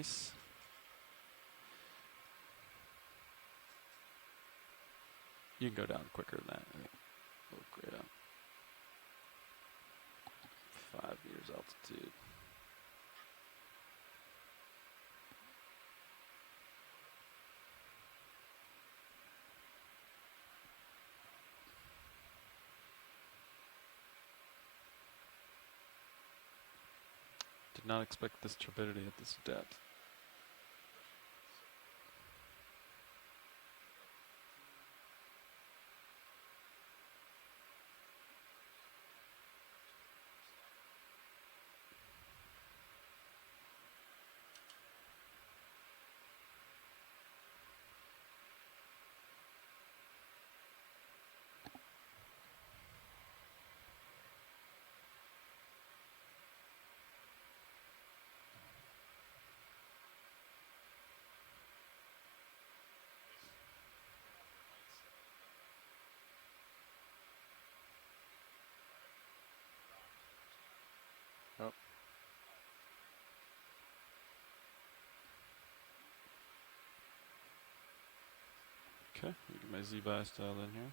Nice. You can go down quicker than that. Look right up. 5 meters altitude. Did not expect this turbidity at this depth. Oh. Okay, get my Z-bias dialed in here.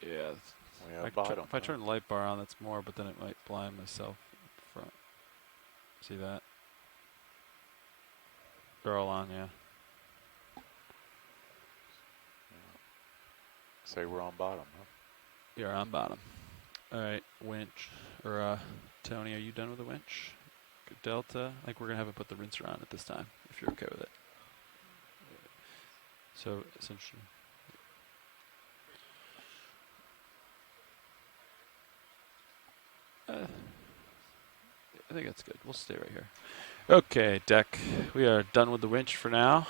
Yeah. We have bottom. If I turn the light bar on, that's more, but then it might blind myself up front. See that? They're all on, yeah. Say we're on bottom, huh? You're on bottom. All right, winch. Or, Tony, are you done with the winch? Delta. I think we're going to have it put the rinser on at this time, if you're okay with it. So, essentially. I think that's good. We'll stay right here. Okay, deck. We are done with the winch for now.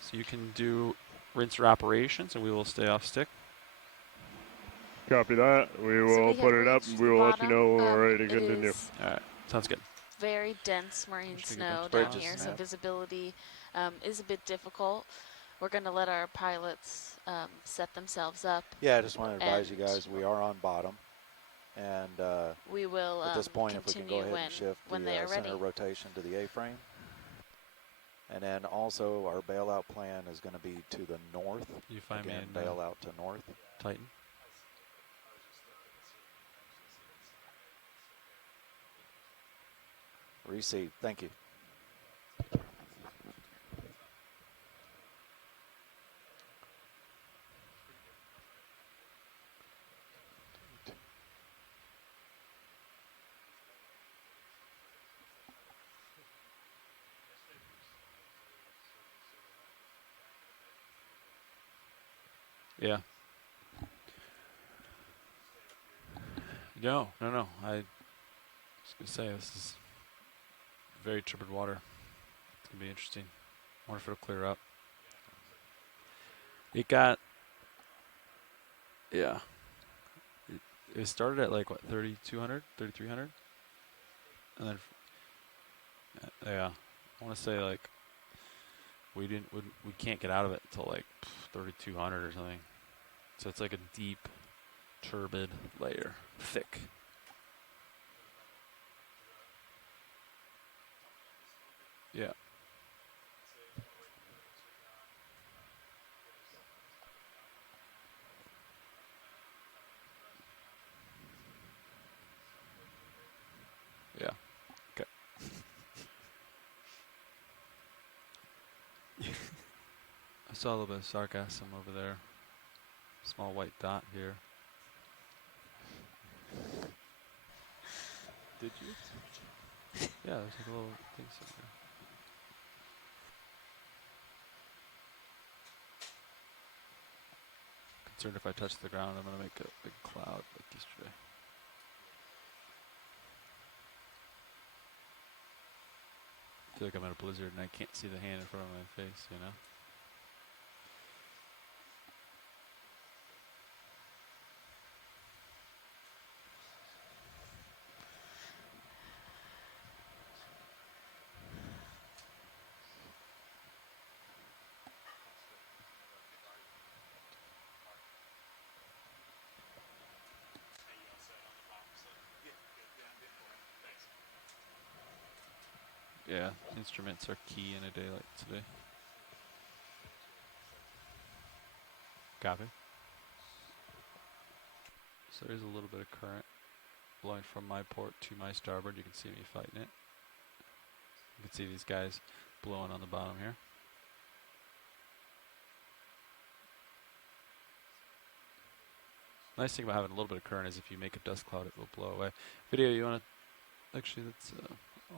So you can do rinser operations, and we will stay off stick. Copy that. We will put it up, and we will let you know when we're ready to continue. All right, sounds good. Very dense marine snow down here, so visibility is a bit difficult. We're going to let our pilots set themselves up. Yeah, I just want to advise you guys, we are on bottom. And we will at this point, if we can go ahead and shift when the they are center ready. rotation to the A-frame. And then also our bailout plan is going to be to the north. You find Again, me in bail out to north. Titan. Receive. Thank you. Yeah. No. I was going to say, this is very turbid water. It's going to be interesting. I wonder if it'll clear up. It got, yeah. It started at like, what, 3,200, 3,300? And then, yeah. I want to say, like, we can't get out of it until like 3,200 or something. So it's like a deep, turbid layer, thick. Yeah. Yeah. Okay. I saw a little bit of sargassum over there. Small white dot here. Did you? Yeah, there's like a little thing somewhere. Concerned if I touch the ground, I'm gonna make a big cloud like yesterday. I feel like I'm in a blizzard and I can't see the hand in front of my face, you know? Yeah, instruments are key in a day like today. Copy. So there's a little bit of current blowing from my port to my starboard. You can see me fighting it. You can see these guys blowing on the bottom here. Nice thing about having a little bit of current is if you make a dust cloud, it will blow away. Video, you want to, actually, that's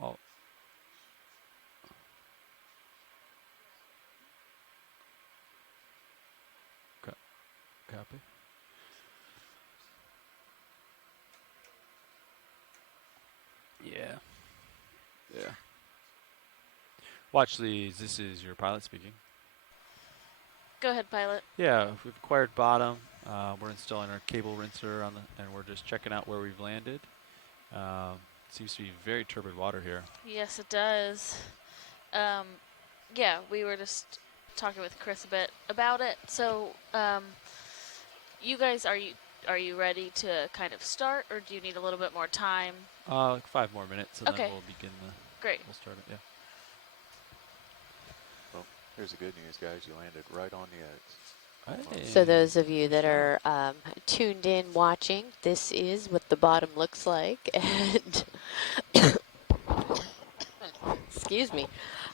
all. Copy. Yeah. Yeah. Watch these. This is your pilot speaking. Go ahead, pilot. Yeah, we've acquired bottom. We're installing our cable rinser on the, and we're just checking out where we've landed. Seems to be very turbid water here. Yes, it does. Yeah, we were just talking with Chris a bit about it. So, you guys, are you ready to kind of start, or do you need a little bit more time? Like 5 more minutes, and Okay. then we'll begin the. Great. We'll start it. Yeah. Well, here's the good news, guys. You landed right on the eggs. Hey. So those of you that are tuned in watching, this is what the bottom looks like, and excuse me,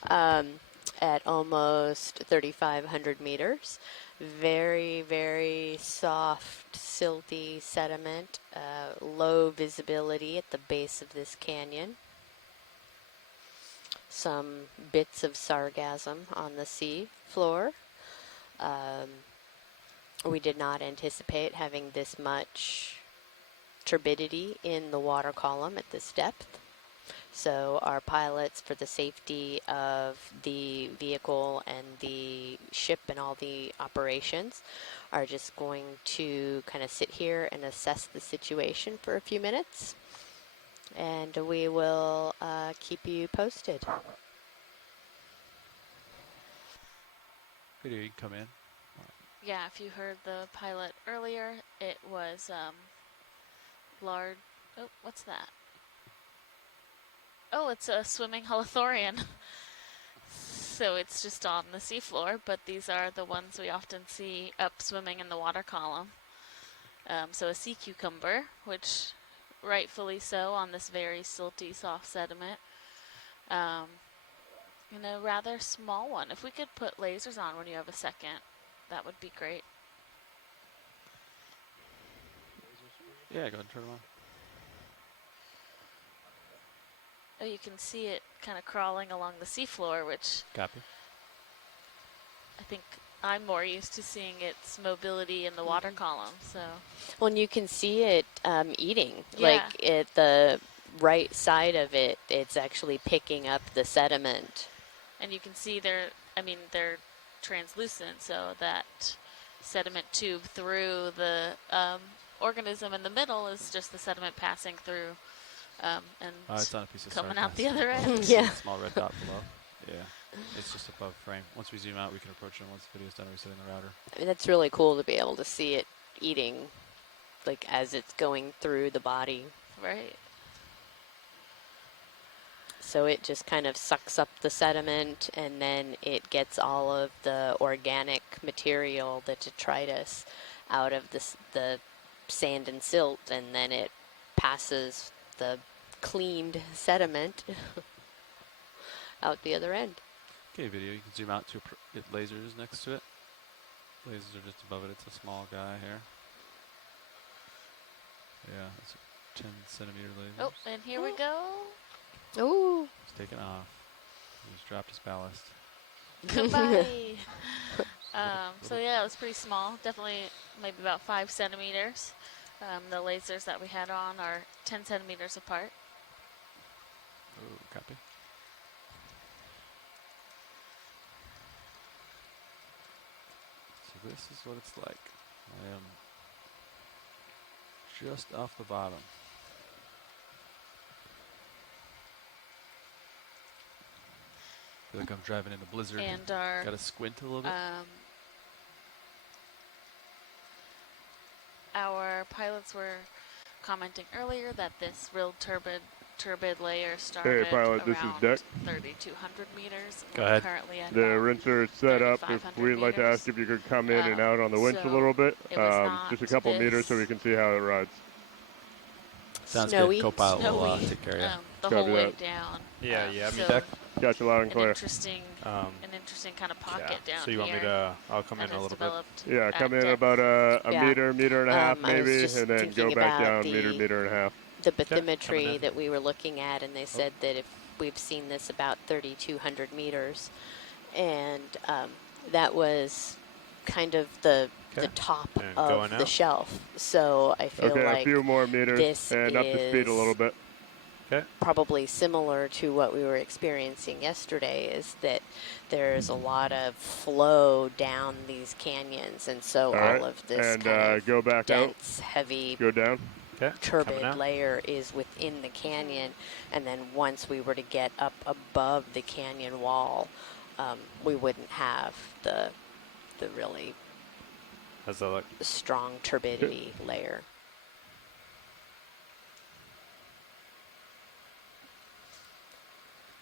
at almost 3,500 meters. Very, very soft, silty sediment, low visibility at the base of this canyon. Some bits of sargassum on the sea floor. We did not anticipate having this much turbidity in the water column at this depth. So our pilots, for the safety of the vehicle and the ship and all the operations, are just going to kind of sit here and assess the situation for a few minutes. And we will keep you posted. Video, you can come in. Yeah, if you heard the pilot earlier, it was large. Oh, what's that? Oh, it's a swimming holothorian. So it's just on the seafloor, but these are the ones we often see up swimming in the water column. So a sea cucumber, which rightfully so on this very silty, soft sediment. Rather small one. If we could put lasers on when you have a second, that would be great. Yeah, go ahead and turn them on. Oh, you can see it kind of crawling along the seafloor, which Copy. I think I'm more used to seeing its mobility in the water column. So, Well, and you can see it eating. Yeah. Like at the right side of it, it's actually picking up the sediment. and you can see they're translucent, so that sediment tube through the organism in the middle is just the sediment passing through and It's on a piece of coming out the sargassum. other end. Yeah. Small red dot below. Yeah. It's just above frame. Once we zoom out, we can approach it. Once the video's done, we set in the router. I mean, that's really cool to be able to see it eating, like as it's going through the body. Right. So it just kind of sucks up the sediment, and then it gets all of the organic material, the detritus, out of the sand and silt, and then it passes the cleaned sediment out the other end. Okay, video. You can zoom out to get lasers next to it. Lasers are just above it. It's a small guy here. Yeah, it's a 10-centimeter laser. Oh, and here we go. Ooh. It's taking off. He just dropped his ballast. Goodbye. So yeah, it was pretty small. Definitely maybe about 5 centimeters. The lasers that we had on are 10 centimeters apart. Oh, copy. So this is what it's like. I am just off the bottom. Feel like I'm driving in a blizzard. And our Gotta squint a little bit. our pilots were commenting earlier that this real turbid layer started pilot, this is around Deck. 3,200 meters. Go We're ahead. currently at The about rinser is set up. If 3,500 we'd like to ask meters. if you could come in and out on the winch a So little bit, it was not just a couple meters so we this can see how it rides. Sounds Snowy. good. Co-pilot will snowy take care of you. the Copy whole way that. down. Yeah, yeah. I mean, so Deck. Got you loud and an clear. interesting kind of pocket yeah. down So you want me here to? I'll come that in a has little bit. developed Yeah, come at in depth. about a Yeah. meter and a half I was maybe, just and then thinking go back about down meter and a half. the coming bathymetry in. that we were looking at, and they said that if we've seen this about 3,200 meters, and that was kind of the top And of going the out. shelf. So I feel Okay, a like few more meters this and up to speed a little is bit. Okay. probably similar to what we were experiencing yesterday, is that there's a lot of flow down these canyons, and so All right, all of this and kind of go back dense, heavy, out, go down. Okay. Coming turbid out. layer is within the canyon, and then once we were to get up above the canyon wall, we wouldn't have the really How's that look? strong turbidity layer.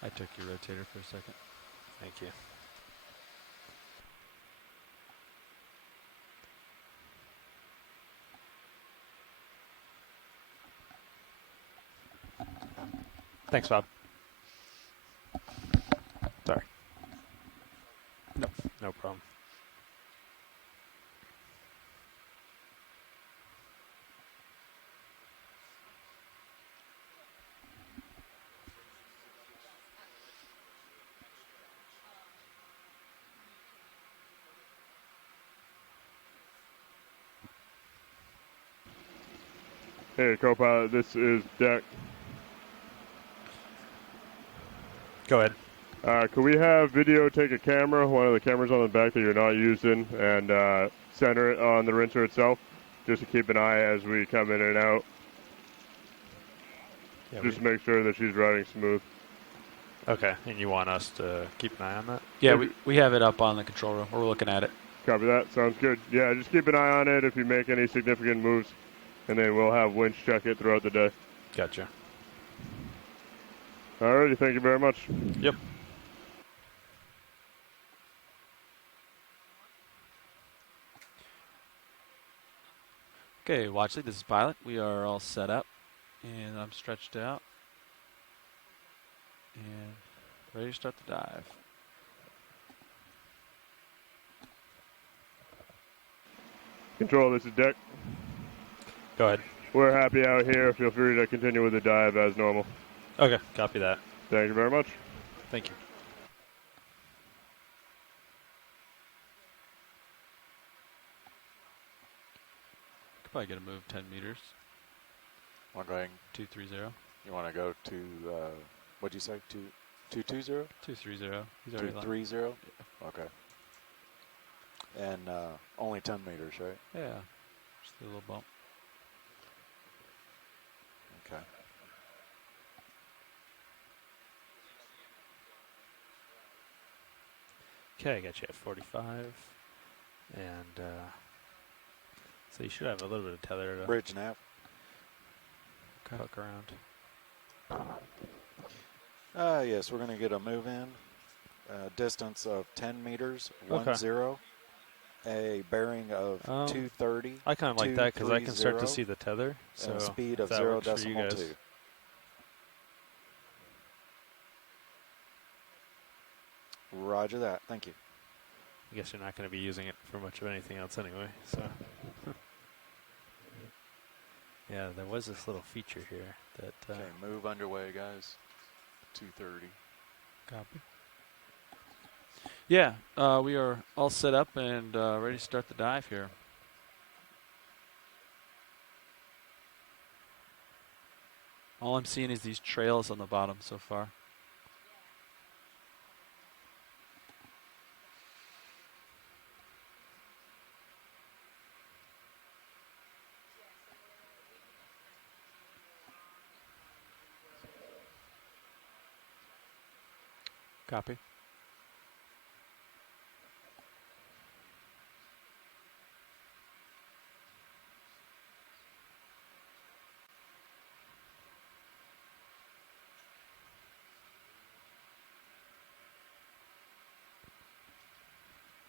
I took your rotator for a second. Thank you. Thanks, Bob. Sorry. No problem. Hey, co-pilot, this is Deck. Go ahead. Could we have video take a camera, one of the cameras on the back that you're not using, and center it on the rinser itself, just to keep an eye as we come in and out, Yeah, just to make sure that she's riding smooth. Okay, and you want us to keep an eye on that? Yeah, we have it up on the control room. We're looking at it. Copy that. Sounds good. Yeah, just keep an eye on it if you make any significant moves, and then we'll have winch check it throughout the day. Gotcha. Alrighty, thank you very much. Yep. Okay, Watchley, this is Pilot. We are all set up, and I'm stretched out, and ready to start the dive. Control, this is Deck. Go ahead. We're happy out here. Feel free to continue with the dive as normal. Okay, copy that. Thank you very much. Thank you. Could probably get a move 10 meters. Wondering, 230. you want to go to, what'd you say, 220? 230. He's already lined. 230? Okay. And only 10 meters, right? Yeah, just a little bump. Okay. Okay, I got you at 45. And so you should have a little bit of tether to Bridge nav. poke around. Yes, we're going to get a move in. Distance of 10 meters, Okay. 10. A bearing of 230. I kind of like that because I can start to 230, see the tether. So and a speed if of that works for you 0.2. guys. Roger that. Thank you. I guess you're not going to be using it for much of anything else anyway. So yeah, there was this little feature here that Okay, move underway, guys. 230. Copy. Yeah, we are all set up and ready to start the dive here. All I'm seeing is these trails on the bottom so far. Copy.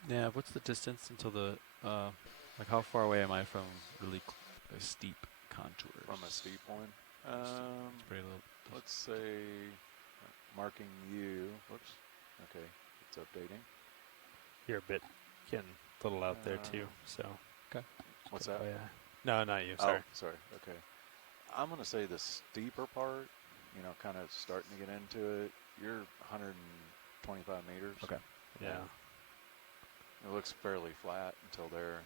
Yeah, what's the distance until the, like how far away am I from really steep contours? From a steep one. It's pretty little. Let's say marking you. Whoops. Okay, it's updating. You're a bit getting a little out there too, so. What's that? Oh, yeah. No, not you. Sorry. Oh, sorry. Okay. I'm gonna say the steeper part. You know, kind of starting to get into it. You're 125 meters. Okay. Yeah. It looks fairly flat until there.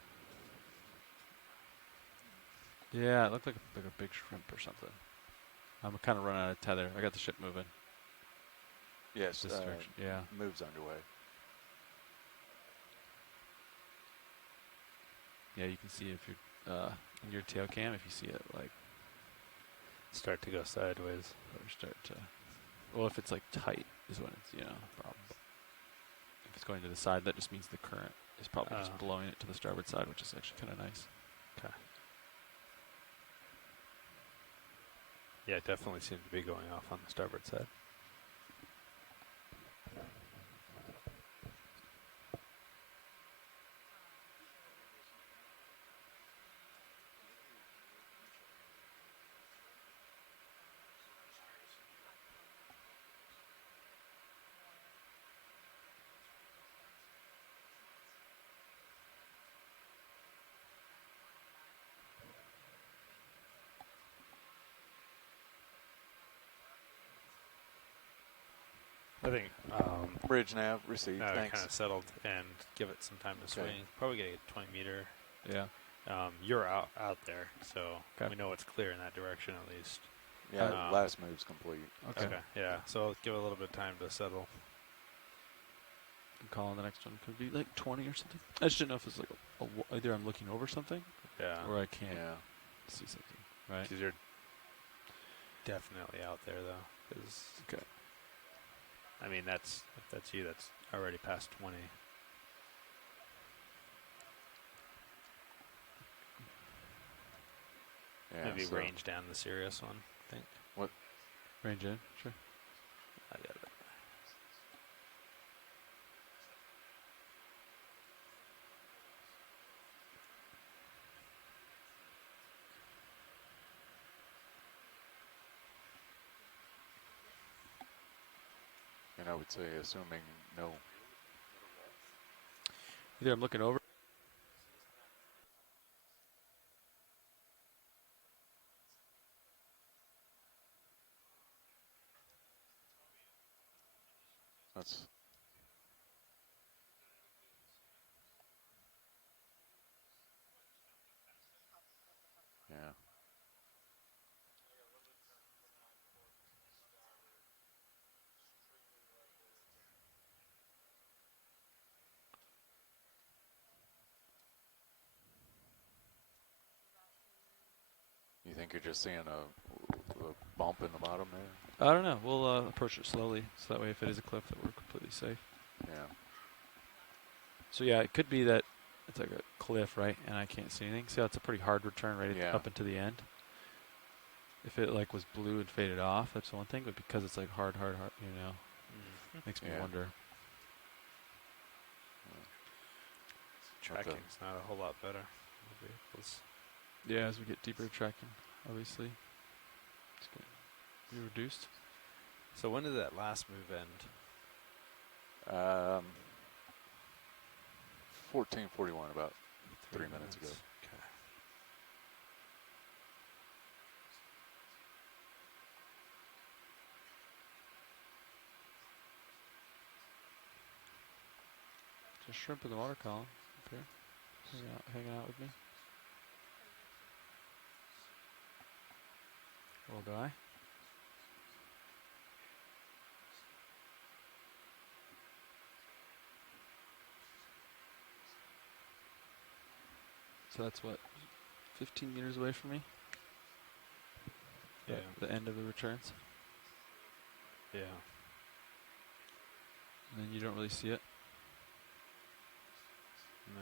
Yeah, it looked like a big shrimp or something. I'm kind of running out of tether. I got the ship moving. Yes. This direction. Yeah. Moves underway. Yeah, you can see if you're in your tail cam, if you see it like Start to go sideways. or start to. Well, if it's like tight, is when it's problem. If it's going to the side, that just means the current is probably just blowing it to the starboard side, which is actually kind of nice. Okay. Yeah, it definitely seems to be going off on the starboard side. I think Bridge nav received. now Thanks. kind of settled and give it some time to Okay. swing. Probably get a 20 meter. Yeah. You're out there, so Okay. we know it's clear in that direction at least. Yeah, Um, last move's complete. Okay. Yeah. So I'll give it a little bit of time to settle. I'm calling the next one. Could be like 20 or something. I just didn't know if it's like either I'm looking over something Yeah. or I can't Yeah. see something. Right. Because you're definitely out there though. 'Cause Okay. I mean, if that's you, that's already past 20. Yeah. Maybe so range down the Sirius one, I think. Range in. Sure. I got it. And I would say, assuming no. Either I'm looking over. That's. Yeah. You think you're just seeing a bump in the bottom there? I don't know. We'll approach it slowly, so that way, if it is a cliff, that we're completely safe. Yeah. So yeah, it could be that it's like a cliff, right? And I can't see anything. See how it's a pretty hard return right Yeah. up into the end. If it like was blue and faded off, that's the one thing. But because it's like hard, makes me Yeah. wonder. Tracking's not a whole lot better. The vehicles. Yeah, as we get deeper tracking, obviously, it's going to be reduced. So when did that last move end? 1441, about 3 minutes ago. Okay. Just shrimp in the water column up here, hanging out with me. Little guy. So that's what, 15 meters away from me? Yeah. The end of the returns. Yeah. And then you don't really see it. No.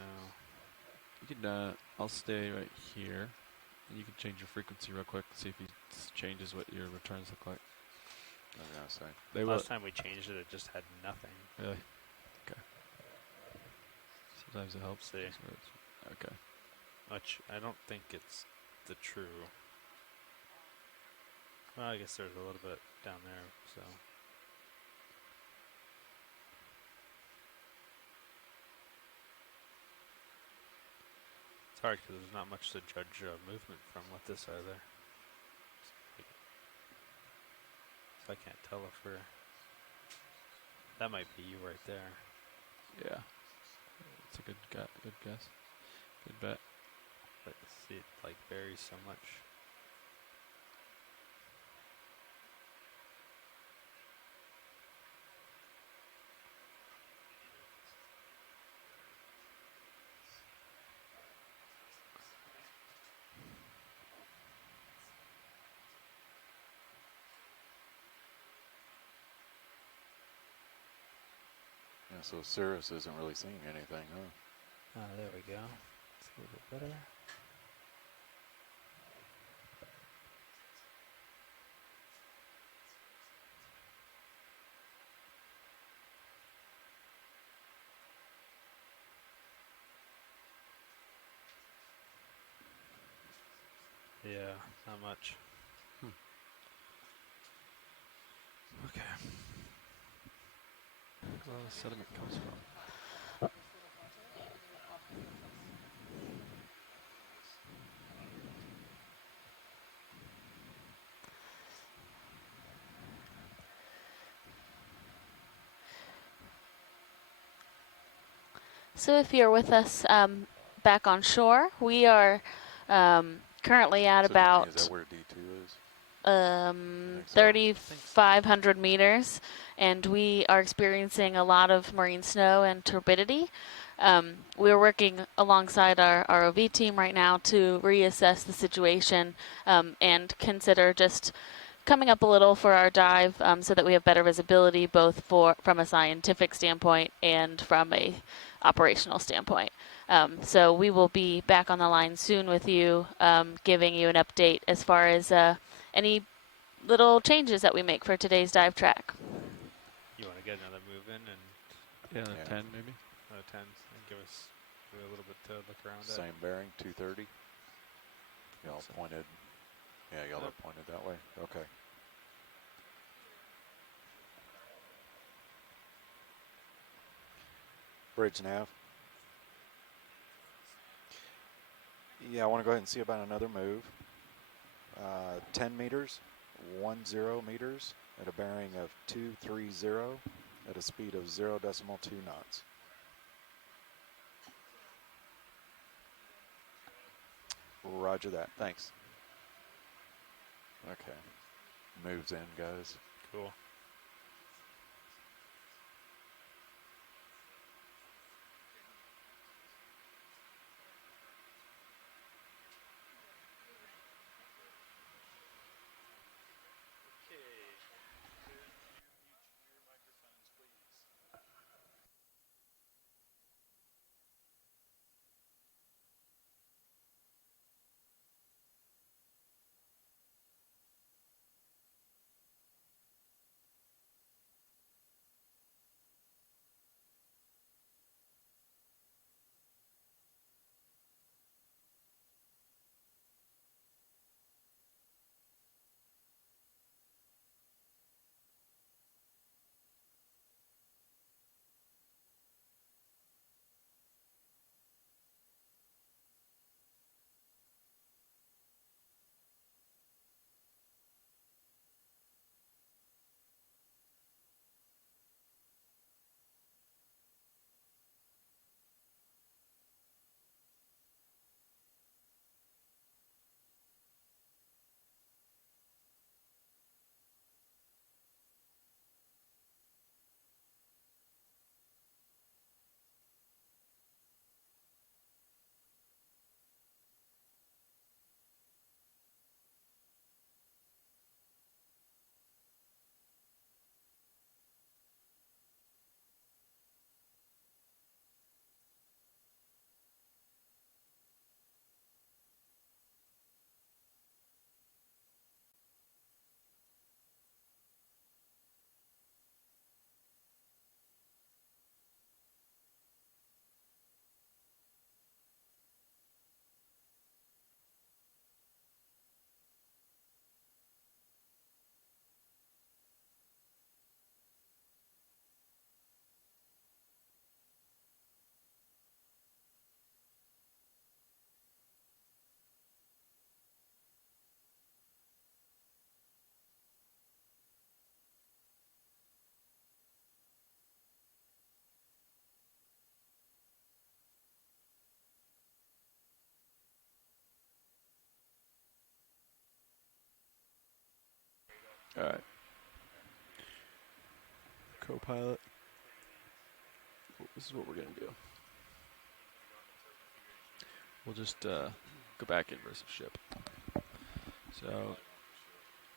You can, I'll stay right here, and you can change your frequency real quick, see if he changes what your returns look like. I was gonna say. They will. Last time we changed it, it just had nothing. Really? Okay. Sometimes it helps. See. Okay. Which I don't think it's the true. Well, I guess there's a little bit down there, so. It's hard because there's not much to judge movement from with this either. So I can't tell if we're. That might be you right there. Yeah. It's a good guess. Good bet. But see, it like varies so much. Yeah, so Cirrus isn't really seeing anything, huh? There we go. It's a little bit better. Yeah, not much. Okay. Where all the sediment comes from. So if you're with us back on shore, we are currently at So Danny, is about that where D2 is? think so. 3,500 meters, and we are experiencing a lot of marine snow and turbidity. We're working alongside our ROV team right now to reassess the situation and consider just coming up a little for our dive so that we have better visibility both from a scientific standpoint and from a operational standpoint. So we will be back on the line soon with you, giving you an update as far as any little changes that we make for today's dive track. You want to get another move in and Yeah, the Yeah. 10 maybe. another 10 and give a little bit to look around at. Same bearing, 230. Y'all So- pointed. Yeah, y'all Yep. are pointed that way. Okay. Bridge nav. Yeah, I want to go ahead and see about another move. 10 meters, 10 meters at a bearing of 230 at a speed of 0.2 knots. Roger that. Thanks. Okay. Moves in, guys. Cool. All right. Co-pilot. This is what we're gonna do. We'll just go back inverse of ship. So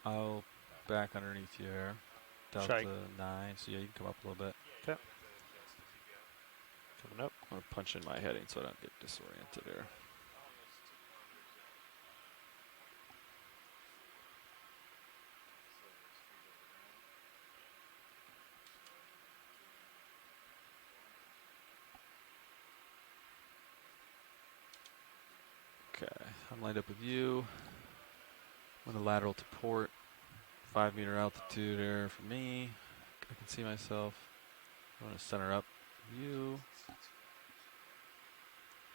I'll back underneath you here. Delta Shite. 9. So yeah, you can come up a little bit. Okay. Coming up. I'm gonna punch in my heading so I don't get disoriented here. Okay, I'm lined up with you. I'm gonna lateral to port. 5-meter altitude there for me. I can see myself. I'm gonna center up you.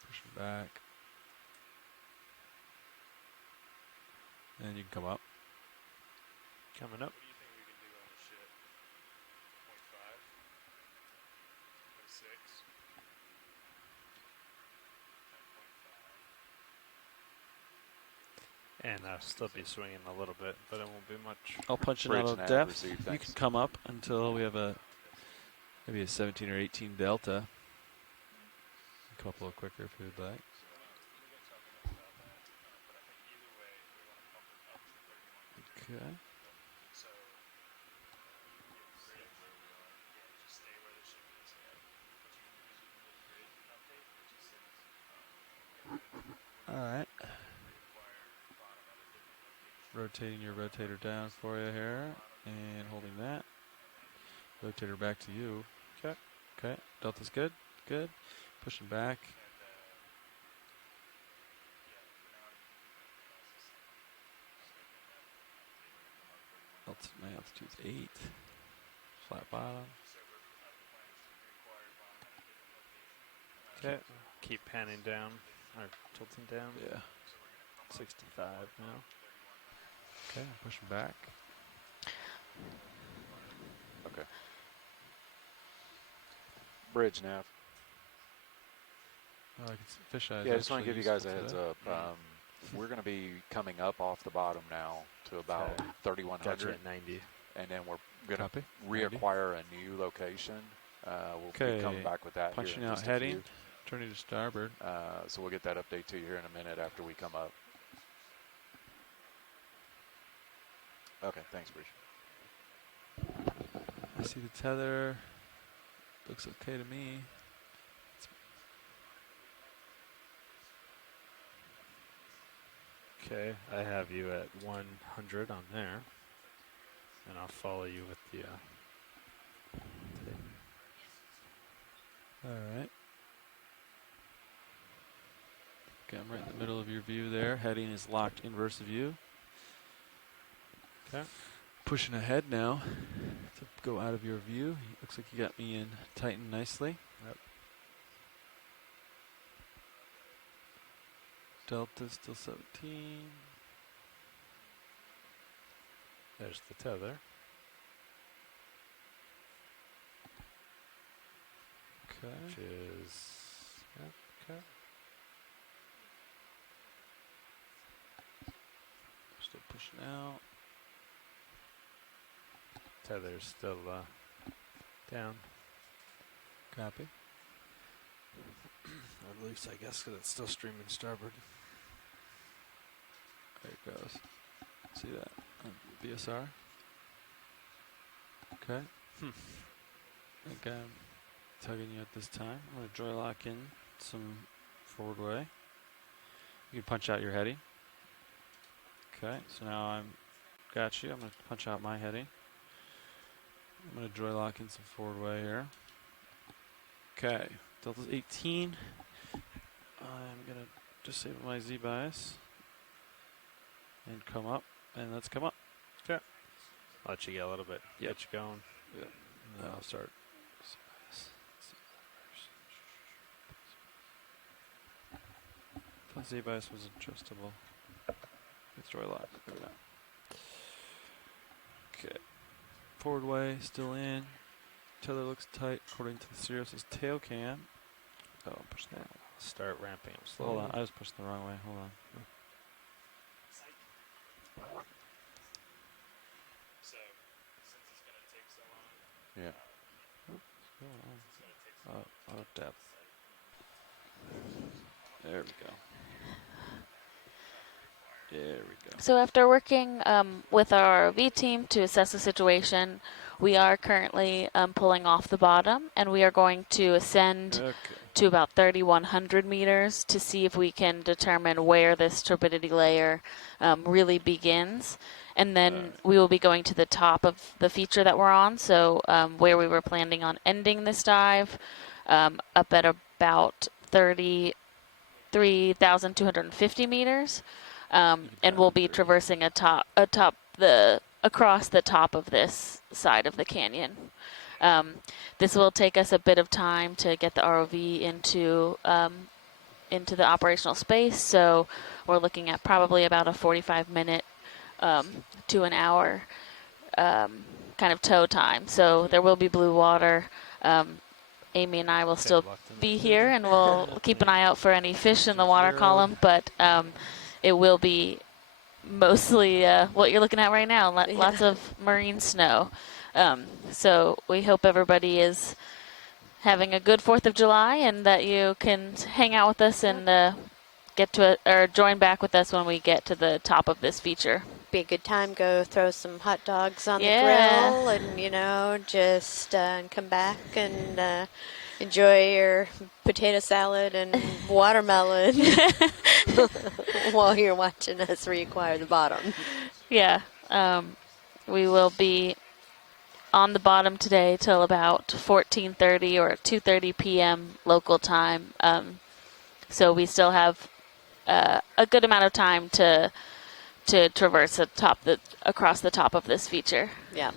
Pushing back. And you can come up. Coming up. And I'll still be swinging a little bit, but it won't be much. I'll punch in Bridge out of nav depth. received, You thanks. can come up until we have maybe a 17 or 18 delta. Come up a little quicker if you would like. Okay. All right. Rotating your rotator down for you here and holding that. Rotator back to you. Okay. Okay. Delta's good. Good. Pushing back. My altitude's 8. Flat bottom. Okay. Keep panning down or tilting down. Yeah. 65 now. Okay. I'm pushing back. Okay. Bridge nav. Oh, I can see fish eyes. Yeah, I just want to actually give you guys a useful heads today. up. We're going to be coming up off the bottom now to about Okay. 3,100. Gotcha at 90. And then we're going Copy. to reacquire a new location. We'll be coming Okay. back with that Punching here in out just a heading. few. Turning to starboard. So we'll get that update to you here in a minute after we come up. Okay, thanks, Bridge. I see the tether. Looks okay to me. Okay, I have you at 100 on there, and I'll follow you with the. All right. Okay, I'm right in the middle of your view there. Heading is locked inverse of you. Okay. Pushing ahead now to go out of your view. Looks like you got me in tight and nicely. Yep. Delta still 17. There's the tether. Okay. Which is. Yep, okay. Still pushing out. Tether's still down. Copy. At least I guess because it's still streaming starboard. There it goes. See that? BSR. Okay. Okay, I'm tugging you at this time. I'm going to joy lock in some forward way. You can punch out your heading. Okay, so now I'm got you. I'm going to punch out my heading. I'm going to joy lock in some forward way here. Okay, Delta's 18. I'm going to disable my Z bias and come up, and let's come up. Okay. I'll let you get a little bit. Yep. Get you going. Yep. And then I'll start. Z bias was adjustable. It's joy lock. There we go. Okay. Forward way still in. Tether looks tight according to the Sirius's tail cam. Oh, I'm pushing that. start ramping up slowly. Hold on, I was pushing the wrong way. Hold on. Yeah. Out of depth. There we go. There we go. So after working with our ROV team to assess the situation, we are currently pulling off the bottom, and we are going to ascend Okay. to about 3,100 meters to see if we can determine where this turbidity layer really begins. And then we will be going to the top of the feature that we're on, so where we were planning on ending this dive, up at about 33,250 meters. And we'll be traversing across the top of this side of the canyon. This will take us a bit of time to get the ROV into the operational space, so we're looking at probably about a 45-minute to an hour kind of tow time. So there will be blue water. Amy and I will still be here, and we'll keep an eye out for any fish in the water column, but it will be mostly what you're looking at right now, lots of marine snow. So we hope everybody is having a good 4th of July and that you can hang out with us and get to it, or join back with us when we get to the top of this feature. Be a good time. Go throw some hot dogs on the Yeah. grill, and just come back and enjoy your potato salad and watermelon while you're watching us reacquire the bottom. Yeah. We will be on the bottom today till about 14:30 or 2:30 p.m. local time. So we still have a good amount of time to traverse across the top of this feature. Yeah.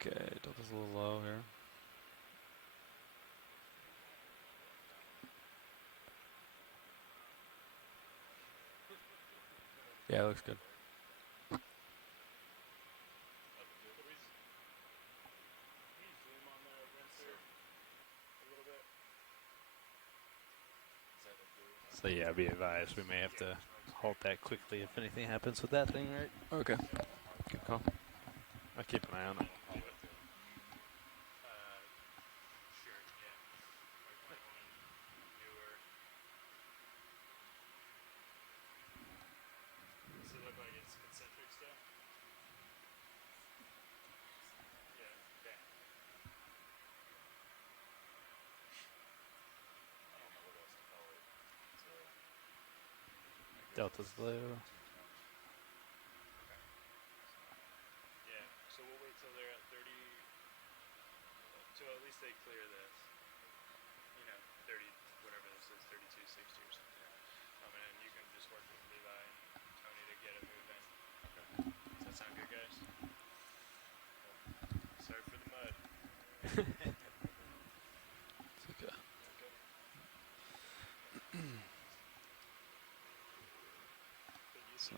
Okay, Delta's a little low here. Yeah, it looks good. So yeah, be advised, we may have to halt that quickly if anything happens with that thing, right? Okay. Good call. I'll keep an eye on it. Delta's low. Yeah, so we'll wait till they're at 30, so at least they clear this, 30, whatever this is, 3260 or something. And then you can just work with Levi and Tony to get it moving. Does that sound good, guys? Sorry for the mud. It's okay. So.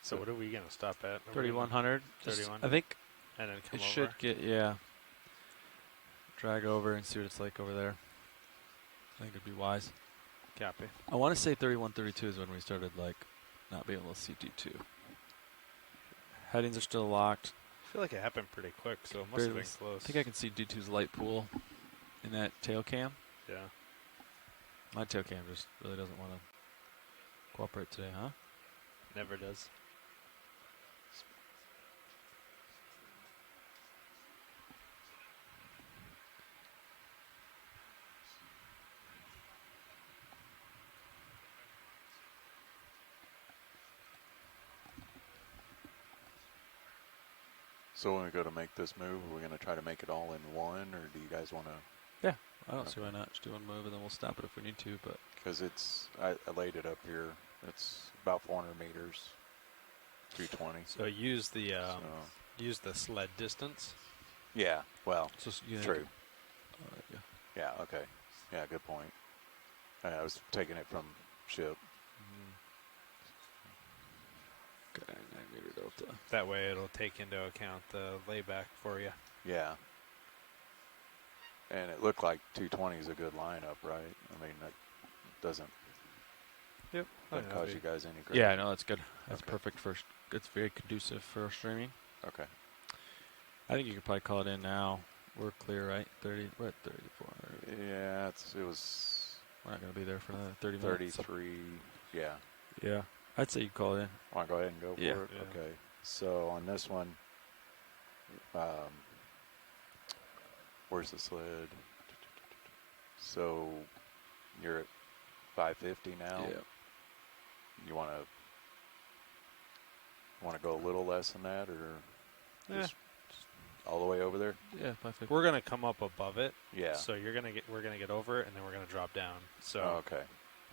So what are we gonna stop at? 3,100. 31. I think And then come it over. should get, yeah. Drag over and see what it's like over there. I think it'd be wise. Copy. I want to say 31, 32 is when we started, not being able to see D2. Headings are still locked. I feel like it happened pretty quick, so it must have been close. I think I can see D2's light pool in that tail cam. Yeah. My tail cam just really doesn't want to cooperate today, huh? Never does. So when we go to make this move, we're going to try to make it all in one, or do you guys want to? Yeah, I don't see why not. Just do one move and then we'll stop it if we need to. But Because I laid it up here. It's about 400 meters, 320. So use the sled distance. Yeah, well, so true. Yeah. Yeah, okay. Yeah, good point. I was taking it from ship. Okay, 9-meter delta. That way it'll take into account the layback for you. Yeah. And it looked like 220 is a good lineup, right? I mean, that doesn't Yep. cause you guys any grief. Yeah, no, that's good. That's Okay. perfect for. It's very conducive for streaming. Okay. I think you could probably call it in now. We're clear, right? 30. We're at 3400. Yeah, it was We're not gonna be there for another 30 minutes. 33. Yeah. Yeah, I'd say you call it in. Want to go ahead and go for Yeah. it? Yeah. Okay. So on this one, where's the sled? So you're at 550 now. Yeah. You want to go a little less than that, or Eh, just all the way over there? Yeah, 550. we're gonna come up above it. Yeah. So we're gonna get over it, and then we're gonna drop down. So Oh, okay.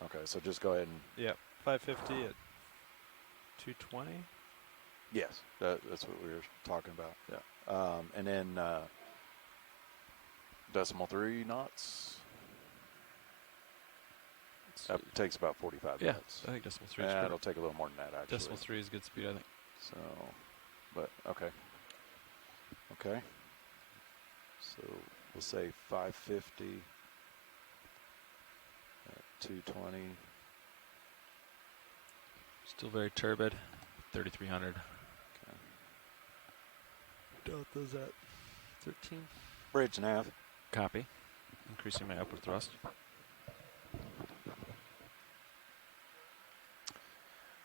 Okay. So just go ahead and 550 at 220. yes, that's what we were talking about. Yeah. And then decimal 3 knots. That takes about 45 Yeah, minutes. I think decimal 3 is Yeah, good. it'll take a little more than that actually. Decimal 3 is good speed, I think. So, but okay. Okay. So we'll say 550 at 220. Still very turbid. 3300. Okay. Delta's at 13. Bridge nav. Copy. Increasing my upward thrust.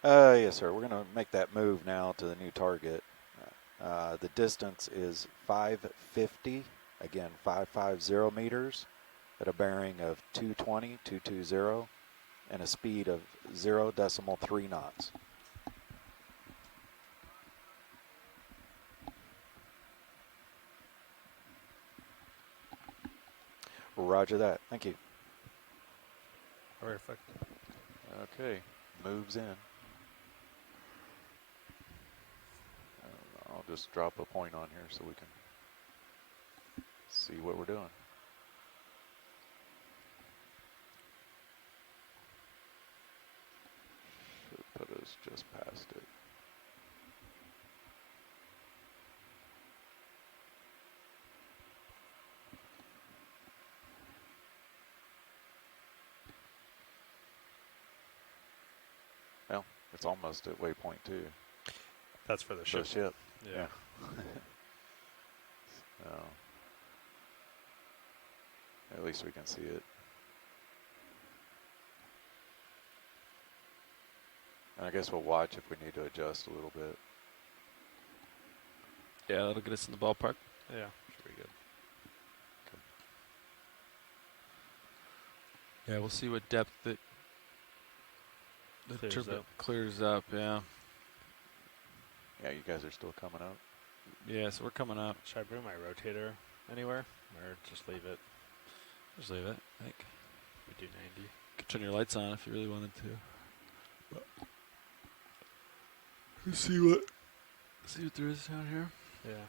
Yes, sir. We're going to make that move now to the new target. The distance is 550, again, 550 meters at a bearing of 220, and a speed of 0.3 knots. Roger that. Thank you. Perfect. Okay. Moves in. I'll just drop a point on here so we can see what we're doing. Should put us just past it. Well, it's almost at waypoint 2. That's for the The ship. ship. Yeah. So, at least we can see it. And I guess we'll watch if we need to adjust a little bit. Yeah, that'll get us in the ballpark. Yeah. Should be good. Yeah, we'll see what depth the Clears turbid up. clears up. Yeah. Yeah, you guys are still coming up. Yeah, so we're coming up. Should I bring my rotator anywhere, or just leave it? Just leave it, I think. We do 90. Could turn your lights on if you really wanted to. But let's see what there is down here. Yeah.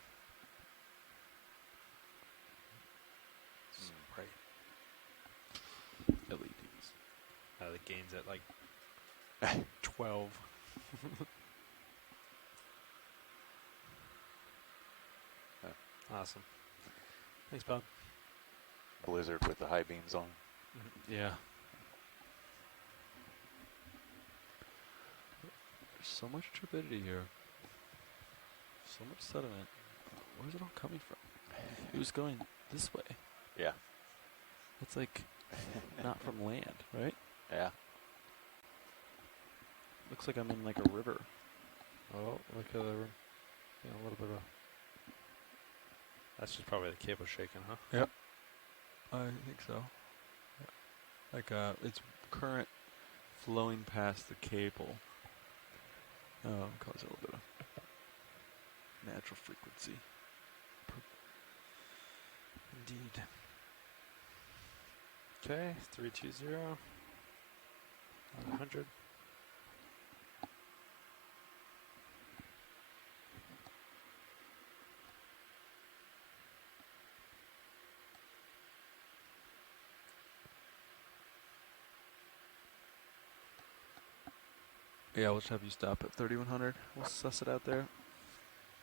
Right. LEDs. The gain's at like 12. Awesome. Thanks, Bob. Blizzard with the high beams on. Yeah. There's so much turbidity here. So much sediment. Where's it all coming from? It was going this way. Yeah. It's like not from land, right? Yeah. Looks like I'm in like a river. Oh, look at the a little bit of. That's just probably the cable shaking, huh? Yep. I think so. Yeah. Like it's current flowing past the cable. Cause a little bit of natural frequency. Indeed. Okay, 320. 100. Yeah, we'll just have you stop at 3100. We'll suss it out there.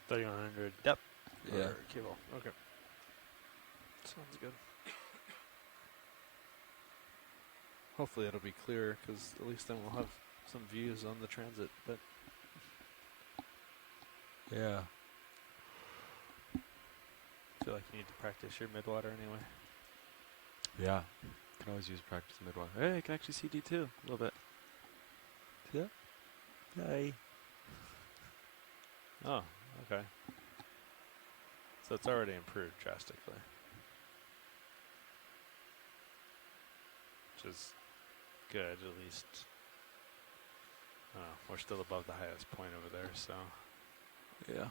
3100 depth. Yeah. Or cable. Okay. Sounds good. Hopefully it'll be clearer, because at least then we'll have some views on the transit. But Yeah. I feel like you need to practice your midwater anyway. Yeah. Can always use practice in midwater. Hey, I can actually see D2 a little bit. See that? Yay. Oh, okay. So it's already improved drastically. Which is good, at least. We're still above the highest point over there, so. Yeah.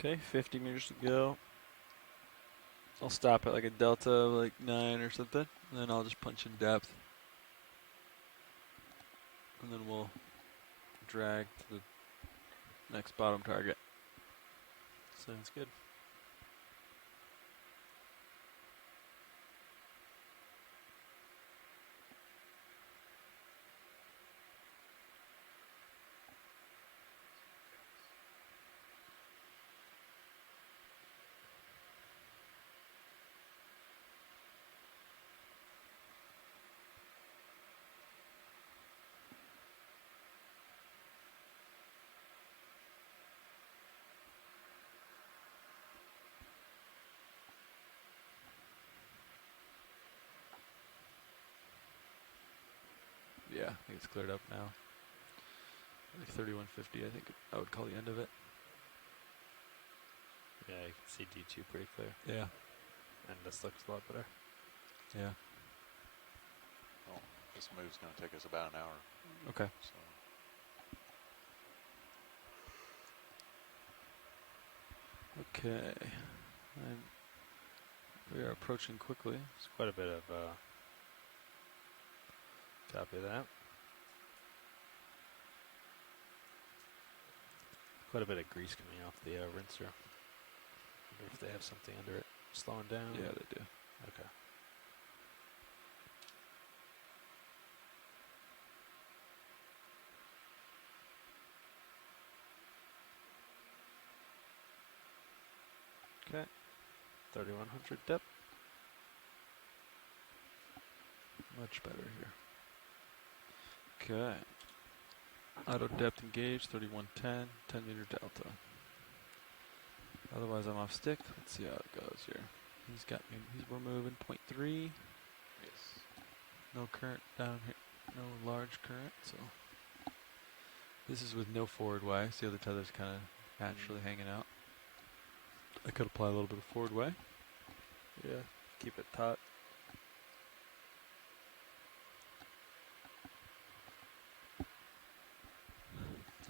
Okay, 50 meters to go. I'll stop at like a delta of like 9 or something, and then I'll just punch in depth. And then we'll drag to the next bottom target. Sounds good. Yeah, I think it's cleared up now. Like 3150, I think I would call the end of it. Yeah, you can see D2 pretty clear. Yeah. And this looks a lot better. Yeah. Well, this move's going to take us about an hour. Okay. So. Okay. And we are approaching quickly. It's quite a bit of copy that. Quite a bit of grease coming off the rinser. Wonder if they have something under it slowing down. Yeah, they do. Okay. Okay. 3100 depth. Much better here. Okay. Auto depth engaged, 3110, 10 meter delta. Otherwise I'm off stick. Let's see how it goes here. We're moving 0.3. Yes. No current down here. No large current, so. This is with no forward way. See how the tether's kind of naturally hanging out. I could apply a little bit of forward way. Yeah. Keep it taut.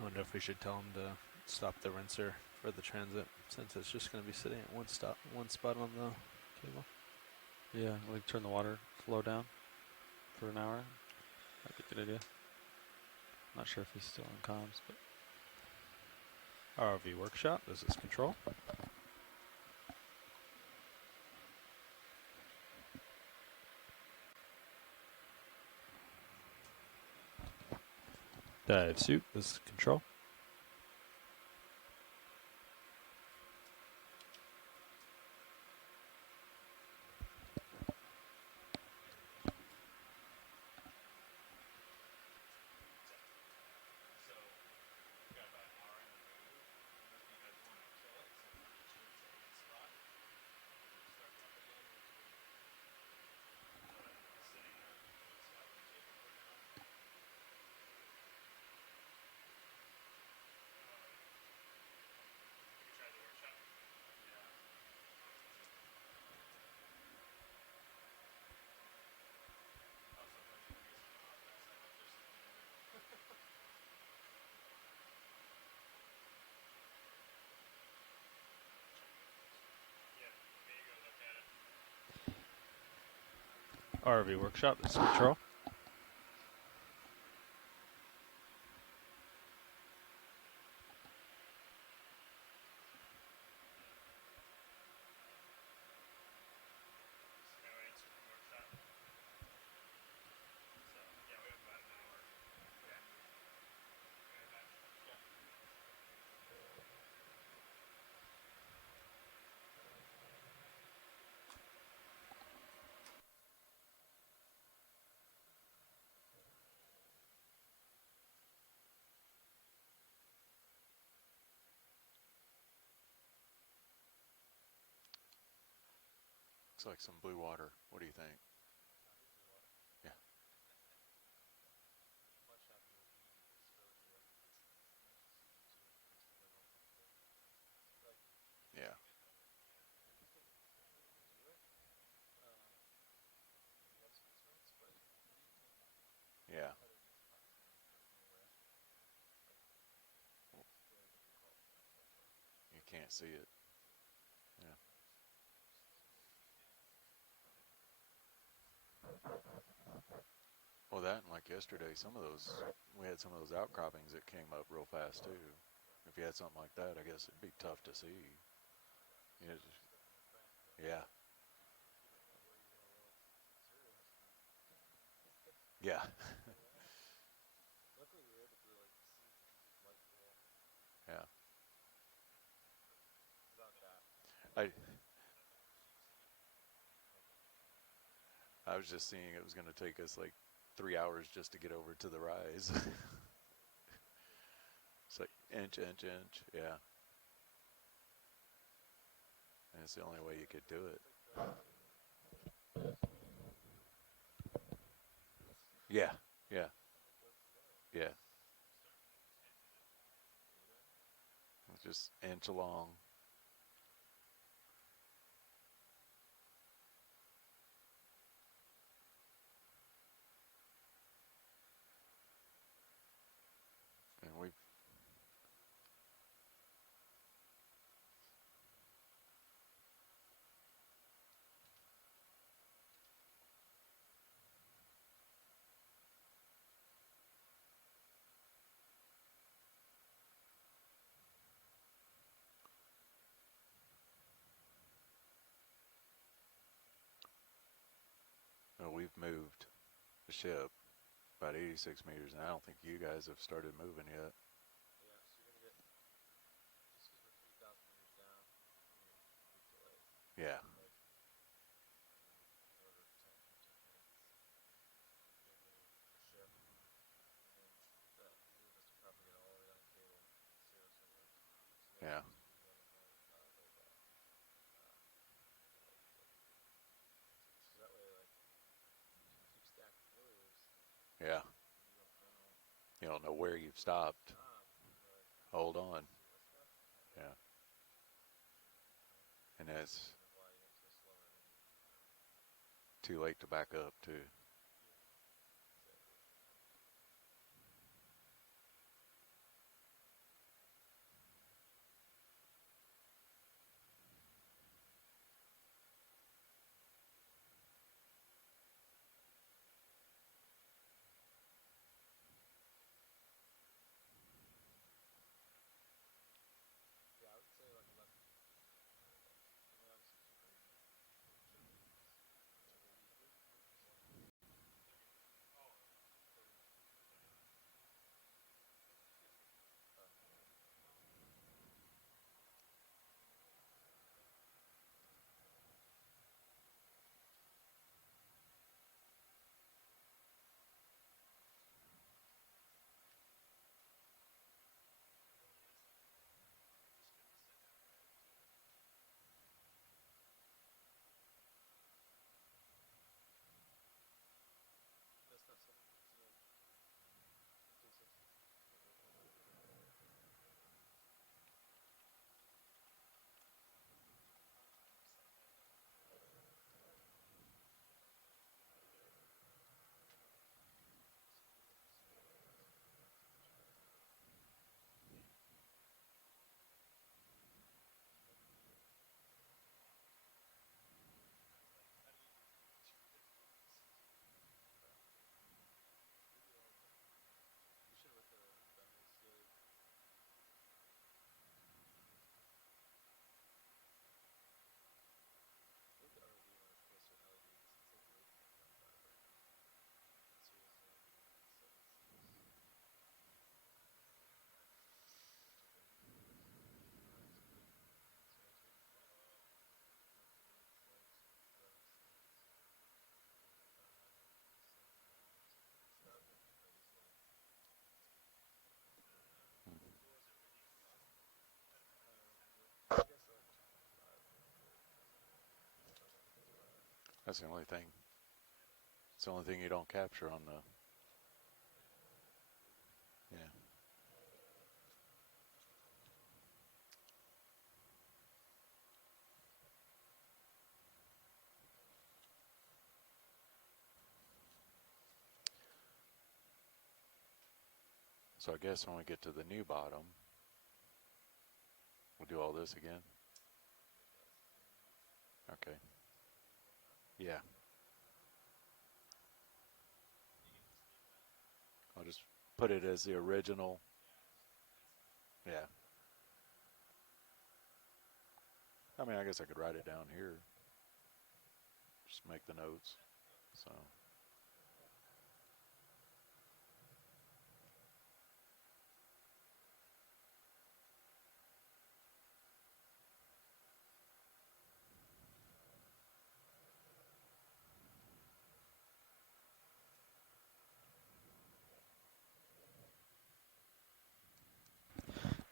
I wonder if we should tell them to stop the rinser for the transit, since it's just going to be sitting at one spot on the cable. Yeah, like turn the water flow down for an hour. That'd be a good idea. Not sure if he's still on comms, but ROV workshop, this is control. Dive suit, this is control. RV workshop. This is Control. No answer from workshop. So yeah, we have about an hour. Okay. Looks like some blue water. What do you think? Yeah. Yeah. Yeah. You can't see it. Yeah. Well, that and like yesterday, we had some of those outcroppings that came up real fast too. If you had something like that, I guess it'd be tough to see. You know, yeah. Yeah. Yeah. I I was just seeing it was going to take us like 3 hours just to get over to the rise. It's like inch, inch, inch. Yeah. And it's the only way you could do it. Yeah. Yeah. Yeah. It's just inch along. And we've moved the ship about 86 meters, and I don't think you guys have started moving yet. Yeah. Yeah. Yeah. You don't know where you've stopped. Hold on. Yeah. And it's too late to back up, too. That's the only thing. It's the only thing you don't capture on the. Yeah. So I guess when we get to the new bottom, we'll do all this again. Okay. Yeah. I'll just put it as the original. Yeah. I mean, I guess I could write it down here. Just make the notes. So.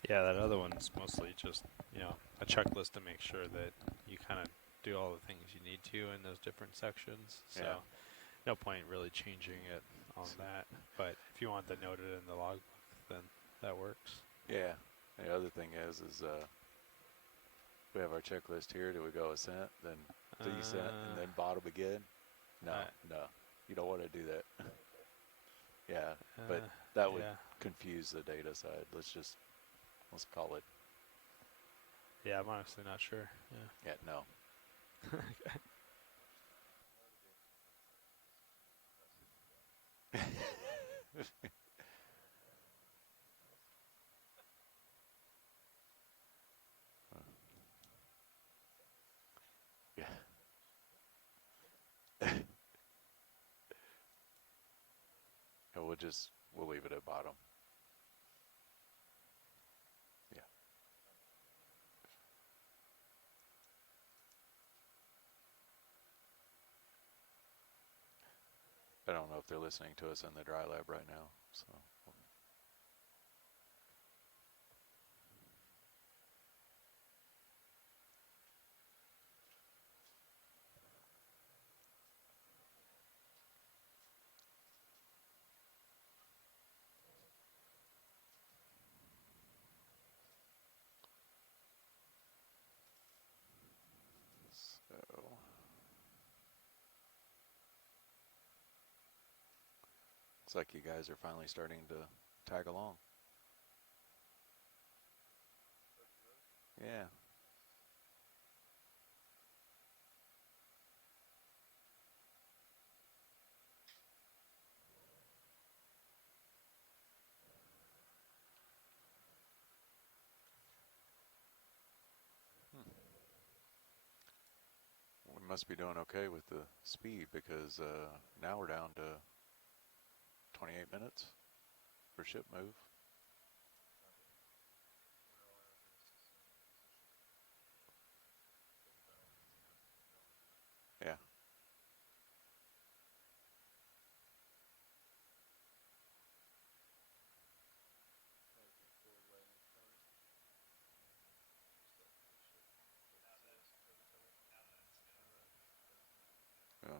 Yeah, that other one's mostly just, you know, a checklist to make sure that you kind of do all the things you need to in those different sections. So Yeah. no point really changing it on that. But if you want that noted in the logbook, then that works. Yeah. The other thing is we have our checklist here. Do we go ascent, then descent, and then bottom again? No, no. You don't want to do that. Yeah, but that would yeah. confuse the data side. Let's call it. Yeah, I'm honestly not sure. Yeah. Yeah, no. Yeah. Yeah, we'll leave it at bottom. Yeah. I don't know if they're listening to us in the dry lab right now, so. So. Looks like you guys are finally starting to tag along. Yeah. We must be doing okay with the speed because now we're down to 28 minutes for ship move. Yeah. Yeah.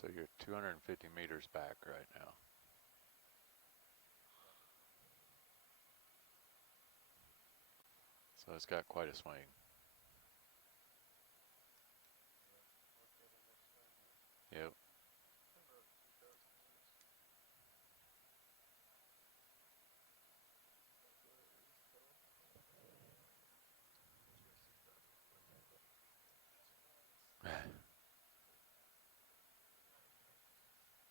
So you're 250 meters back right now. So it's got quite a swing. Yep.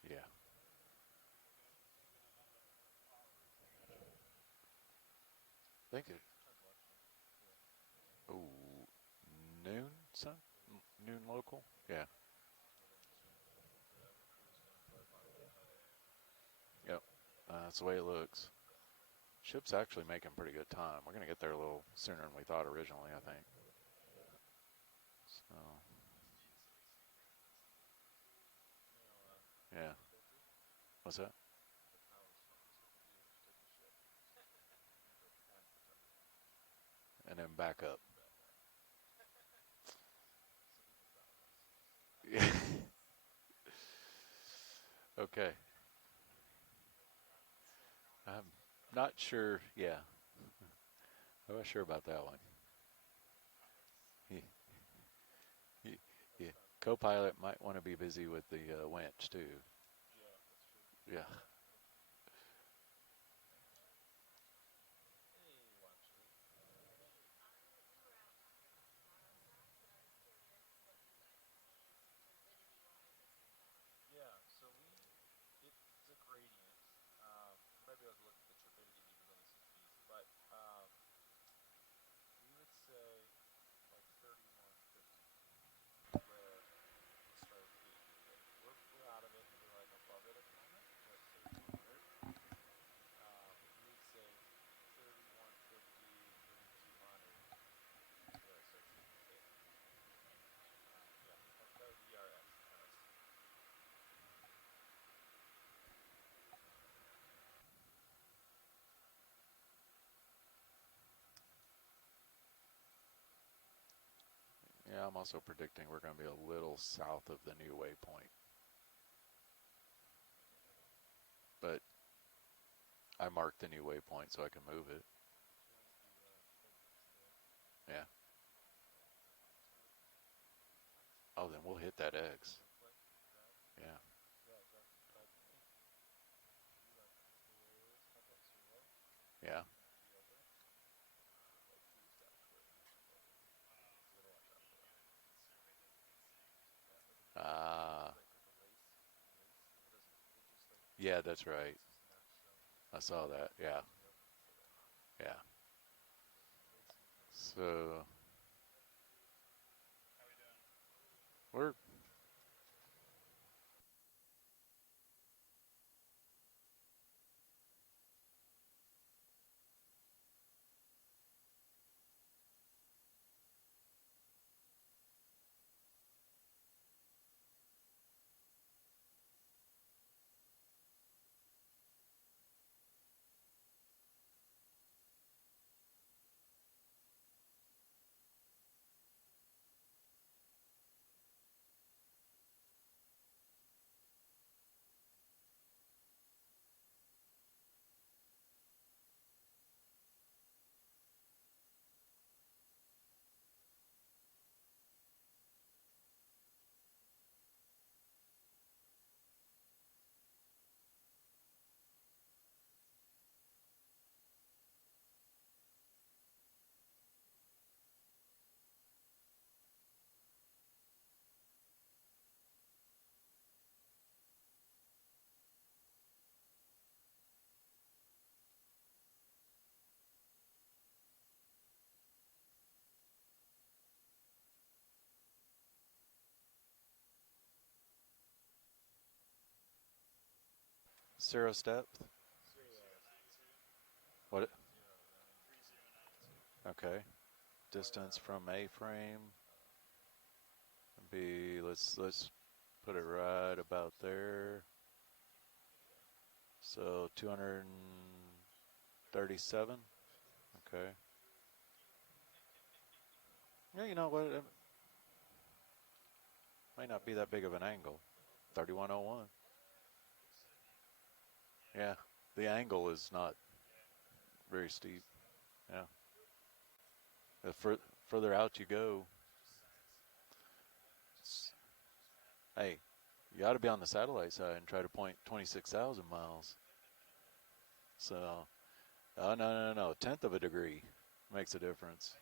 Yeah. I think it. Oh, noon, son? Noon local? Yeah. Yep. That's the way it looks. Ship's actually making pretty good time. We're going to get there a little sooner than we thought originally, I think. So, yeah. What's that? And then back up. Yeah. Okay. I'm not sure. Yeah. I'm not sure about that one. He, yeah. Co-pilot might want to be busy with the winch too. Yeah. Yeah, I'm also predicting we're going to be a little south of the new waypoint. But I marked the new waypoint so I can move it. Yeah. Oh, then we'll hit that X. Yeah. Yeah. Ah. Yeah, that's right. I saw that. Yeah. Yeah. So we're cirrus depth. What? 3092. Okay. Distance from A-frame be let's put it right about there. So 237. Okay. Yeah, you know what? It might not be that big of an angle. 3101. Yeah, the angle is not very steep. Yeah. The further out you go, hey, you ought to be on the satellite side and try to point 26,000 miles. So, oh, no. 1/10 of a degree makes a difference.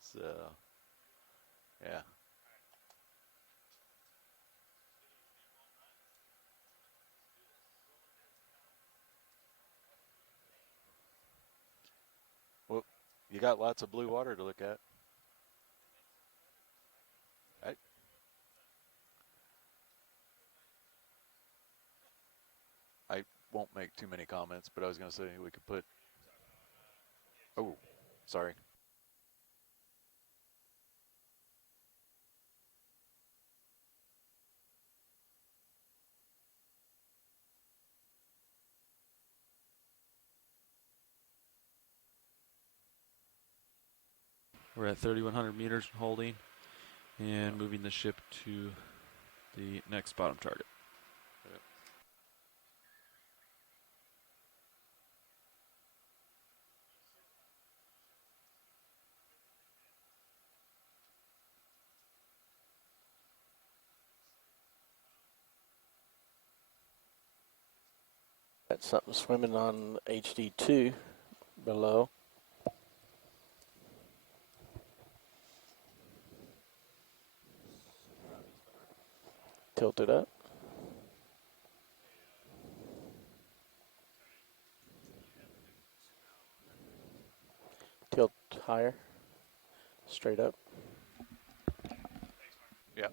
So, yeah. Well, you got lots of blue water to look at. I, I won't make too many comments, but I was going to say we could put. Oh, sorry. We're at 3,100 meters holding and moving the ship to the next bottom target. Yep. Got something swimming on HD2 below. Tilt it up. Tilt higher. Straight up. Yeah.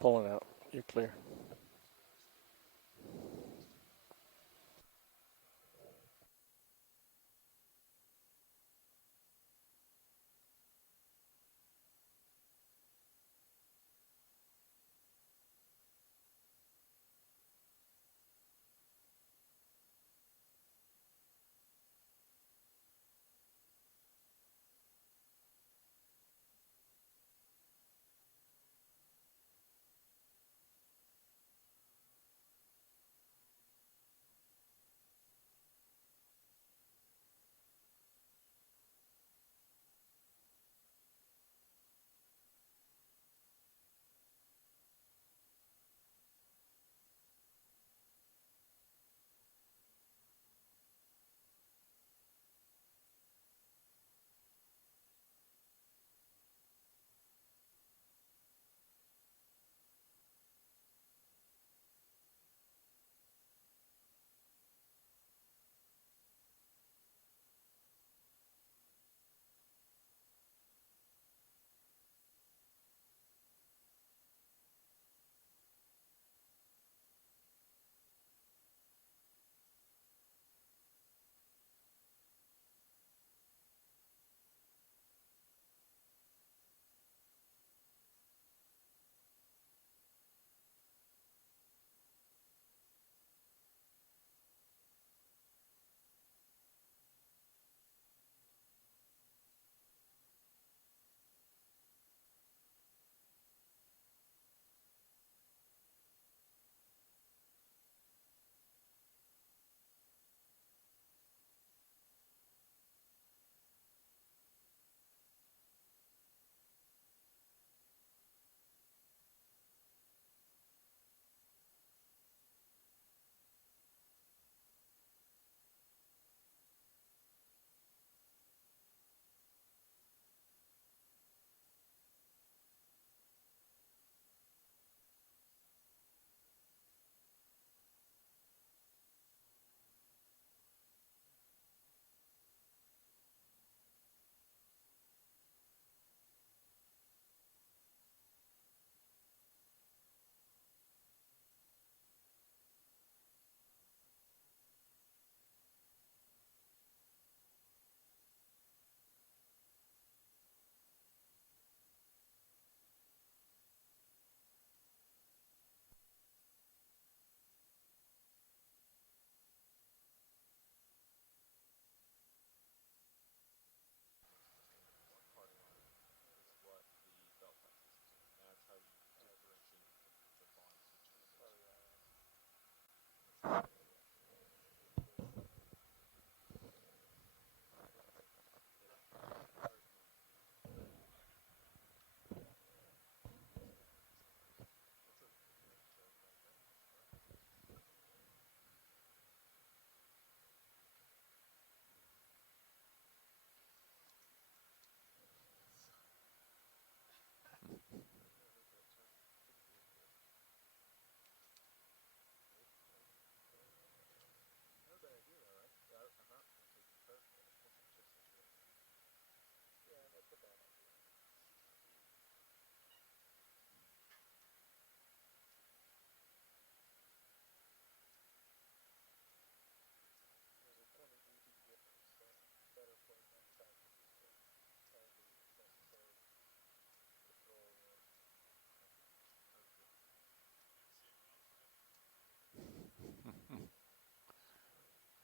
Pulling out. You're clear.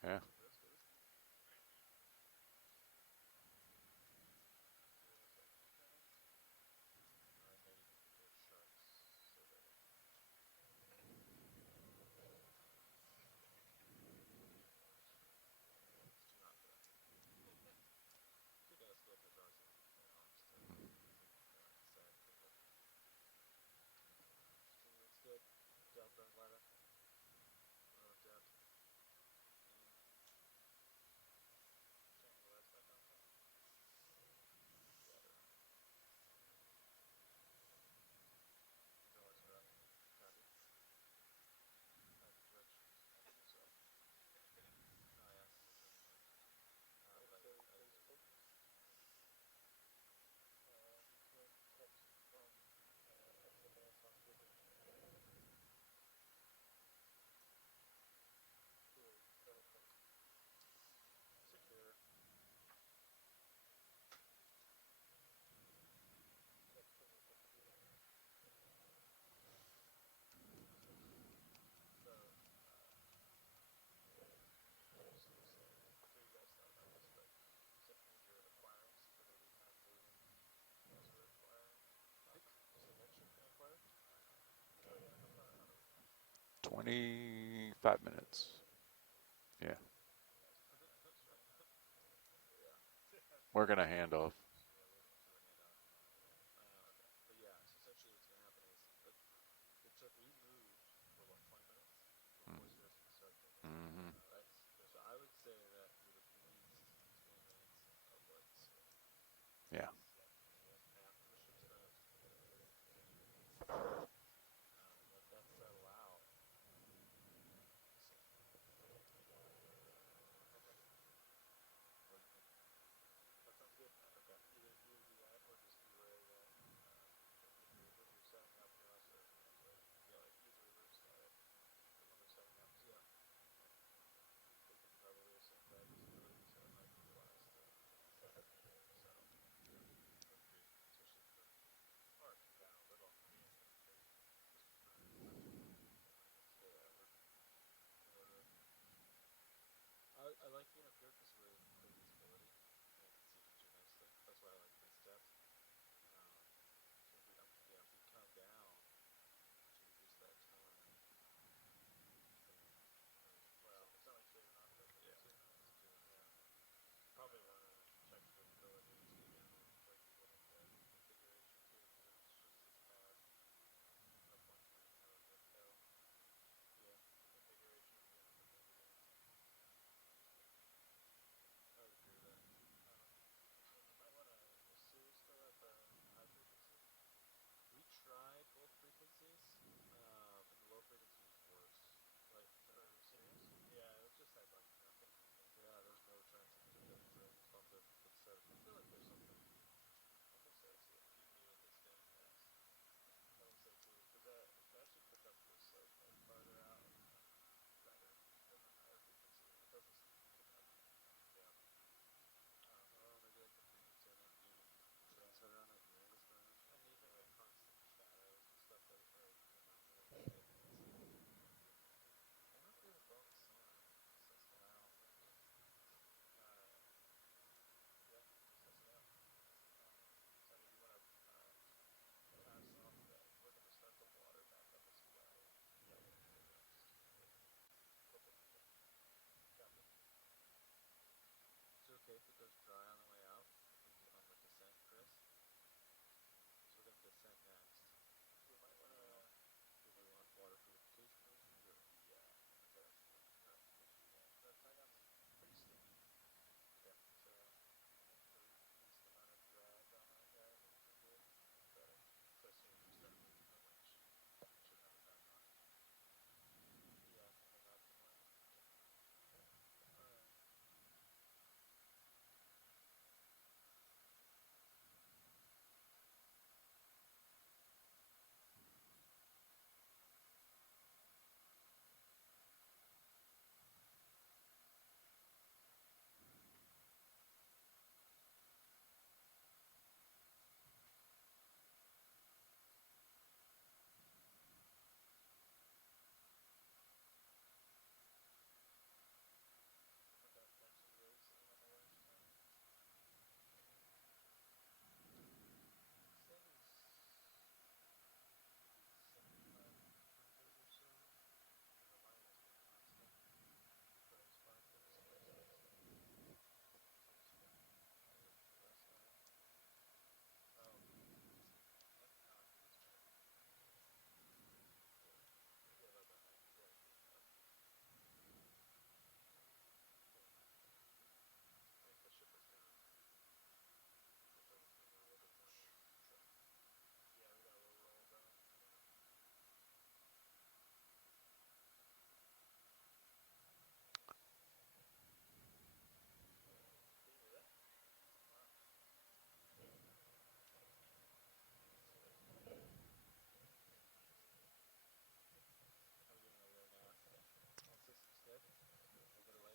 Yeah. $25 minutes. Yeah. We're going to hand off. Mm-hmm. Yeah.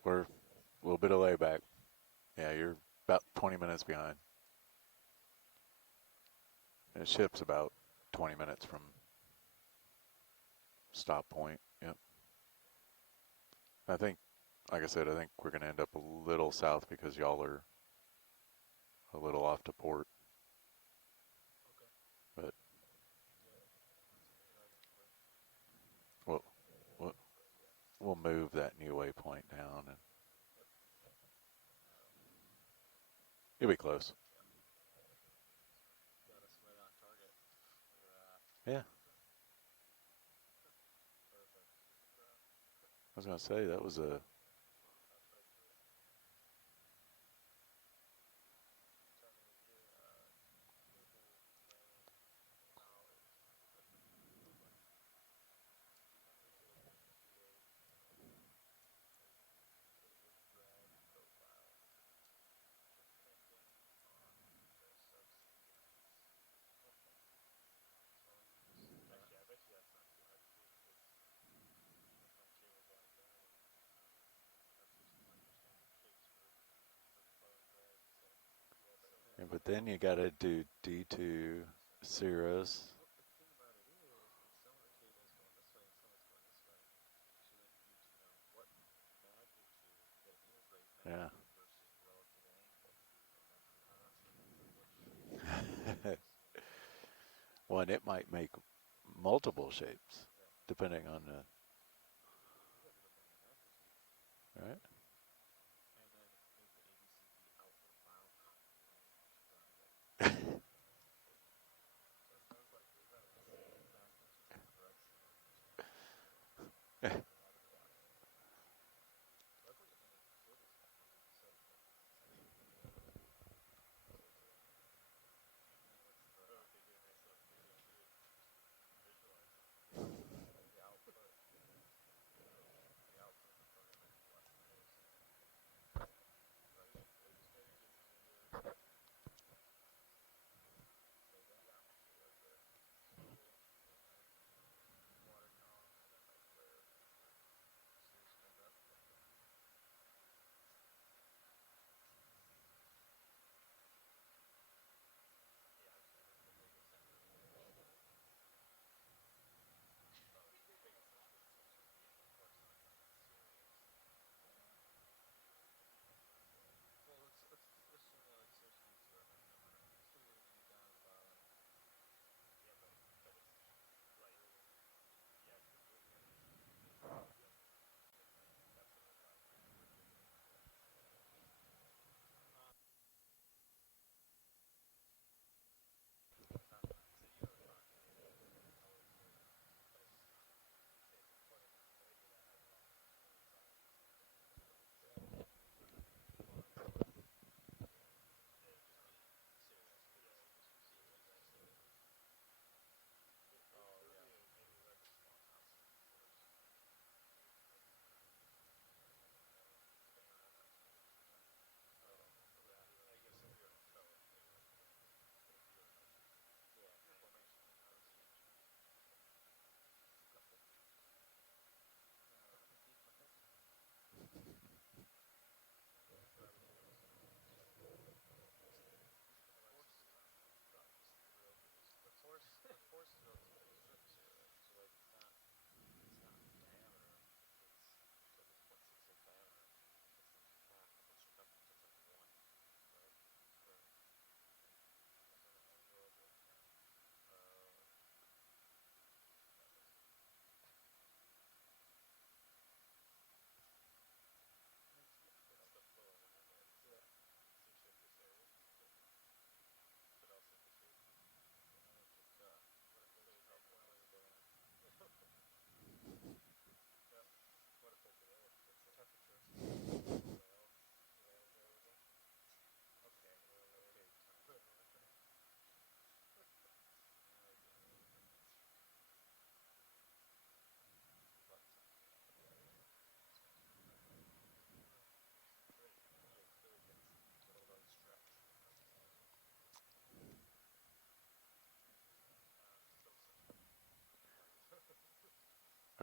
We're a little bit of layback. Yeah, you're about 20 minutes behind. And the ship's about 20 minutes from stop point. Yep. I think, like I said, I think we're going to end up a little south because y'all are a little off to port. But we'll, we'll, we'll move that new waypoint down and you'll be close. Yeah. I was going to say, that was a... Yeah, but then you got to do D2 Cirrus. Yeah. Well, and it might make multiple shapes depending on the... Right?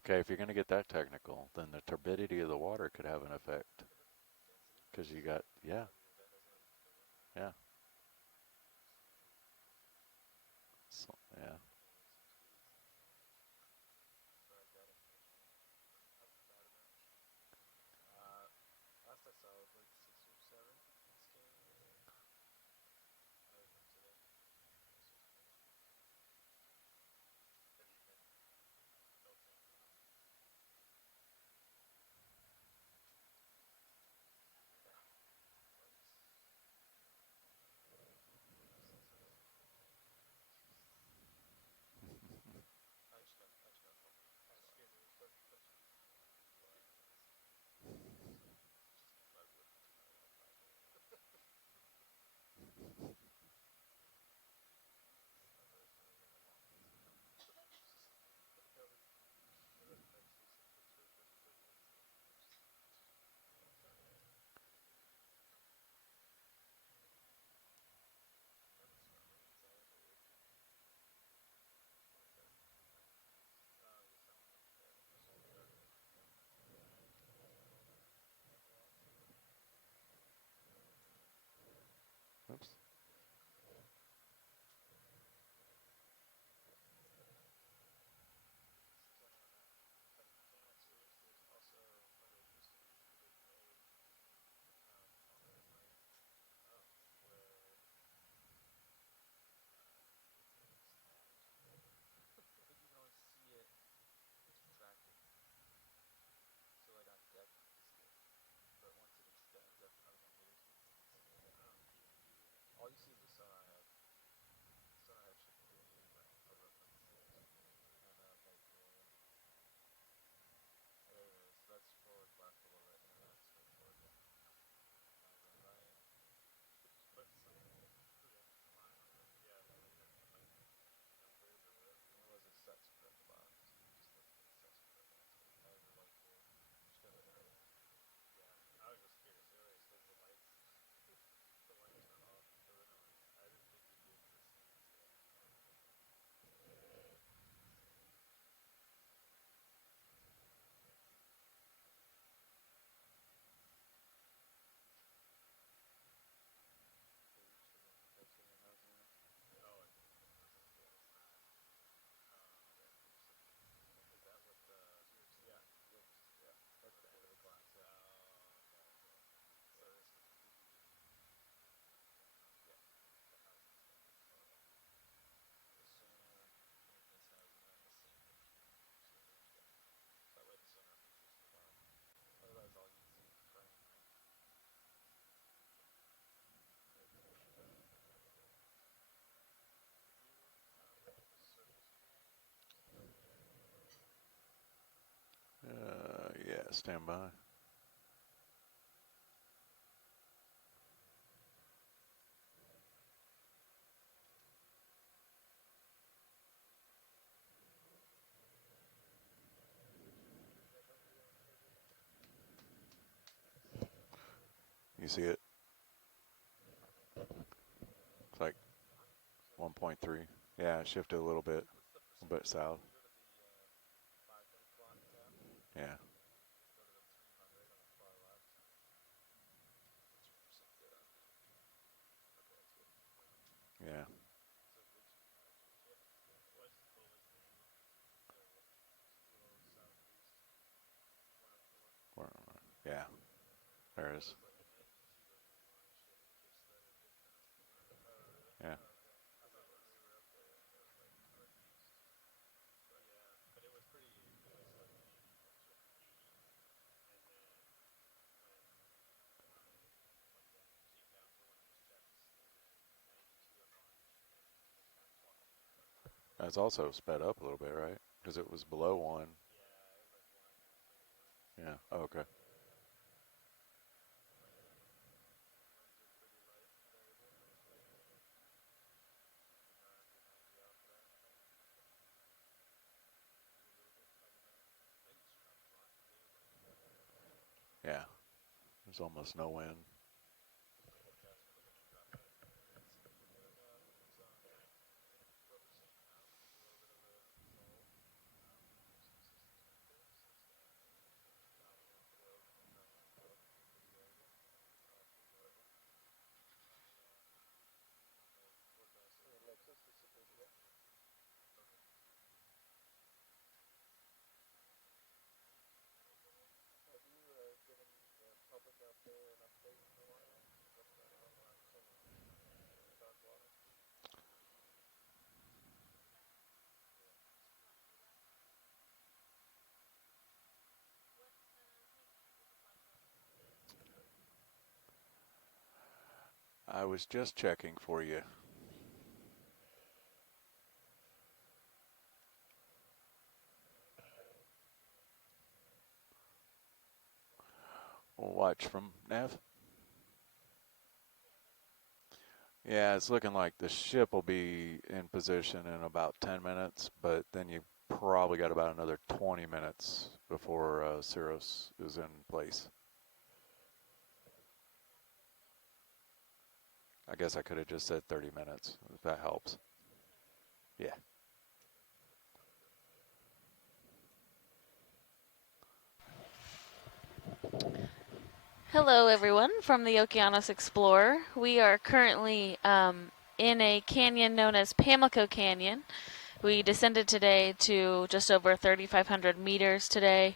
Okay, if you're going to get that technical, then the turbidity of the water could have an effect. Because you got, yeah, yeah. So, yeah. Last I saw was like 6 or 7 skin. Might have been today. Have you been filtering them out? I just got home. I just gave it a quick touch. Bug with my Wi-Fi. My brother's never been a long answer phone. Never text you some picture of him for answer. Kind of smelly. Is that like a wood thing? Like a, oh, you sound like that. Oops. Okeanos, there's also, or there used to be a big lake on the right. Oh, where like you can only see it. It's retracted. So like on deck you can see it, but once it extends after another 1 meters, you can't see it. Oh, all you see is the sonar head. Sonar head should give you a reference, and light below it. There it is. That's forward left a little bit, and then that's straight forward. Yeah. Now we're going right. Just put some line on the like numbers or whatever. It was a set script at the bottom, so you just look for the set script and that's it. Add your light here. Just gotta turn it. Yeah, I was just curious. Earlier it says the lights turn off originally. I didn't think you'd be able to see into that. Oh, okay. That's where your nose is. Oh, I think it was okay. It's not. Okay. Is that what the? Yeah. Yeah. That's the end of the glass. Yeah. Oh, okay. So this would be. Yeah. The housing stuff. Oh yeah. The sonar and this housing are in the same picture. So there's that way the sonar features to the bottom. Otherwise, all you'd see is the frame, right? Maybe push it back. Could you look at the surface cam? Yeah, stand by. You see it? It's like 1.3. Yeah, it shifted a little bit south. If you go to the 5-minute clock tab, Yeah. go to the 300 on the far left. What's your percent good on that? Okay, that's good. Yeah. So good shift. West is always normal. Slow southeast. 104. Yeah. There it is. Feels like an inch. She doesn't even want to shift. Just let it get done. Oh, really? Yeah. Oh, okay. I thought when we were up there, it was like northeast. But yeah, but it was pretty. It was like 80, and then when I went down, it came down for one of those checks, and then 92 at launch, and it was kind of plummeting after that. It's also sped up a little bit, right? Because it was below 1. Yeah, it was like 1 and 31. Yeah. Oh, okay. And winds are pretty light and variable. Keep an eye on your 90 out for that. Do a little bit tugging out. I think Trump's launch today was like 4. Yeah. There's almost no wind. The forecast for looking at drop out today seems pretty good. It's rubber seeing out. There's a little bit of a lull. Seems consistent. I was just checking for you. We'll watch from Nav. Yeah, it's looking like the ship will be in position in about 10 minutes, but then you probably got about another 20 minutes before Cirrus is in place. I guess I could have just said 30 minutes, if that helps. Yeah. Hello, everyone, from the Okeanos Explorer. We are currently in a canyon known as Pamlico Canyon. We descended today to just over 3,500 meters today,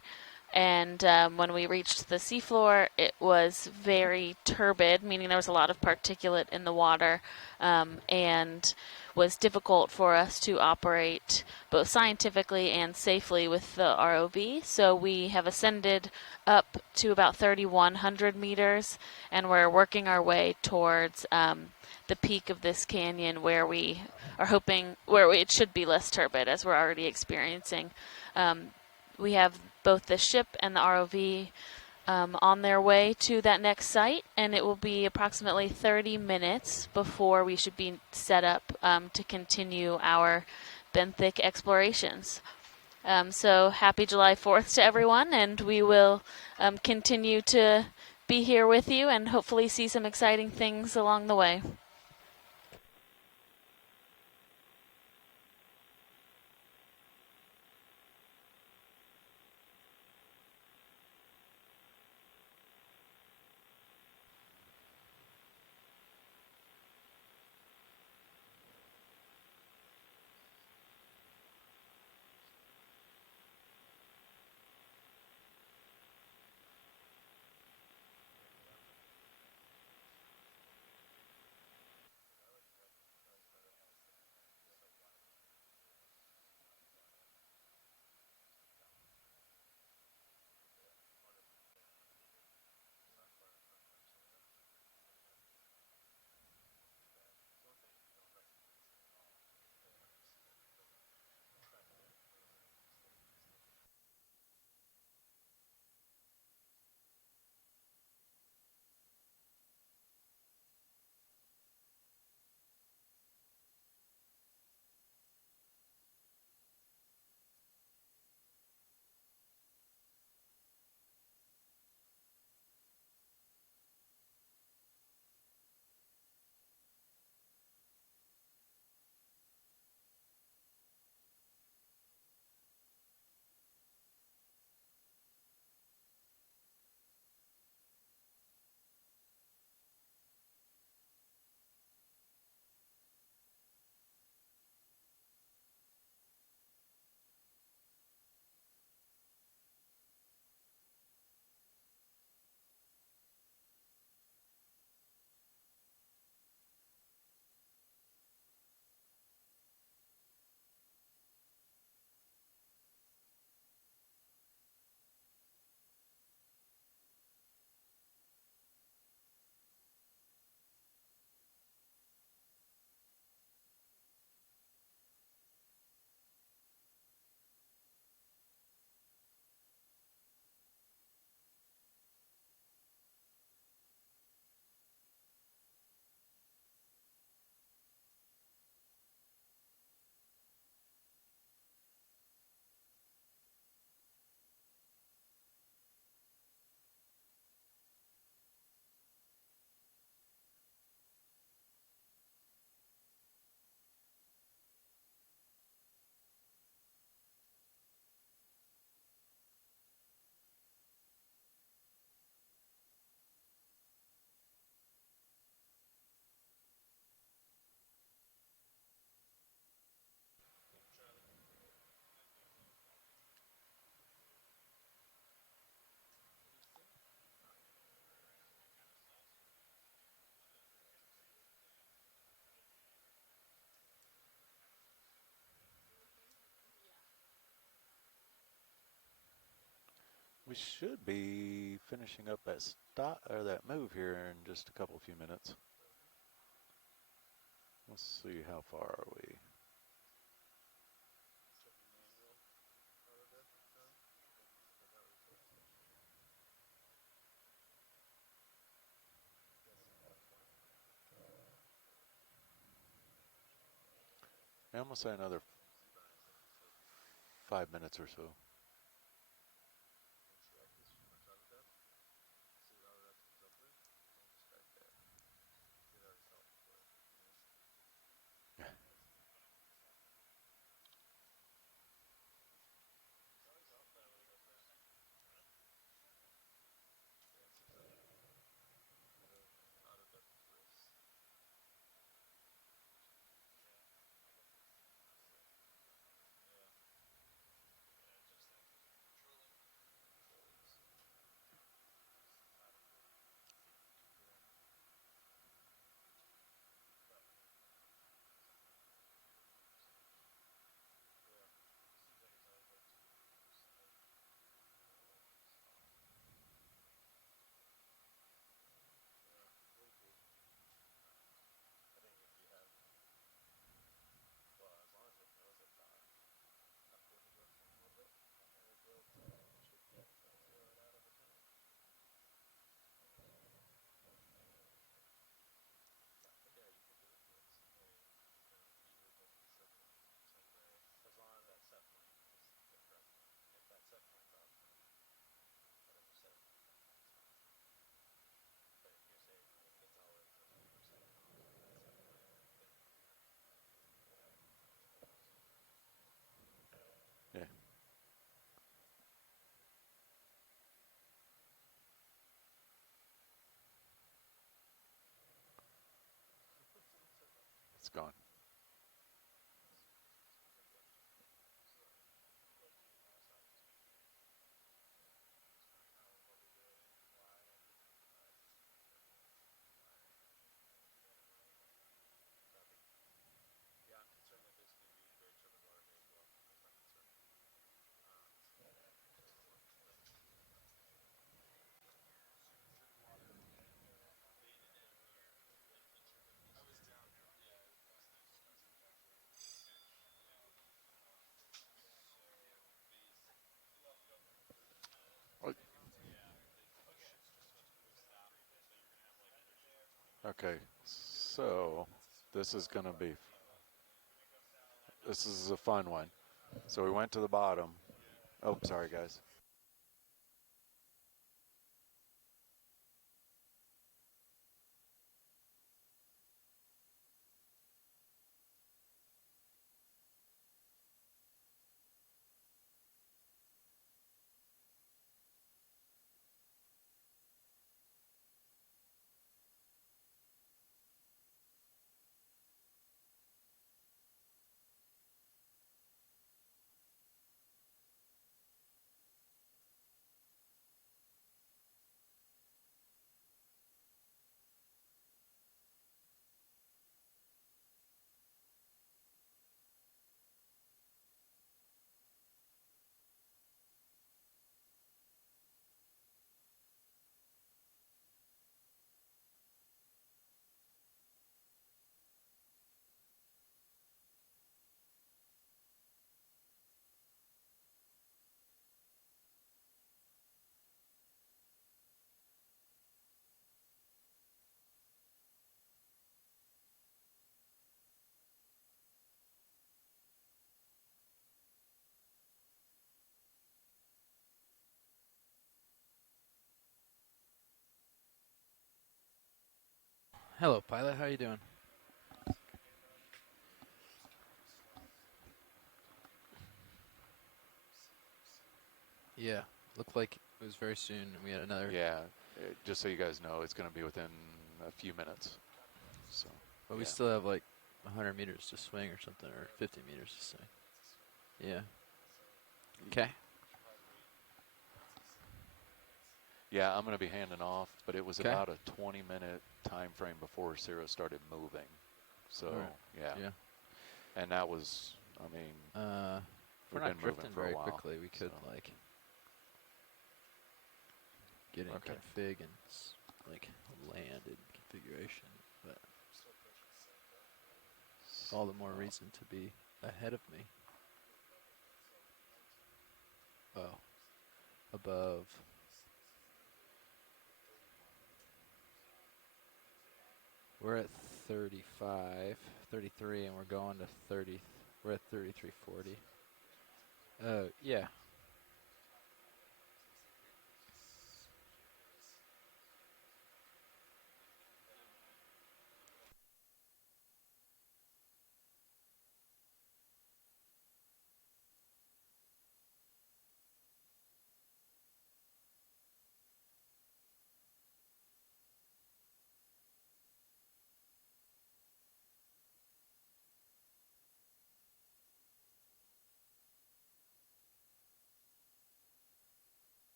and when we reached the seafloor, it was very turbid, meaning there was a lot of particulate in the water, and was difficult for us to operate both scientifically and safely with the ROV. So we have ascended up to about 3,100 meters, and we're working our way towards the peak of this canyon where we are hoping, it should be less turbid as we're already experiencing. We have both the ship and the ROV on their way to that next site, and it will be approximately 30 minutes before we should be set up to continue our benthic explorations. So happy July 4th to everyone, and we will continue to be here with you and hopefully see some exciting things along the way. We should be finishing up that stop or that move here in just a few minutes. Let's see, how far are we? Yeah, I'm gonna say another 5 minutes or so. Yeah, it's gone. Okay, so this is gonna be, this is a fun one. So we went to the bottom. Oh, sorry guys. Hello, pilot. How you doing? Yeah, looked like it was very soon. We had another, Yeah, just so you guys know, it's gonna be within a few minutes. So, but we yeah. still have like 100 meters to swing or something, or 50 meters to swing. Yeah. Okay. Yeah, I'm gonna be handing off, but it was Okay. about a 20-minute time frame before Cirrus started moving. So, Alright. yeah. Yeah. And that was, I mean, If we're we've not been moving drifting for a very while. quickly, we could so. like getting Okay. config and like land and configuration, but all the more reason to be ahead of me. Oh, above. We're at 35, 33, and we're going to 30. We're at 3340. Yeah.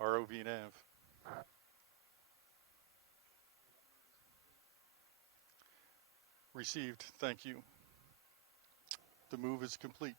ROV nav. Received. Thank you. The move is complete.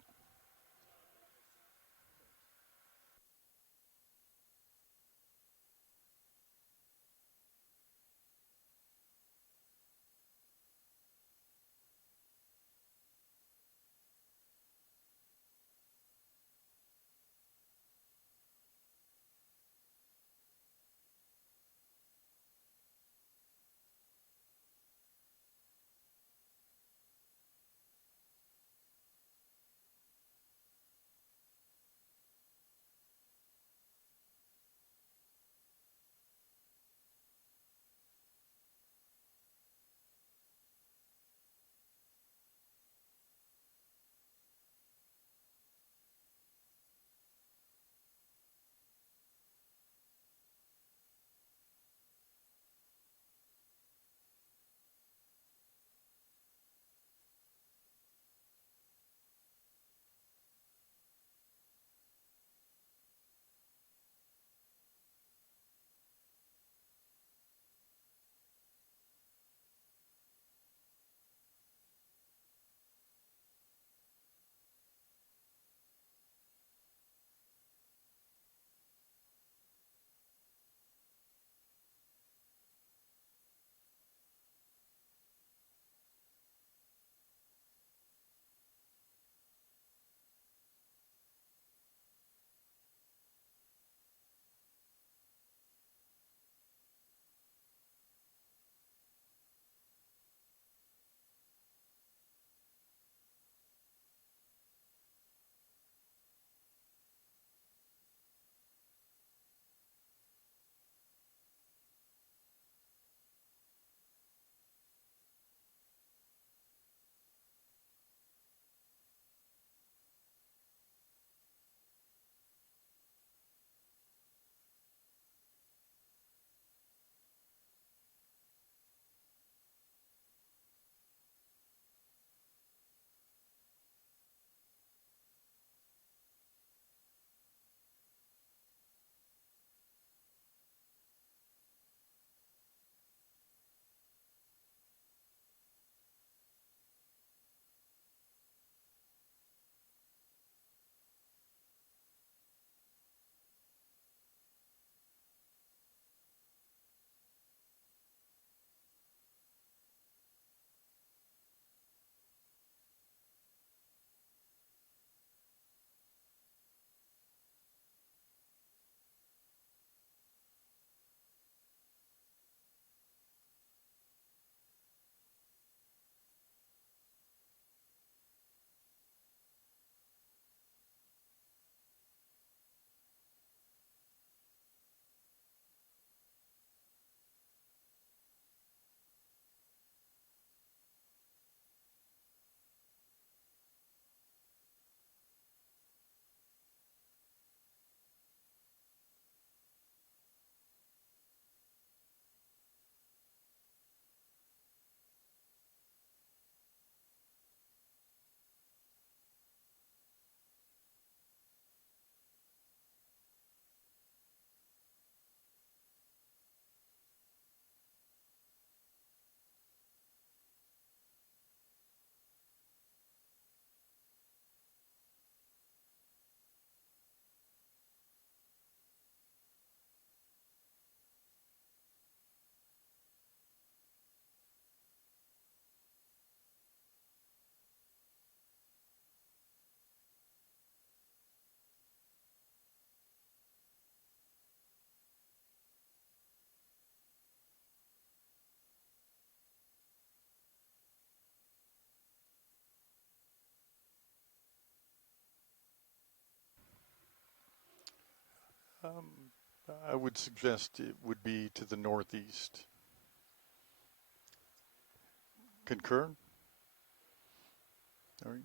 I would suggest it would be to the northeast. Concur? All right.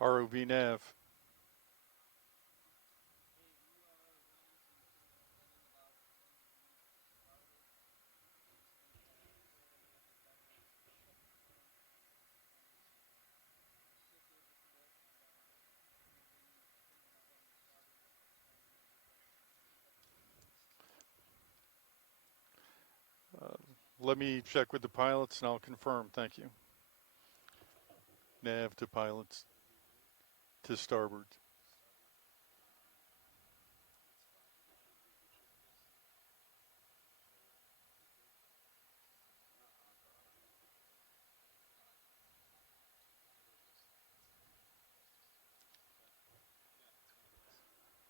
ROV nav. Let me check with the pilots and I'll confirm. Thank you. Nav to pilots to starboard.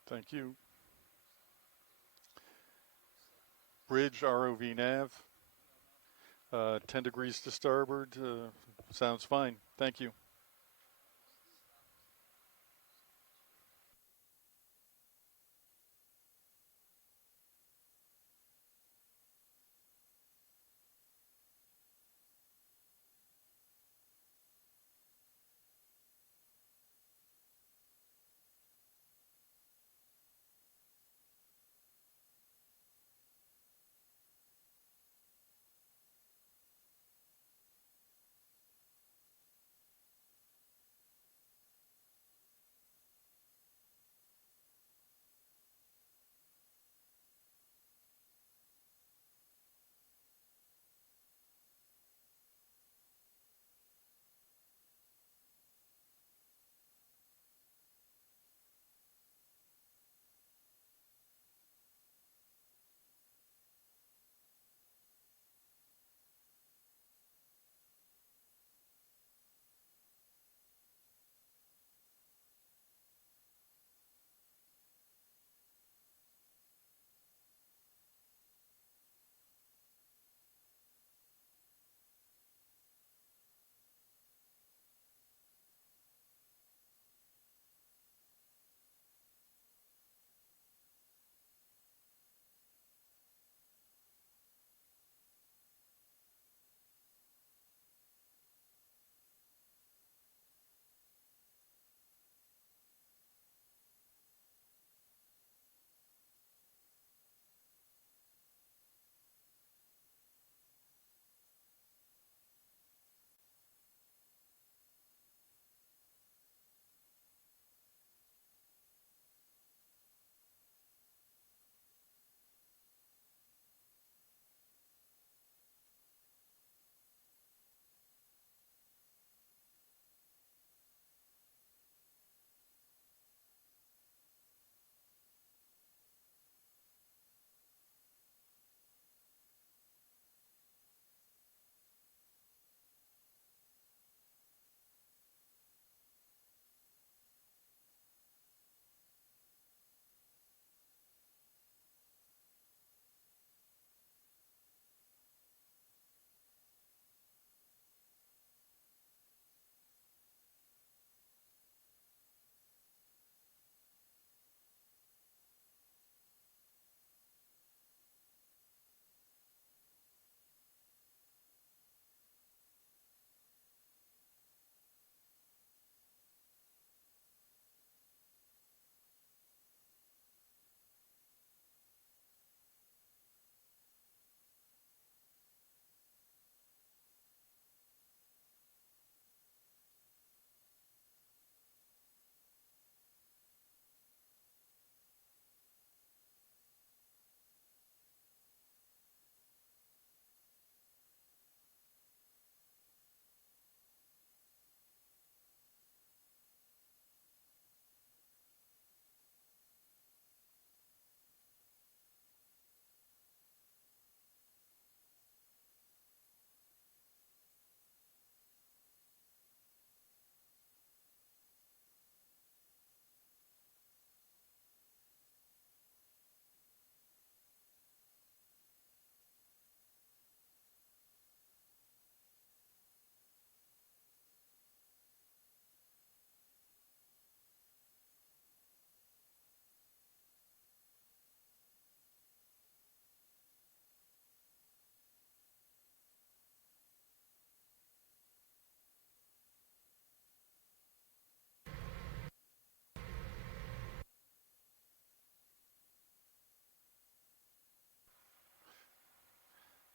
Thank you. Bridge ROV nav. 10 degrees to starboard. Sounds fine. Thank you.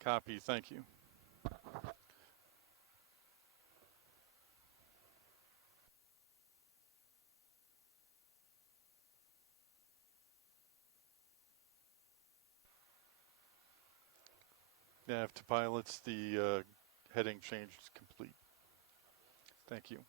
Copy. Thank you. Nav to pilots, the heading change is complete. Thank you.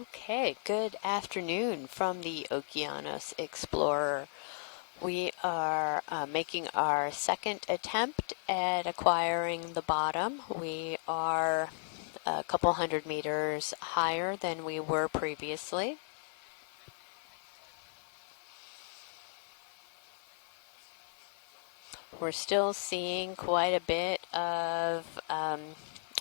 Okay, good afternoon from the Okeanos Explorer. We are making our second attempt at acquiring the bottom. We are a couple hundred meters higher than we were previously. We're still seeing quite a bit of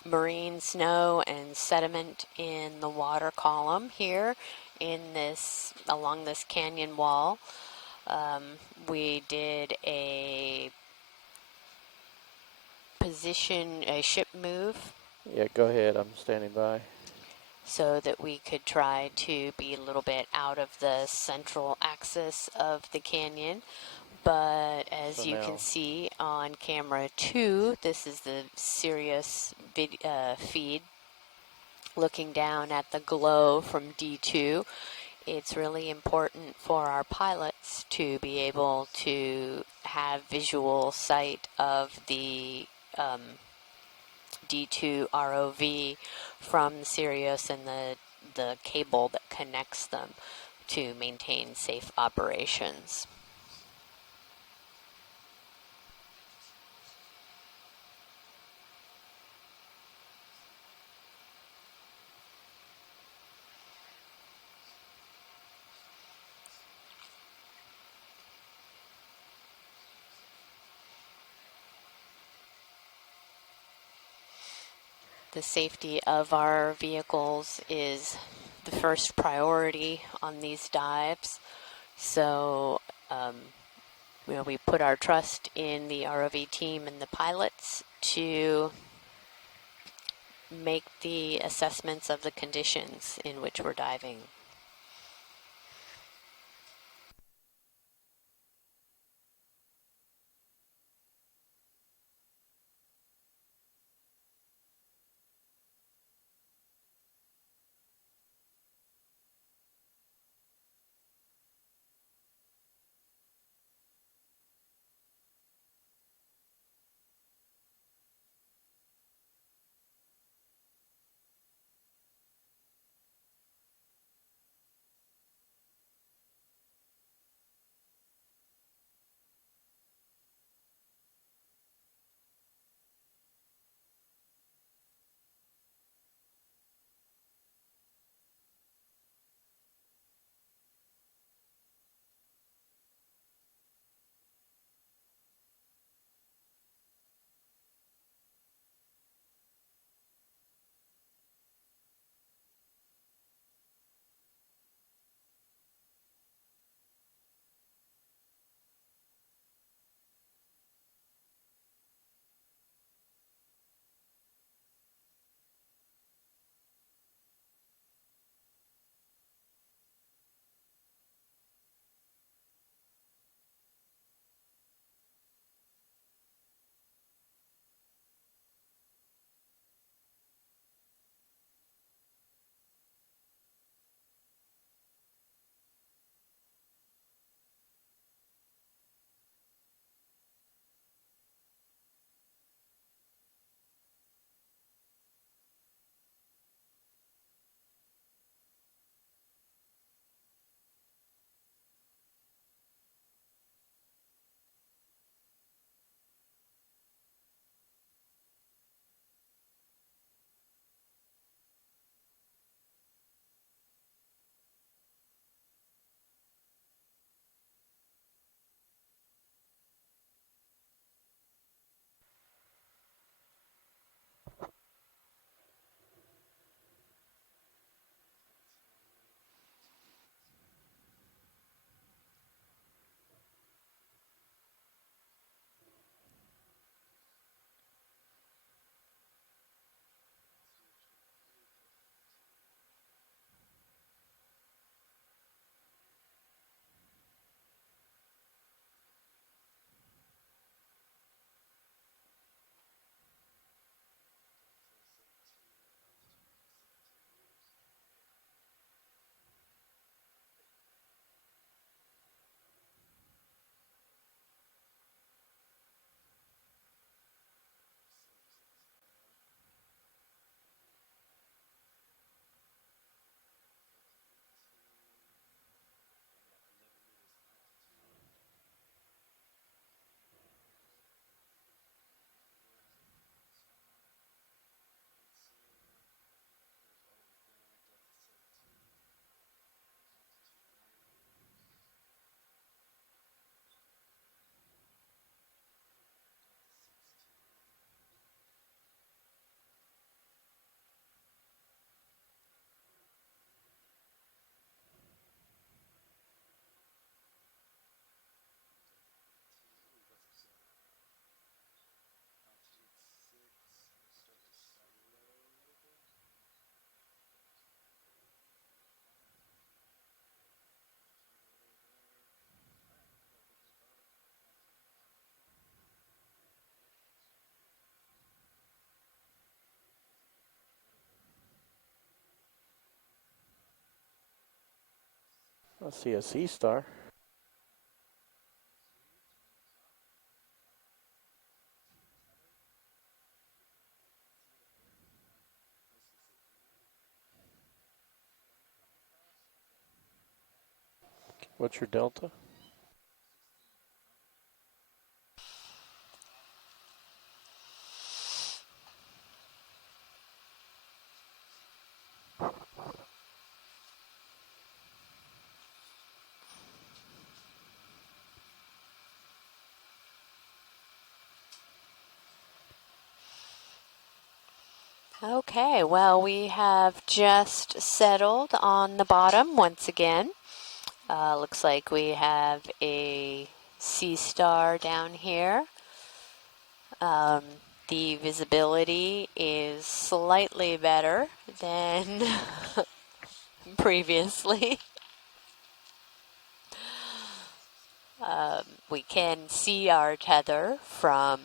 marine snow and sediment in the water column here in this along this canyon wall. We did a ship move Yeah, go ahead. I'm standing by. so that we could try to be a little bit out of the central axis of the canyon. But as So you now- can see on camera 2, this is the Sirius feed looking down at the glow from D2. It's really important for our pilots to be able to have visual sight of the D2 ROV from Sirius and the cable that connects them to maintain safe operations. The safety of our vehicles is the first priority on these dives. So, we put our trust in the ROV team and the pilots to make the assessments of the conditions in which we're diving. I see a sea star. What's your delta? Okay, well, we have just settled on the bottom once again. Looks like we have a sea star down here. The visibility is slightly better than previously. We can see our tether from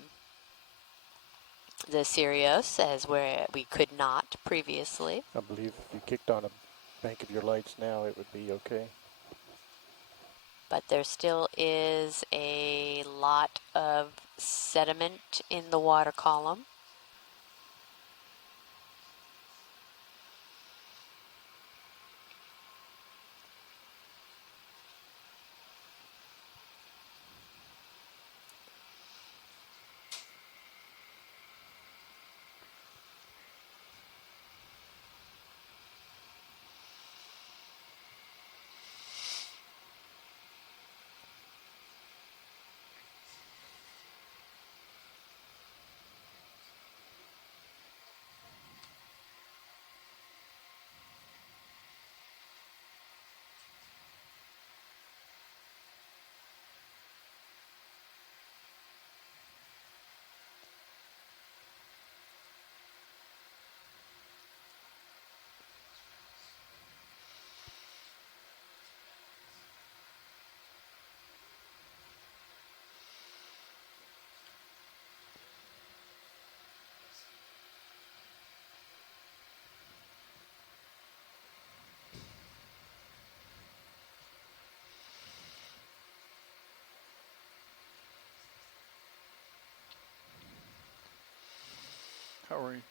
the Sirius as where we could not previously. I believe if you kicked on a bank of your lights now, it would be okay. But there still is a lot of sediment in the water column. How are you?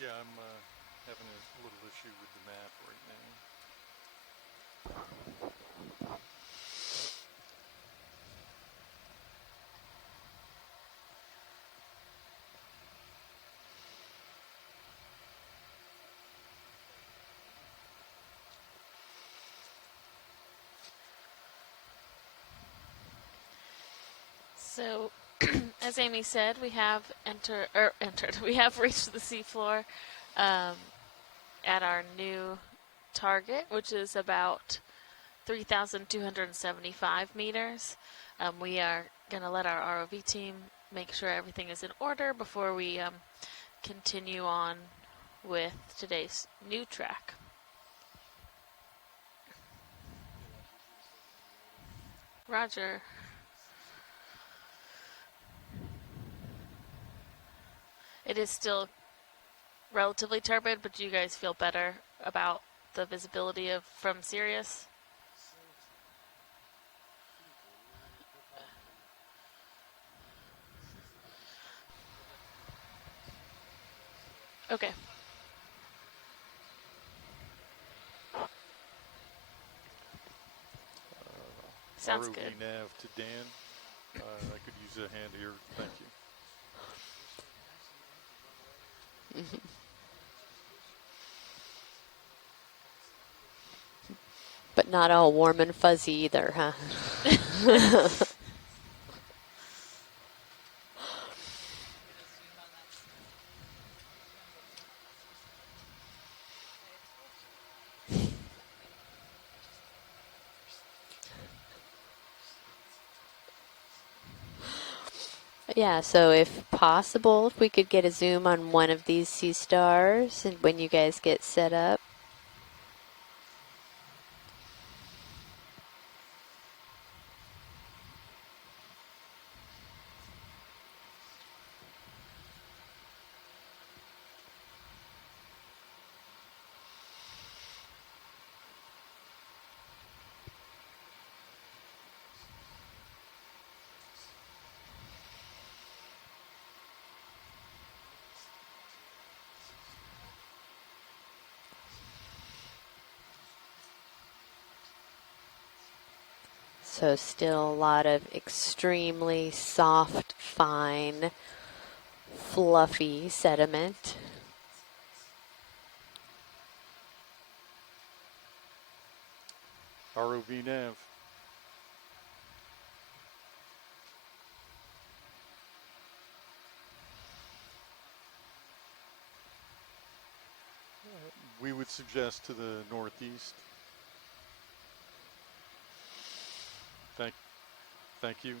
Yeah, I'm having a little issue with the map right now. So, as Amy said, we have entered. We have reached the seafloor at our new target, which is about 3,275 meters. We are going to let our ROV team make sure everything is in order before we continue on with today's new track. Roger. It is still relatively turbid, but do you guys feel better about the visibility of from Sirius? Okay. Sounds ROV good. nav to Dan. I could use a hand here. Thank you. But not all warm and fuzzy either, huh? Yeah, so if possible, if we could get a zoom on one of these sea stars and when you guys get set up. So still a lot of extremely soft, fine, fluffy sediment. ROV nav. We would suggest to the northeast. Thank, thank you.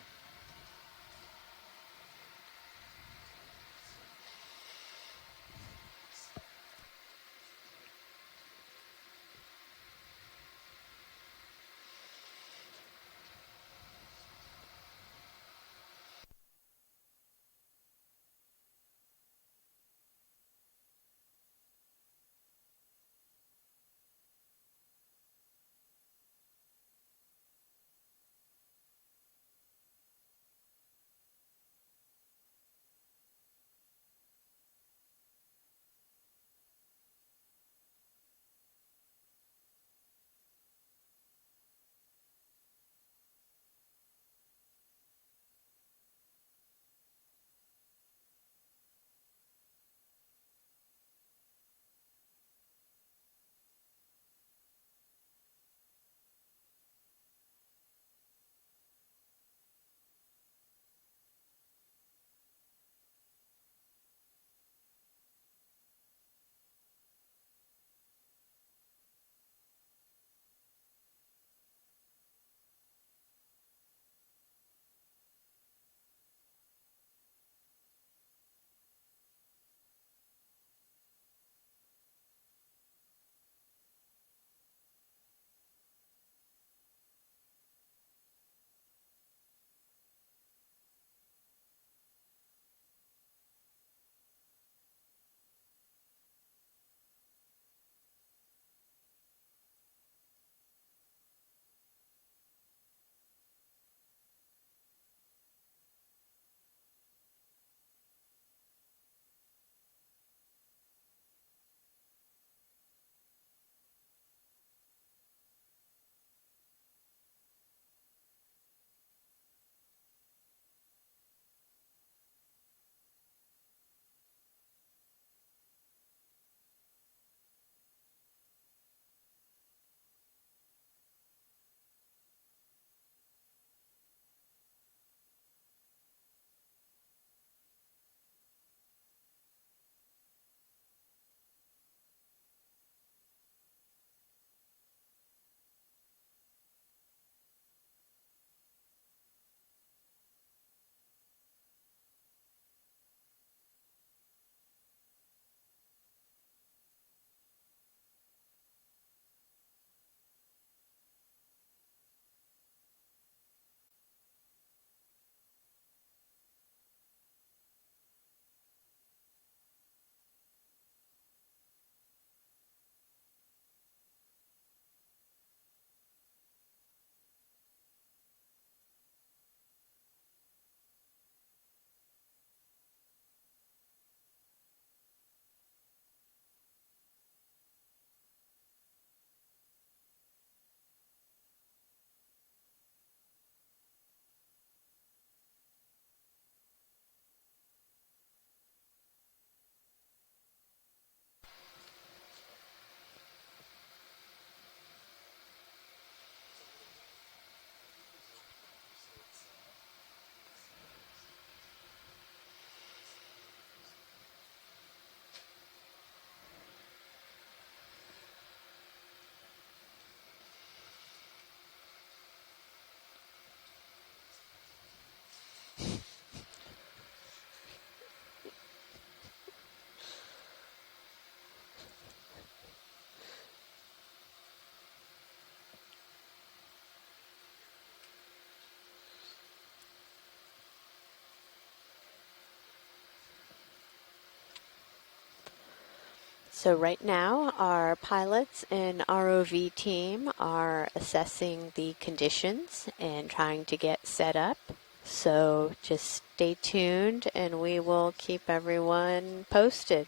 So right now, our pilots and ROV team are assessing the conditions and trying to get set up. So just stay tuned and we will keep everyone posted.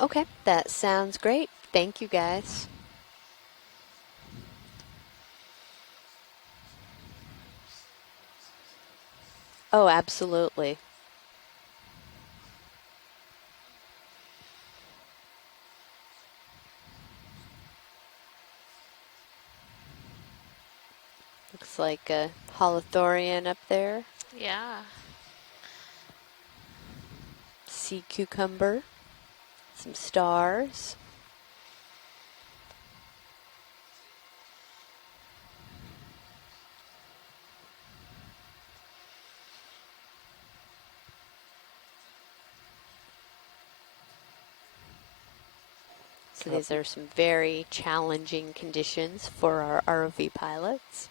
Okay, that sounds great. Thank you guys. Oh, absolutely. Looks like a holothorian up there. Yeah. Sea cucumber. Some stars. So these Copy. are some very challenging conditions for our ROV pilots.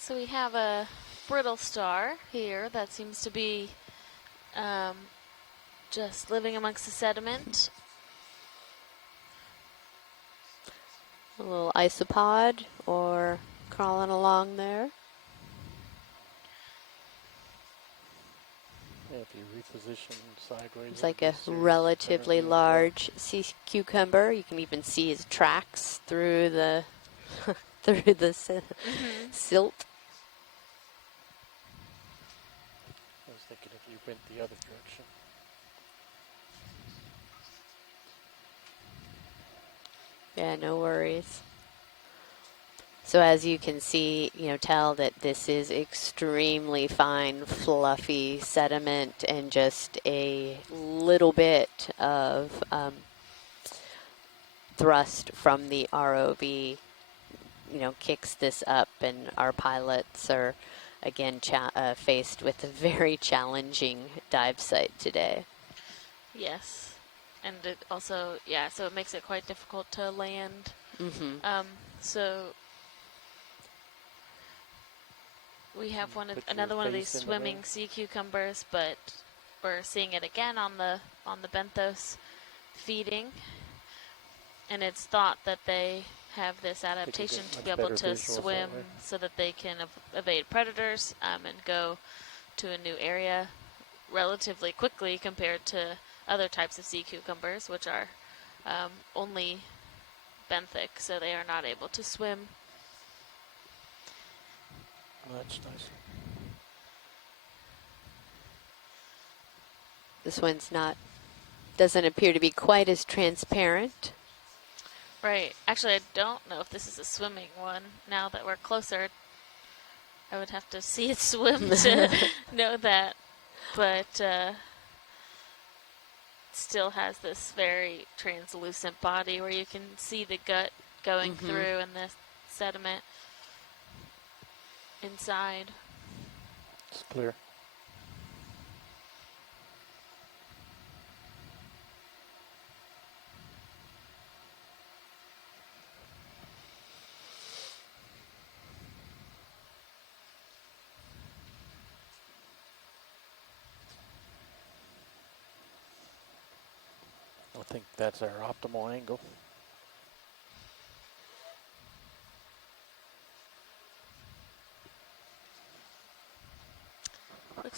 So we have a brittle star here that seems to be just living amongst the sediment. A little isopod or crawling along there. Yeah, if you reposition sideways, It's it'll like be a seriously better relatively view as well. large sea cucumber. You can even see his tracks through the through the Mm-hmm. silt. I was thinking if you went the other direction. Yeah, no worries. So as you can see, tell that this is extremely fine, fluffy sediment and just a little bit of thrust from the ROV, kicks this up, and our pilots are again faced with a very challenging dive site today. Yes. And it also, yeah, so it makes it quite difficult to land. Mm-hmm. So we have Put your another one of these face in the swimming wind. sea cucumbers, but we're seeing it again on the benthos feeding, and it's thought that they have this I think you'll adaptation get to much be able better to visuals swim that way. so that they can evade predators and go to a new area relatively quickly compared to other types of sea cucumbers, which are only benthic, so they are not able to swim. Much nicer. This one's doesn't appear to be quite as transparent. Right. Actually, I don't know if this is a swimming one. Now that we're closer, I would have to see it swim to know that. But still has this very translucent body where you can see the gut going through and the sediment inside. It's clear. I think that's our optimal angle.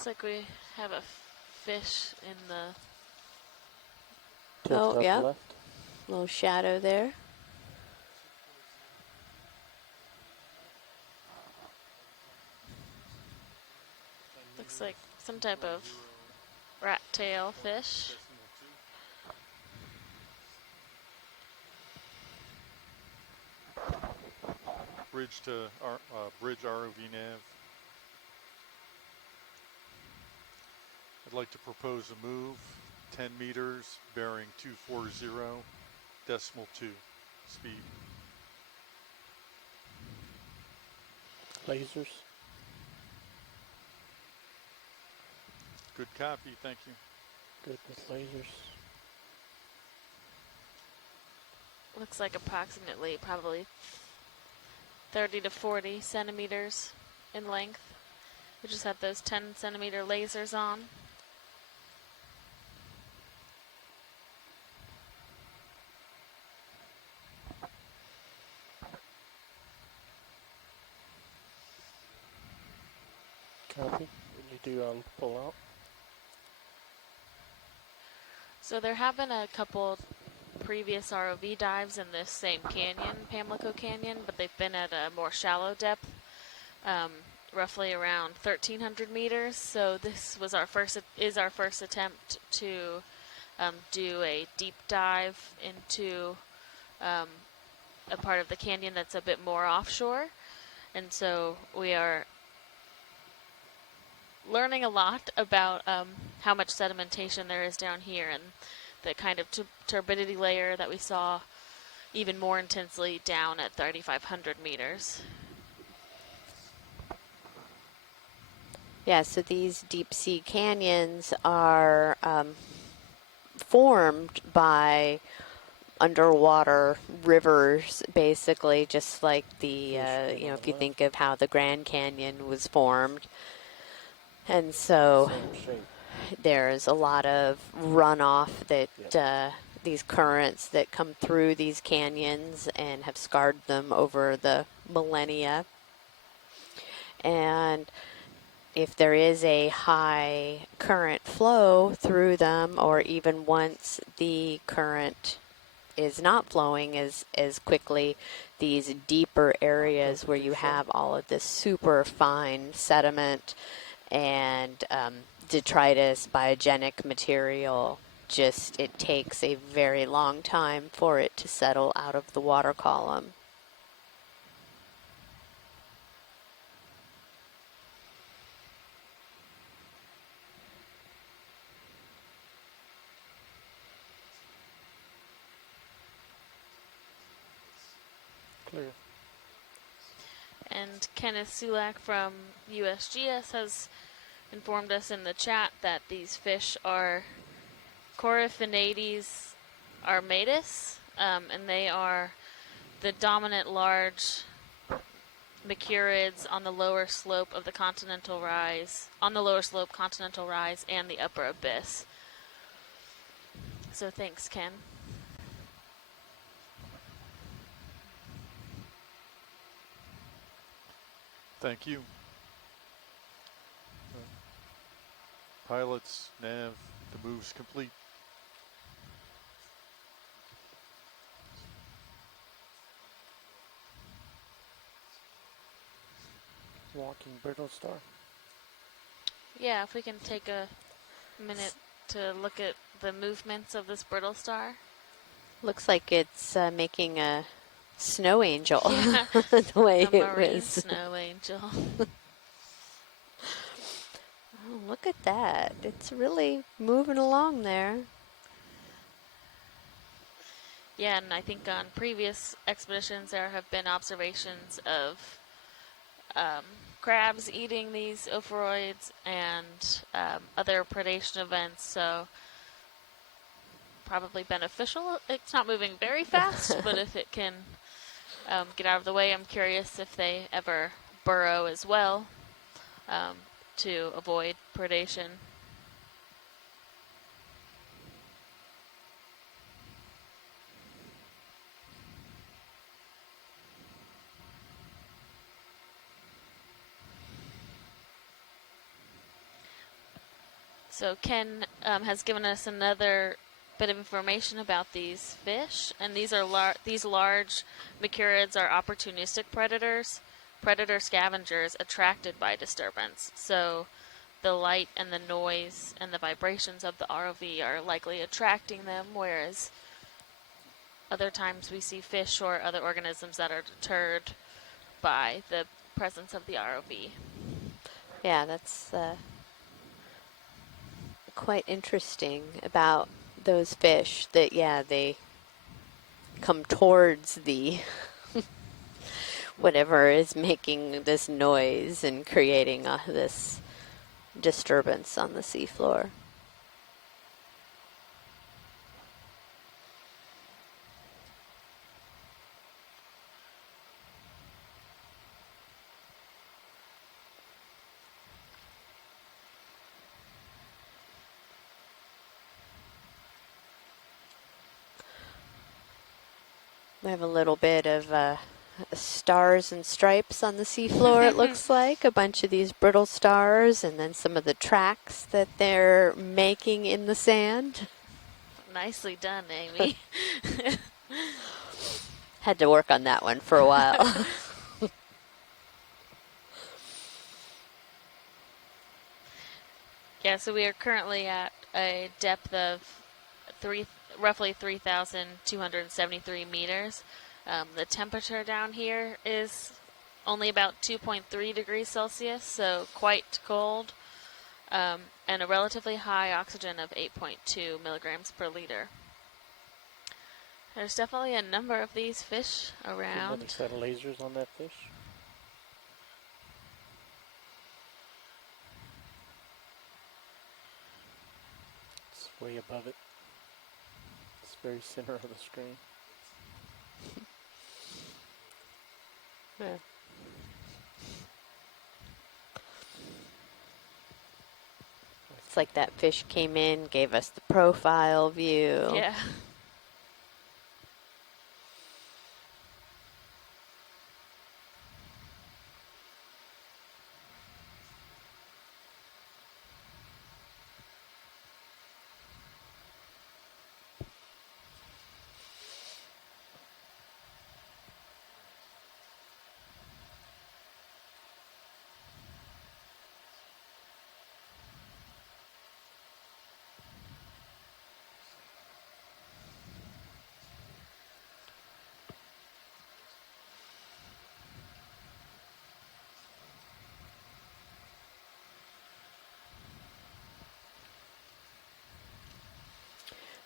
Looks like we have a fish in the. Tilt up yeah. left. Little shadow there. Looks like some type of rat tail fish. Bridge to bridge ROV nav. I'd like to propose a move, 10 meters, bearing 240.2 speed. Lasers. Good copy, thank you. Good with lasers. Looks like approximately probably 30 to 40 centimeters in length. We just have those 10 centimeter lasers on. Copy. You do on pull out. So there have been a couple previous ROV dives in this same canyon, Pamlico Canyon, but they've been at a more shallow depth, roughly around 1,300 meters. So this was our first attempt to do a deep dive into a part of the canyon that's a bit more offshore, and so we are learning a lot about how much sedimentation there is down here and the kind of turbidity layer that we saw even more intensely down at 3,500 meters. Yeah, so these deep sea canyons are formed by underwater rivers, basically, just like the, if you think of how the Grand Canyon was formed. And so there's a lot of runoff that these currents that come through these canyons and have scarred them over the millennia. And if there is a high current flow through them, or even once the current is not flowing as quickly, these deeper areas where you have all of this super fine sediment and detritus, biogenic material, it takes a very long time for it to settle out of the water column. Clear. And Kenneth Sulak from USGS has informed us in the chat that these fish are Coryphaenades armatus, and they are the dominant large mercurids on the lower slope of the continental rise, and the upper abyss. So thanks, Ken. Thank you. Pilots, nav, the move's complete. Walking brittle star. Yeah, if we can take a minute to look at the movements of this brittle star. Looks like it's making a snow angel. Yeah, the way a it marine was. snow angel. Oh, look at that. It's really moving along there. Yeah, and I think on previous expeditions there have been observations of crabs eating these ophoroids and other predation events, so probably beneficial. It's not moving very fast, but if it can get out of the way, I'm curious if they ever burrow as well to avoid predation. So Ken has given us another bit of information about these fish, and these are these large macurids are opportunistic predators, predator scavengers attracted by disturbance. So the light and the noise and the vibrations of the ROV are likely attracting them, whereas other times we see fish or other organisms that are deterred by the presence of the ROV. Yeah, that's quite interesting about those fish that, yeah, they come towards the whatever is making this noise and creating this disturbance on the seafloor. We have a little bit of stars and stripes on the seafloor, it looks like. A bunch of these brittle stars, and then some of the tracks that they're making in the sand. Nicely done, Amy. Had to work on that one for a while. Yeah, so we are currently at a depth of roughly 3,273 meters. The temperature down here is only about 2.3 degrees Celsius, so quite cold, and a relatively high oxygen of 8.2 milligrams per liter. There's definitely a number of these fish Another around. set of lasers on that fish. It's way above it. It's very center of the screen. Yeah. It's like that fish came in, gave us the profile view. Yeah.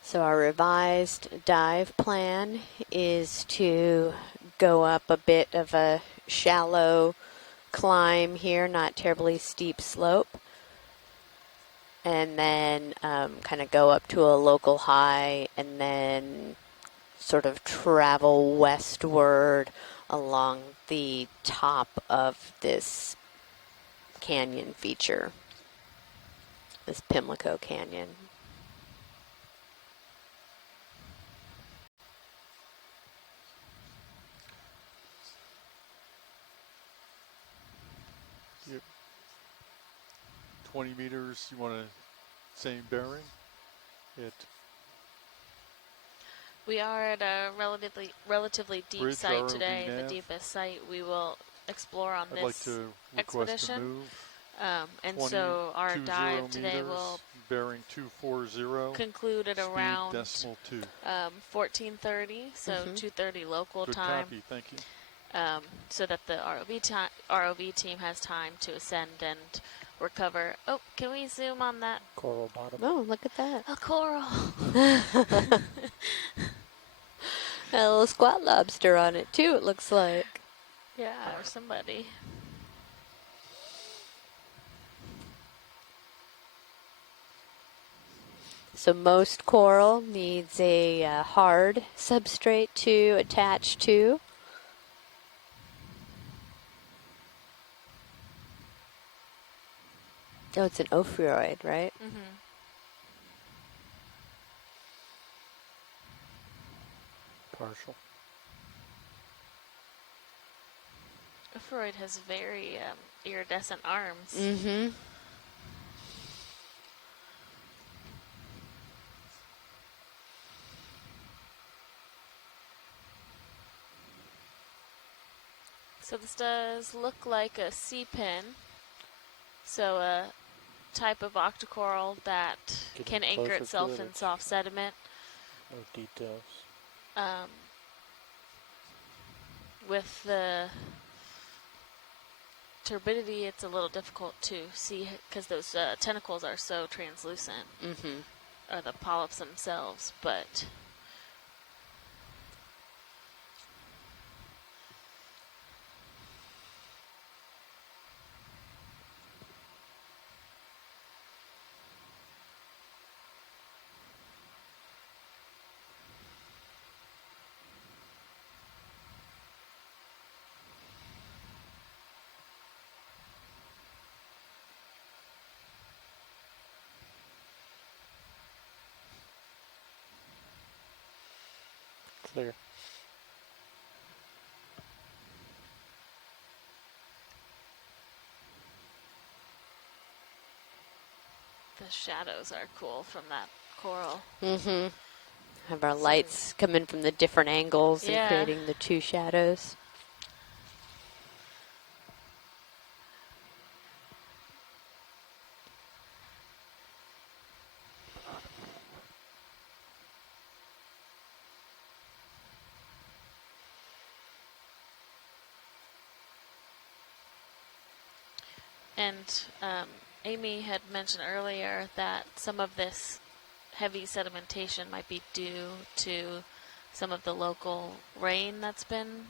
So our revised dive plan is to go up a bit of a shallow climb here, not terribly steep slope, and then kind of go up to a local high and then sort of travel westward along the top of this canyon feature, this Pamlico Canyon. Yep. 20 meters, you want to same bearing? We are at a relatively deep Bridge site ROV today, the nav. deepest site we will explore on I'd like this to request expedition. a move. And so our dive today meters, will bearing 240. conclude at speed around decimal 2. 14:30, so 2:30 local Good time, copy, thank you. so that the ROV team has time to ascend and recover. Oh, can we zoom on that? Coral bottom. Oh, look at that. A coral. A little squat lobster on it too, it looks like. Yeah, or somebody. So most coral needs a hard substrate to attach to. Oh, it's an ophryoid, right? Mm-hmm. Partial. Freud has very iridescent arms. Mm-hmm. So this does look like a sea pin. So a type of octocoral that Getting can anchor closer to itself it, in it's soft sediment. no details. Um, with the turbidity, it's a little difficult to see because those tentacles are so translucent, Mm-hmm. or the polyps themselves, but Clear. the shadows are cool from that coral. Mm-hmm. Have our So lights come in from the different angles and yeah. creating the two shadows. And Amy had mentioned earlier that some of this heavy sedimentation might be due to some of the local rain that's been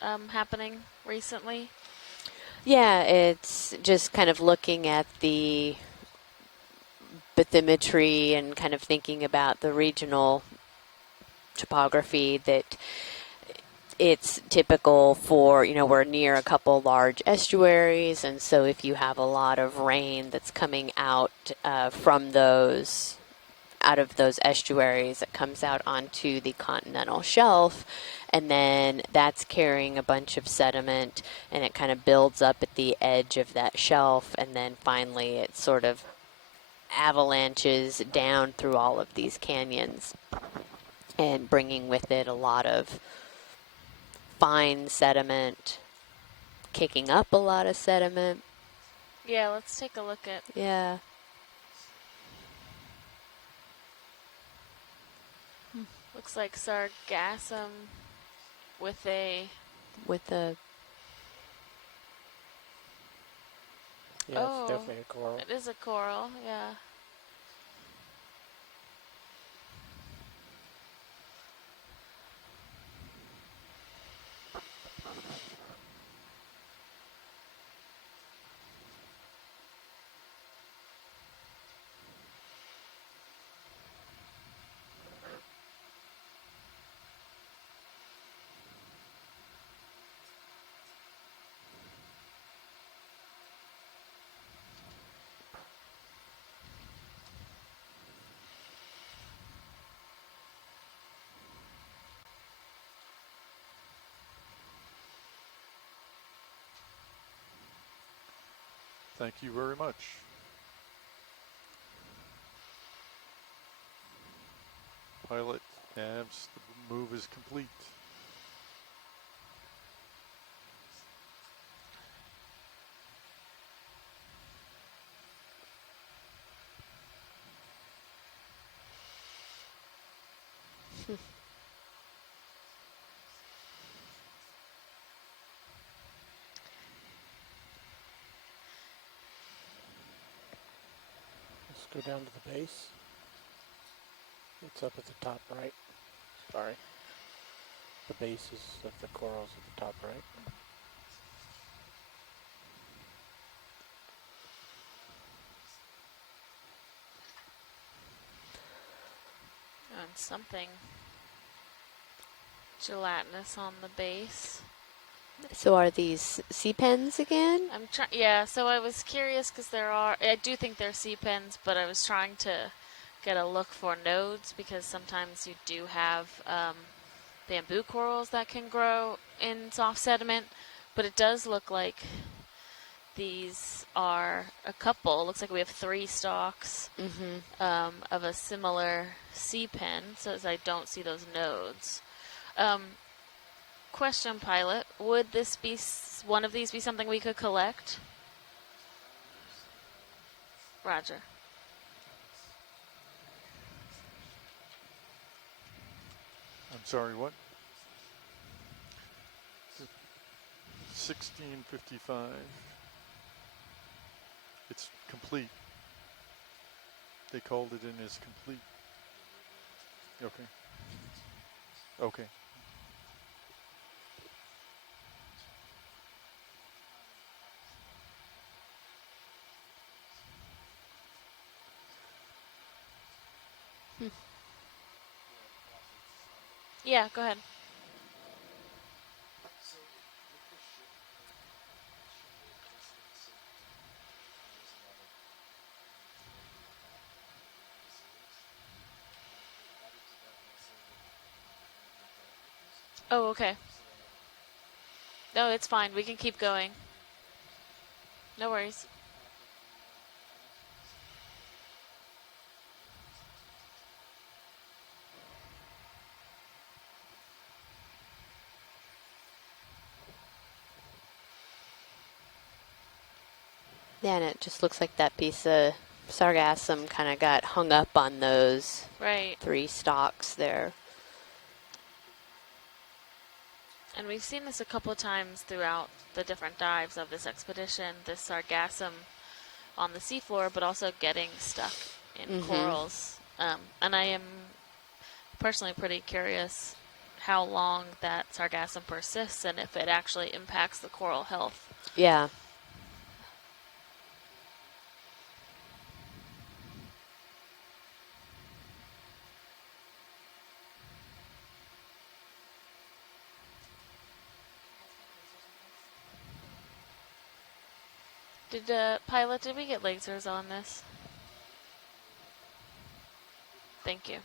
happening recently. Yeah, it's just kind of looking at the bathymetry and kind of thinking about the regional topography that it's typical for, we're near a couple large estuaries, and so if you have a lot of rain that's coming out from those out of those estuaries, it comes out onto the continental shelf, and then that's carrying a bunch of sediment, and it kind of builds up at the edge of that shelf, and then finally it sort of avalanches down through all of these canyons and bringing with it a lot of fine sediment, kicking up a lot of sediment. Yeah, let's take a look at. Yeah. Looks like sargassum with a. With the Yeah, it's definitely a coral. It is a coral, yeah. Thank you very much. Pilot Avs, the move is complete. Let's go down to the base. It's up at the top right. Sorry. The base is of the corals at the top right. And something gelatinous on the base. So are these sea pens again? I'm trying. Yeah, so I was curious because I do think they're sea pens, but I was trying to get a look for nodes because sometimes you do have bamboo corals that can grow in soft sediment, but it does look like these are a couple. Looks like we have 3 stalks of a similar sea pen, so as I don't see those nodes. question, pilot. Would this be one of these be something we could collect? Roger. I'm sorry, what? 1655. It's complete. They called it in as complete. Okay. Okay. Yeah, go ahead. Oh, okay. No, it's fine. We can keep going. No worries. Yeah, and it just looks like that piece of sargassum kind of got hung up on those Right. 3 stalks there. And we've seen this a couple of times throughout the different dives of this expedition, this sargassum on the seafloor, but also getting stuck in corals. And I am personally pretty curious how long that sargassum persists and if it actually impacts the coral health. Yeah. Pilot, did we get lasers on this? Thank you.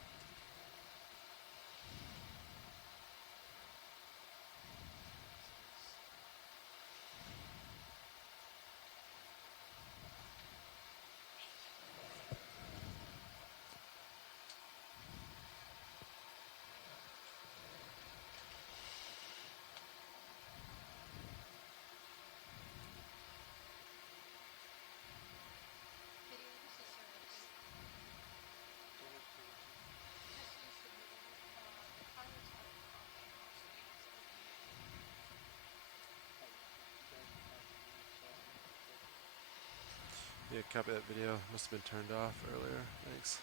Yeah, copy that video. Must have been turned off earlier. Thanks.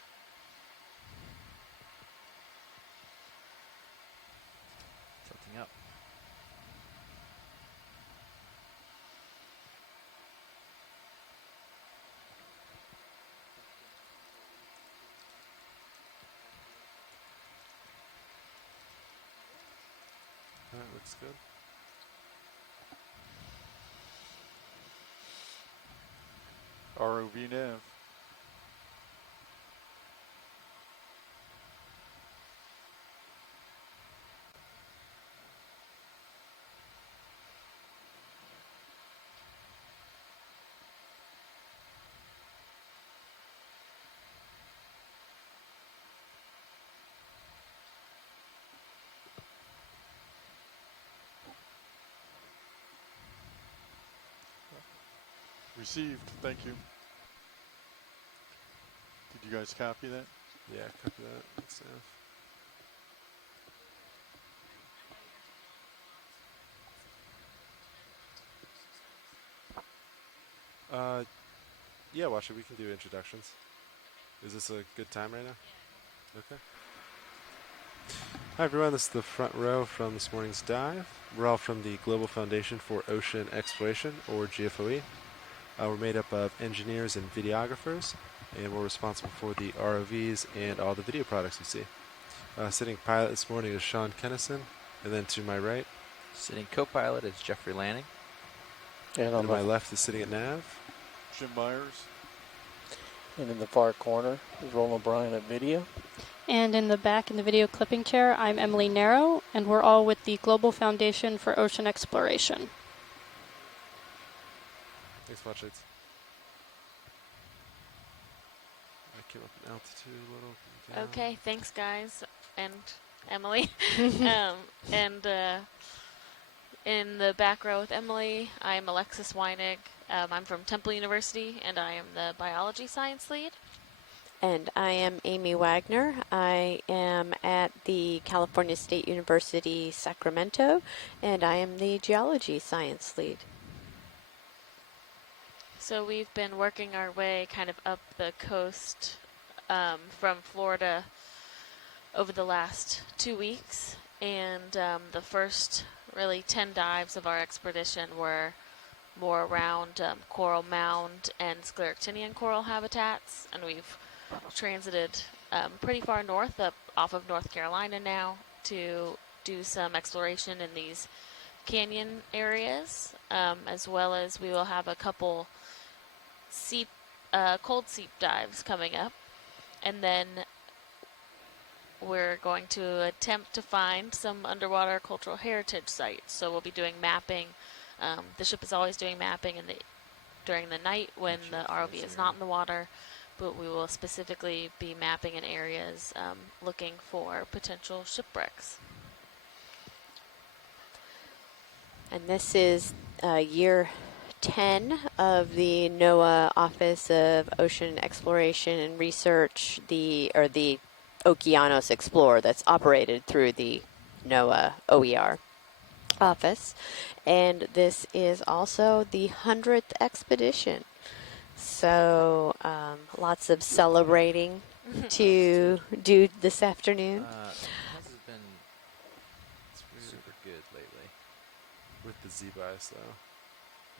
Tilting up. That looks good. ROV nav. Received. Thank you. Did you guys copy that? Yeah, copy that. Thanks, Sam. Yeah, Washer, we can do introductions. Is this a good time right now? Okay. Hi, everyone. This is the front row from this morning's dive. We're all from the Global Foundation for Ocean Exploration, or GFOE. We're made up of engineers and videographers, and we're responsible for the ROVs and all the video products you see. Sitting pilot this morning is Sean Kennison, and then to my right, Sitting co-pilot is Jeffrey Lanning. And and on to my left is sitting at nav. Jim Myers. and in the far corner is Roland Bryan at video. And in the back in the video clipping chair, I'm Emily Narrow, and we're all with the Global Foundation for Ocean Exploration. Thanks, Watchlights. I came up in altitude a little. Down. Okay, thanks, guys. And Emily. In the back row with Emily, I'm Alexis Weinig. I'm from Temple University, and I am the biology science lead. And I am Amy Wagner. I am at the California State University, Sacramento, and I am the geology science lead. So we've been working our way kind of up the coast from Florida over the last 2 weeks, and the first really 10 dives of our expedition were more around coral mound and scleractinian coral habitats, and we've transited pretty far north up off of North Carolina now to do some exploration in these canyon areas, as well as we will have a couple cold seep dives coming up, and then we're going to attempt to find some underwater cultural heritage sites. So we'll be doing mapping. The ship is always doing mapping during the night when the ROV is not in the water, but we will specifically be mapping in areas looking for potential shipwrecks. And this is year 10 of the NOAA Office of Ocean Exploration and Research, the Okeanos Explorer that's operated through the NOAA OER office. And this is also the 100th expedition. So lots of celebrating to do this afternoon. Has been super good lately. With the Z-bias though.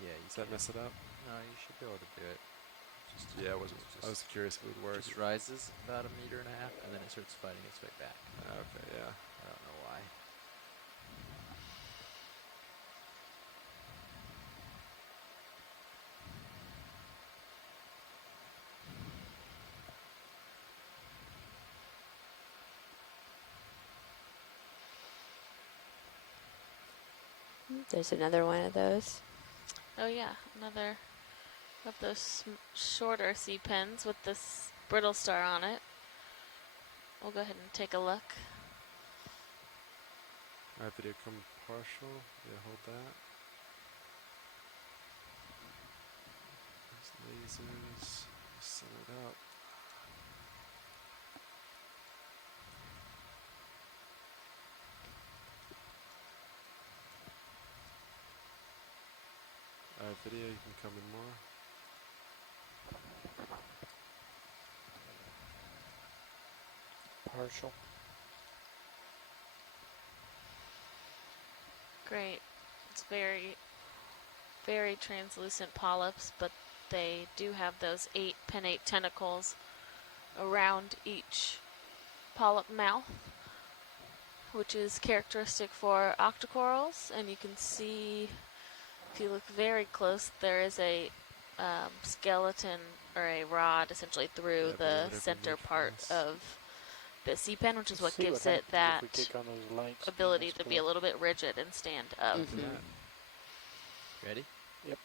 Yeah, you Does that mess it up? No, you should be able to do it. Yeah, I was curious if it would work. Just rises about 1.5 meters, and then it starts fighting its way back. Okay, yeah. I don't know why. There's another one of those. Oh yeah, another of those shorter sea pens with this brittle star on it. We'll go ahead and take a look. Alright, video come partial. Yeah, hold that. There's lasers. Set it up. Alright, video, you can come in more. Partial. Great. It's very, very translucent polyps, but they do have those 8 pinnate tentacles around each polyp mouth, which is characteristic for octocorals. And you can see, if you look very close, there is a skeleton or a rod essentially through the center part of the sea pen, which is what gives it that ability to be a little bit rigid and stand up. Ready? Yep.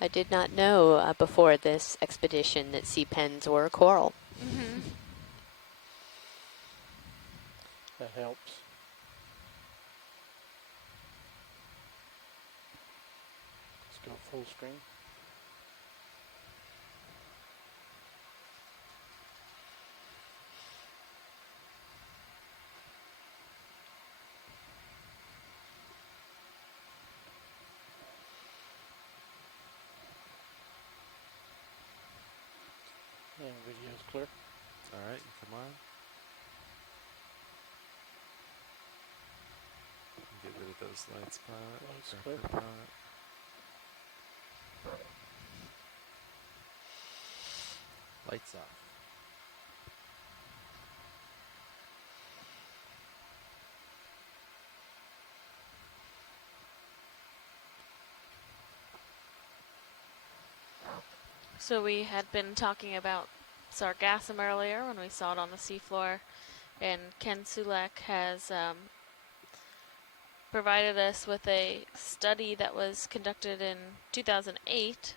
I did not know before this expedition that sea pens were coral. Mm-hmm. That helps. Let's go full screen. And video's clear. Alright, come on. Get rid of those lights, pilot. Lights clear. Pilot. Lights off. So we had been talking about sargassum earlier when we saw it on the seafloor, and Ken Sulek has provided us with a study that was conducted in 2008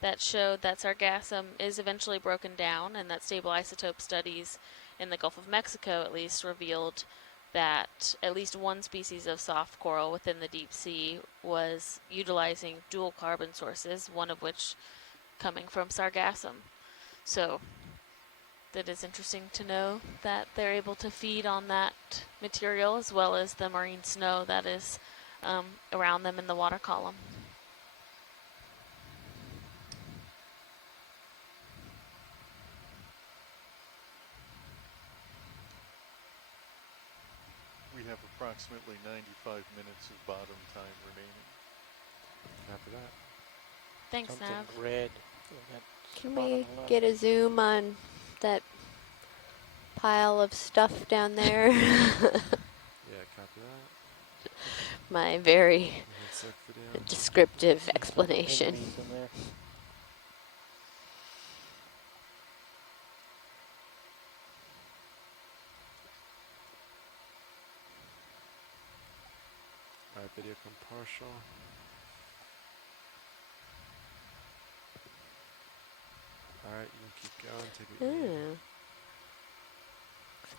that showed that sargassum is eventually broken down, and that stable isotope studies in the Gulf of Mexico at least revealed that at least one species of soft coral within the deep sea was utilizing dual carbon sources, one of which coming from sargassum. So that is interesting to know that they're able to feed on that material as well as the marine snow that is around them in the water column. We have approximately 95 minutes of bottom time remaining. After that. Thanks, Something Nav. red. in that Can spot on we the left. get a zoom on that pile of stuff down there? Yeah, copy that. My very That's like video. descriptive See some explanation. enemies in there. Alright, video come partial. Alright, you can keep going, take it easy. Ooh.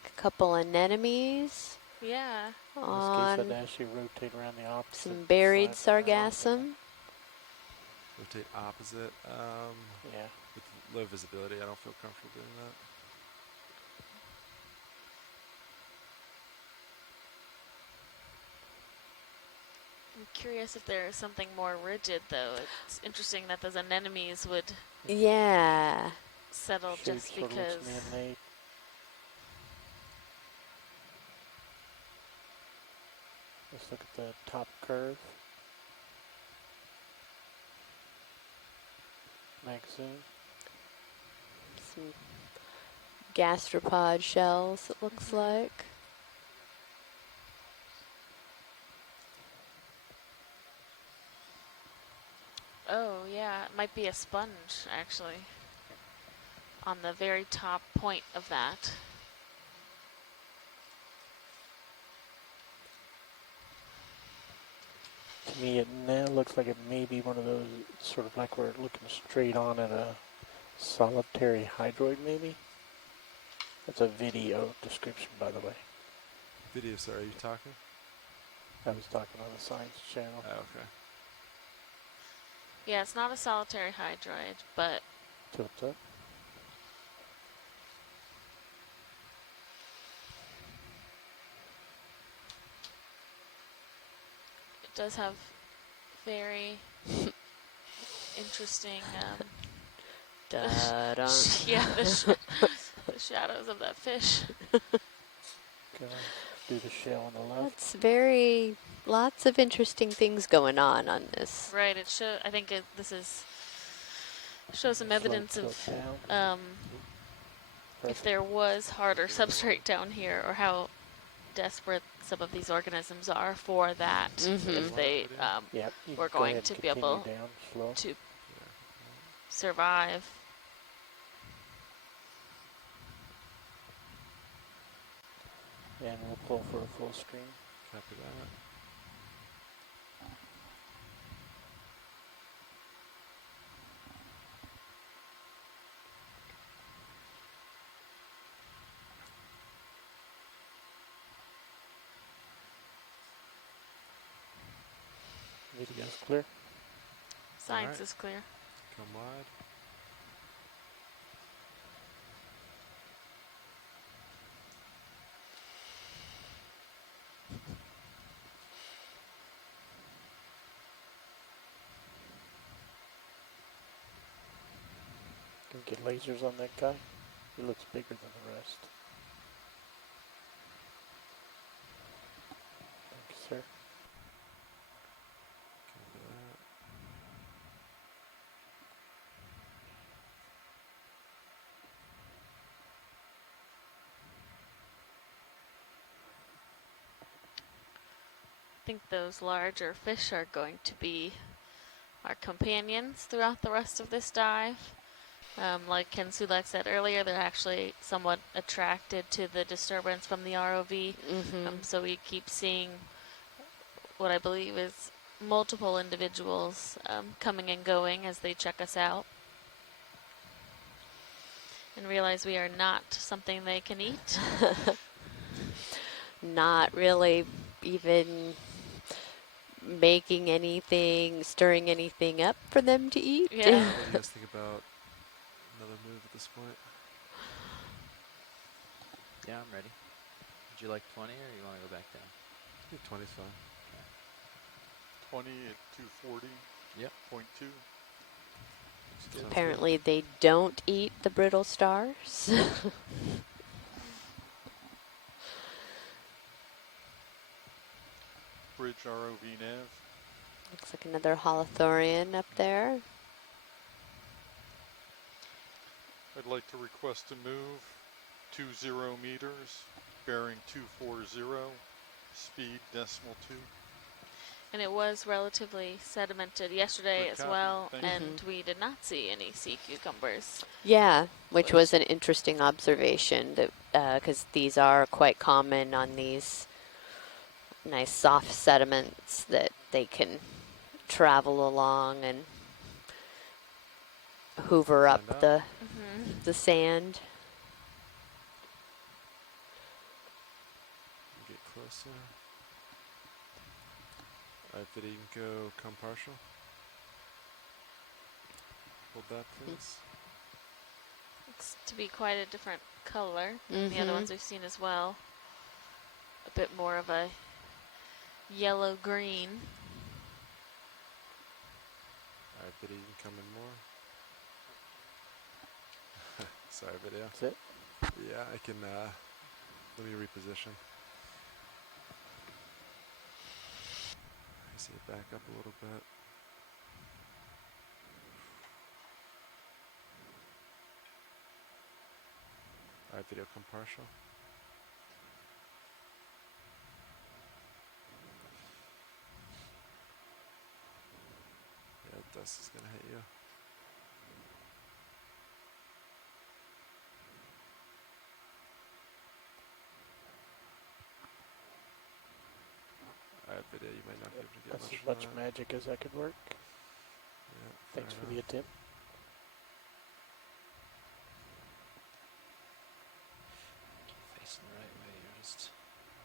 A couple anemones Yeah. In this case, I'd on actually rotate around the opposite some buried side of the rock. sargassum. Rotate opposite. Yeah. With low visibility, I don't feel comfortable doing that. I'm curious if there is something more rigid, though. It's interesting that those anemones would Yeah. settle Shape just sort of because. looks man-made. Let's look at the top curve. Max zoom. Some gastropod shells, it looks like. Oh, yeah, it might be a sponge, actually, on the very top point of that. To me, it now looks like it may be one of those, sort of like we're looking straight on at a solitary hydroid, maybe? That's a video description, by the way. Video, sorry, are you talking? I was talking on the science channel. Oh, okay. Yeah, it's not a solitary hydroid, but Tilt up. it does have very interesting, Da-dum. yeah, the shadows of that fish. Gonna do the shell on the left. That's lots of interesting things going on this. Right, I think this shows some Slow evidence tilt of down. if Perfect. there was harder substrate down here, or how desperate some of these organisms are for that, if they Yep, you were can go going ahead to and be continue able down slow. to survive. And we'll pull for a full screen. Copy that. Video's clear. Science Alright. is clear. Come wide. Can we get lasers on that guy? He looks bigger than the rest. Thank you, sir. Copy that. I think those larger fish are going to be our companions throughout the rest of this dive. Like Ken Sulek said earlier, they're actually somewhat attracted to the disturbance from the ROV. So we keep seeing what I believe is multiple individuals coming and going as they check us out. And realize we are not something they can eat. not really even making anything, stirring anything up for them to eat. Yeah. What do you guys think about another move at this point? Yeah, I'm ready. Would you like 20 or you want to go back down? I think 20's fine. 20 at 240. Yep. 0.2. Sounds good. Apparently, they don't eat the brittle stars. Bridge ROV nav. Looks like another holothurian up there. I'd like to request a move 20 meters, bearing 240, speed decimal 2. And it was relatively sedimented yesterday Good as copy. well, Thank you. and we did not see any sea cucumbers. Yeah, which Which- was an interesting observation, that because these are quite common on these nice soft sediments that they can travel along and hoover up Find out. the sand. Get closer. Alright, Vidya, you can go come partial. Hold that, please. Looks to be quite a different color than the other ones we've seen as well. A bit more of a yellow-green. Alright, Vidya, you can come in more. Sorry, Vidya. That's it. Yeah, I can, let me reposition. I see it back up a little bit. Alright, Video, come partial. Yeah, dust is gonna hit you. Alright, Video, you might not be able to get That's much as from much that. magic as I could work. Yeah, Thanks fair for the enough. attempt. Facing the right way, you're just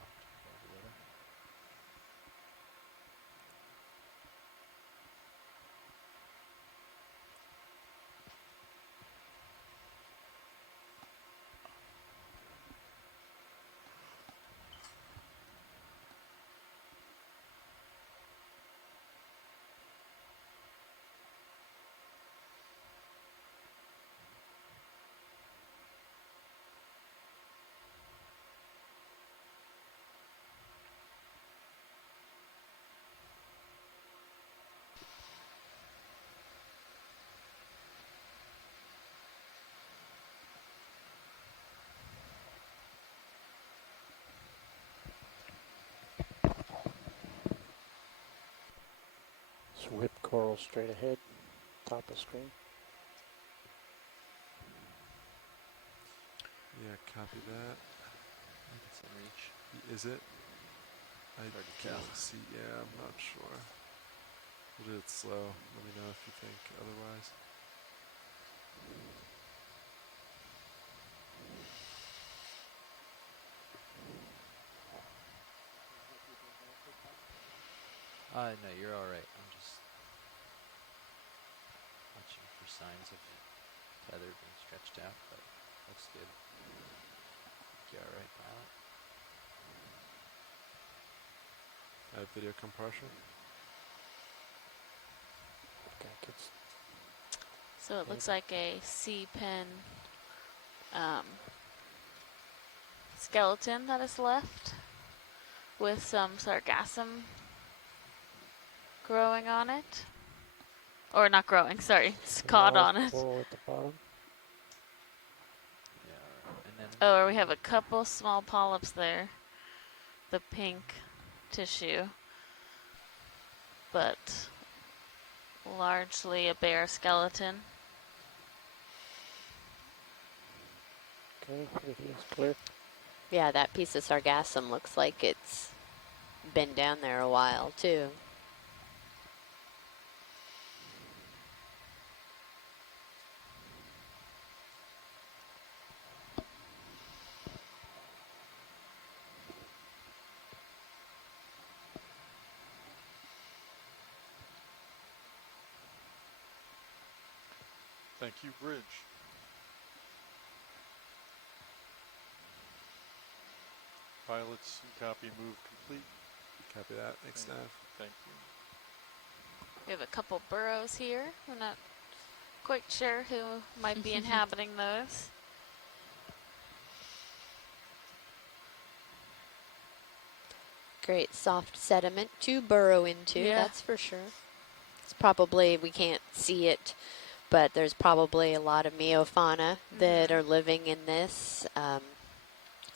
off above a little. Just whip coral straight ahead, top of screen. Yeah, copy that. It's in reach. Is it? I Hard to can't tell. see. Yeah, I'm not sure. We'll do it slow. Let me know if you think otherwise. No, you're alright. I'm just watching for signs of feather being stretched out, but looks good. You're alright, pilot. Alright, Video, come partial. Okay, gets So it looks like a sea pen skeleton that is left with some sargassum growing on it. Or not growing, sorry. It's caught large on it. coral at the bottom. Yeah, alright. And then Oh, or we have a couple small polyps there. The pink tissue. But largely a bare skeleton. Okay, video's clear. Yeah, that piece of sargassum looks like it's been down there a while too. Thank you, Bridge. Pilots, copy move complete. Copy that. Thanks, Thank, Nav. thank you. We have a couple burrows here. We're not quite sure who might be inhabiting those. Great soft sediment to burrow into, Yeah. that's for sure. It's probably, we can't see it, but there's probably a lot of meiofauna that are living in this.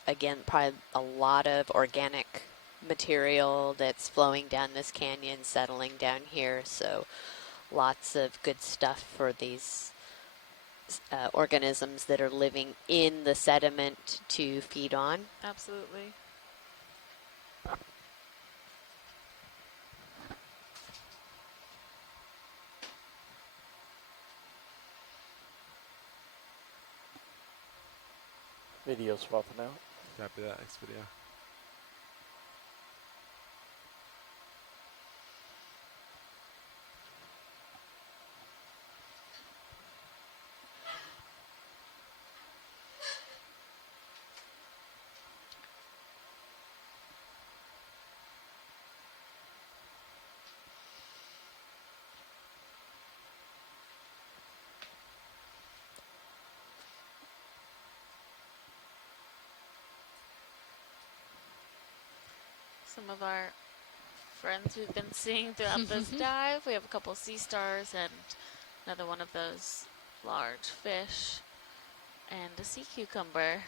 Again, probably a lot of organic material that's flowing down this canyon, settling down here. So lots of good stuff for these organisms that are living in the sediment to feed on. Absolutely. Video swapping out. Copy that. Thanks, video. Some of our friends we've been seeing throughout this dive. We have a couple sea stars and another one of those large fish and a sea cucumber.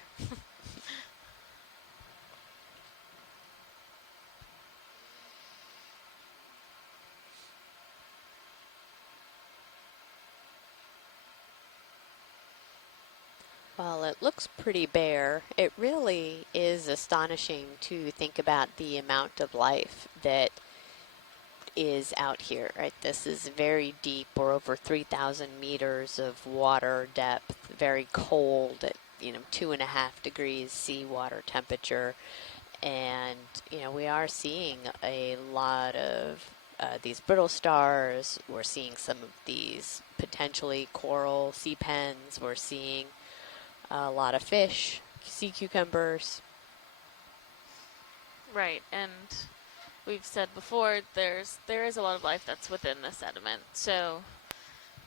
While it looks pretty bare, it really is astonishing to think about the amount of life that is out here, right? This is very deep. We're over 3,000 meters of water depth, very cold at, 2.5 degrees seawater temperature. And, we are seeing a lot of these brittle stars. We're seeing some of these potentially coral sea pens. We're seeing a lot of fish, sea cucumbers. Right, and we've said before there is a lot of life that's within the sediment, so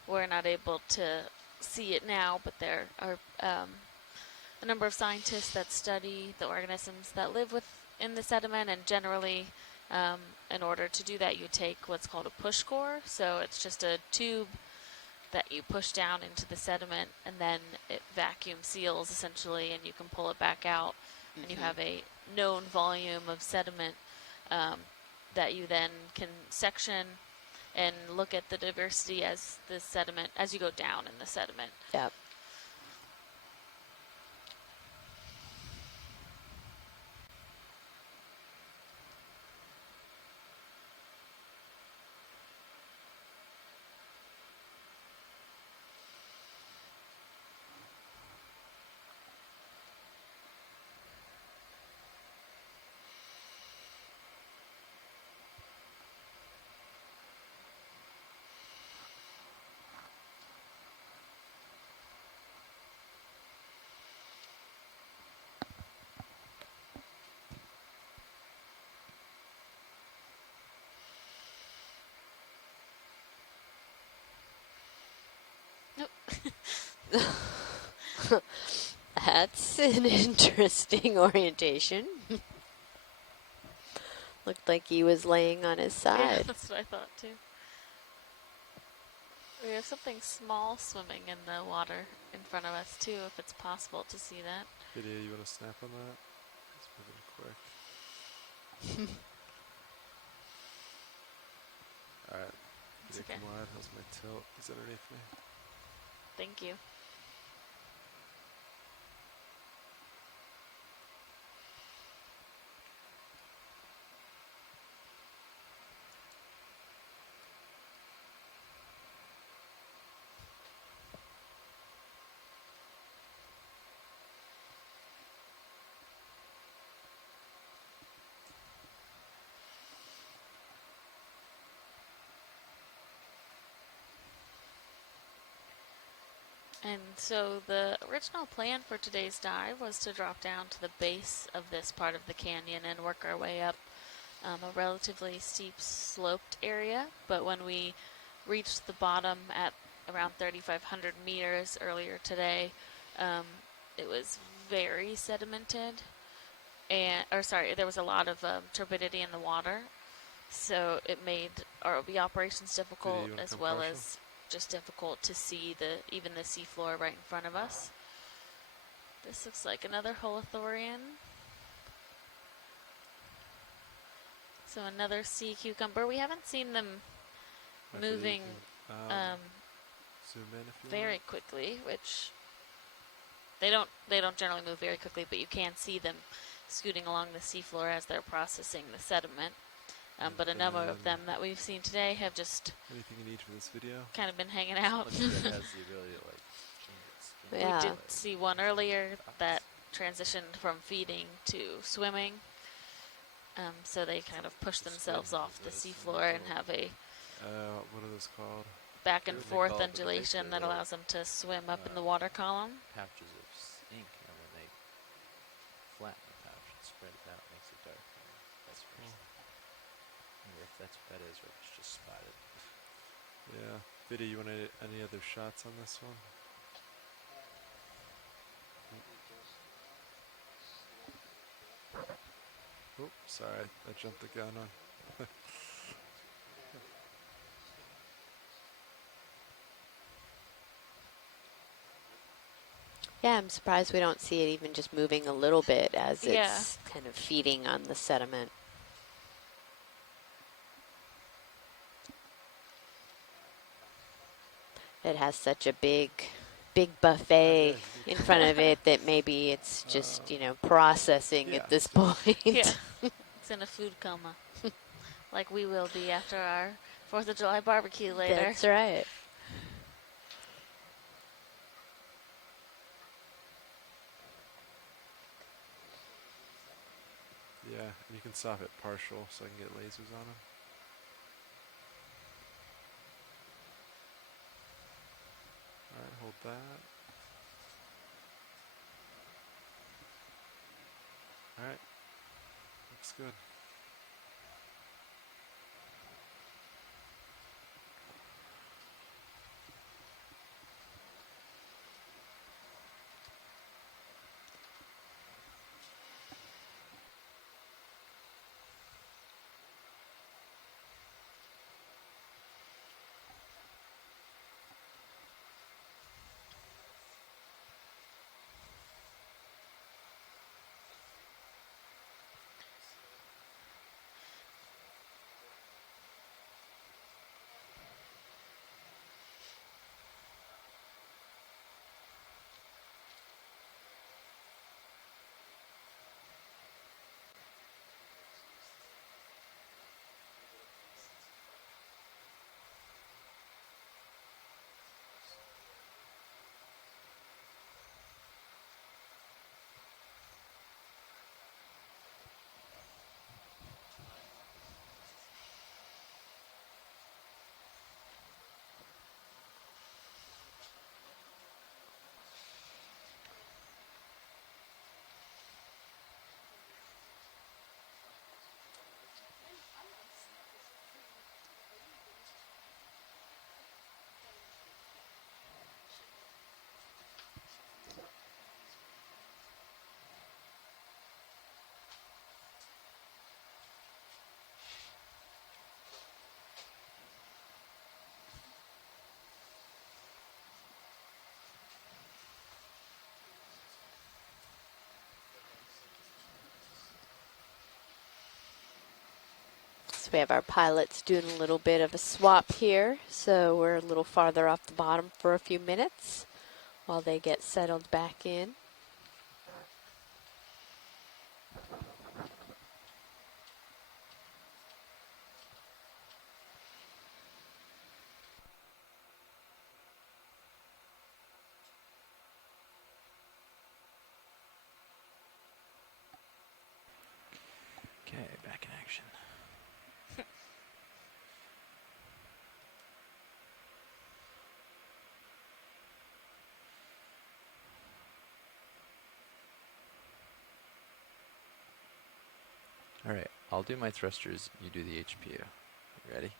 we're not able to see it now, but there are a number of scientists that study the organisms that live within the sediment, and generally in order to do that you take what's called a push core. So it's just a tube that you push down into the sediment, and then it vacuum seals essentially, and you can pull it back out, and you have a known volume of sediment that you then can section and look at the diversity as the sediment, as you go down in the sediment. Yep. That's an interesting orientation. Looked like he was laying on his Yeah, side. that's what I thought too. We have something small swimming in the water in front of us too, if it's possible to see that. Video, you want to snap on that? It's moving quick. Alright. It's Video, okay. come wide. How's my tilt? He's underneath me. Thank you. And so the original plan for today's dive was to drop down to the base of this part of the canyon and work our way up a relatively steep sloped area. But when we reached the bottom at around 3,500 meters earlier today, it was very sedimented, there was a lot of turbidity in the water, so it made ROV operations difficult, as well as just difficult to see even the seafloor right in front of us. This looks like another holothurian. So another sea cucumber. We haven't seen them moving zoom in if you very quickly, which they don't generally move very quickly, but you can see them scooting along the seafloor as they're processing the sediment. But a number of them that we've seen today have just anything you need for this video? kind of been hanging out. Looks like it has the ability to like change its skin. Yeah. We did see one earlier that transitioned from feeding to swimming. So they kind of push themselves off the seafloor and have a What are those called? back and What are they forth called? But they're undulation that basically allows them to swim up in the water column. Patches of ink, and when they flatten the pouch and spread it out, it makes it dark. And vice versa. I wonder if that's what that is, or if it's just spotted. Yeah. Viddy, you want any other shots on this one? Oh, sorry, I jumped the gun on. Yeah, I'm surprised we don't see it even just moving a little bit as Yeah. it's kind of feeding on the sediment. It has such a big buffet in front of it that maybe it's just, processing yeah, at this point. Yeah. It's in a food coma. Like we will be after our 4th of July barbecue later. That's right. Yeah, and you can stop at partial so I can get lasers on them. Alright, hold that. Alright, looks good. So we have our pilots doing a little bit of a swap here. So we're a little farther off the bottom for a few minutes while they get settled back in. Okay, back in action. All right, I'll do my thrusters. You do the HPU. Ready?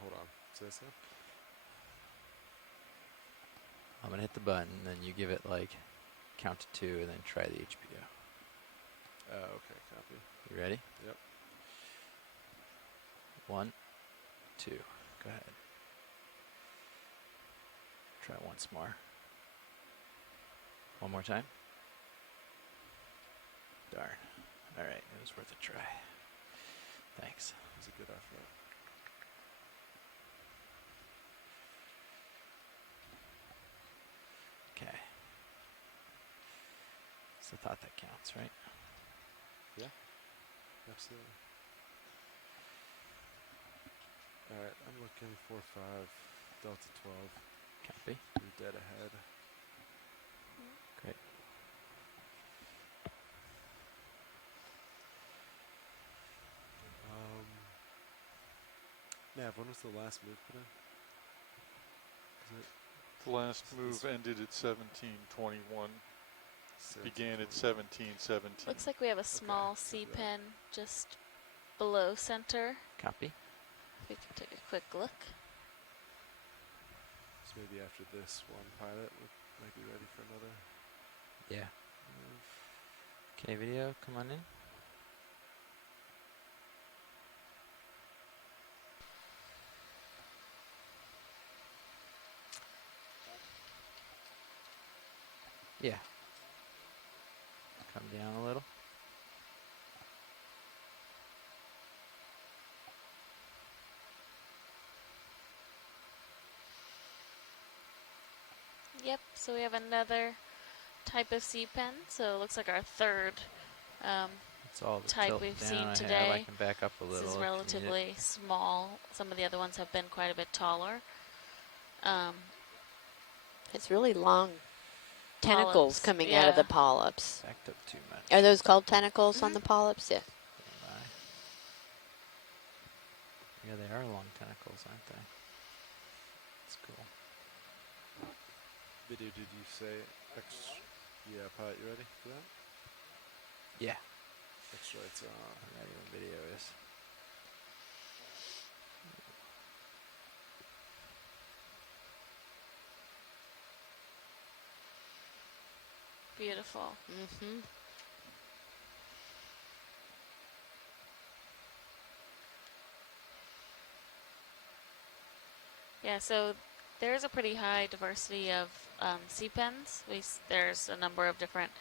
Hold on. Say so? I'm gonna hit the button, then you give it like count to 2, and then try the HPU. Okay, copy. You ready? Yep. 1, 2. Go ahead. Try once more. One more time. Darn. All right, it was worth a try. Thanks. It was a good effort. Okay. It's the thought that counts, right? Yeah, absolutely. All right, I'm looking 4-5, Delta 12. Copy. You're dead ahead. Great. Nav, when was the last move put in? Is it The last move ended at 1721. Began at 1717. Looks like we have a small C pin just below center. Copy. We can take a quick look. So maybe after this one pilot, we might be ready for another Yeah. move. Okay, video, come on in. Yeah. Come down a little. Yep, so we have another type of C pen. So it looks like our third It's all the type tilt we've down seen I have. I today. can back up a little. This is if you need it. relatively small. Some of the other ones have been quite a bit taller. It's really long tentacles Polyps, coming out of the yeah. polyps. Backed up too much. Are those called tentacles on the polyps? Yeah. Stand by. Yeah, they are long tentacles, aren't they? That's cool. Video, did you say Yeah, pilot, you ready for that? Yeah. X-lights are on. I'm ready when video is. Beautiful. Mm-hmm. Yeah, so there's a pretty high diversity of sea pens. There's a number of different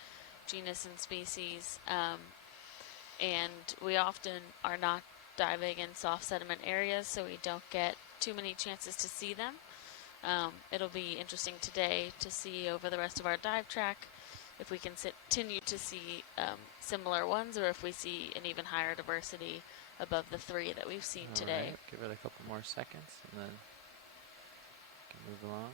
genus and species, and we often are not diving in soft sediment areas, so we don't get too many chances to see them. It'll be interesting today to see over the rest of our dive track if we can continue to see similar ones, or if we see an even higher diversity above the 3 that we've seen today. Right, give it a couple more seconds, and then we can move along.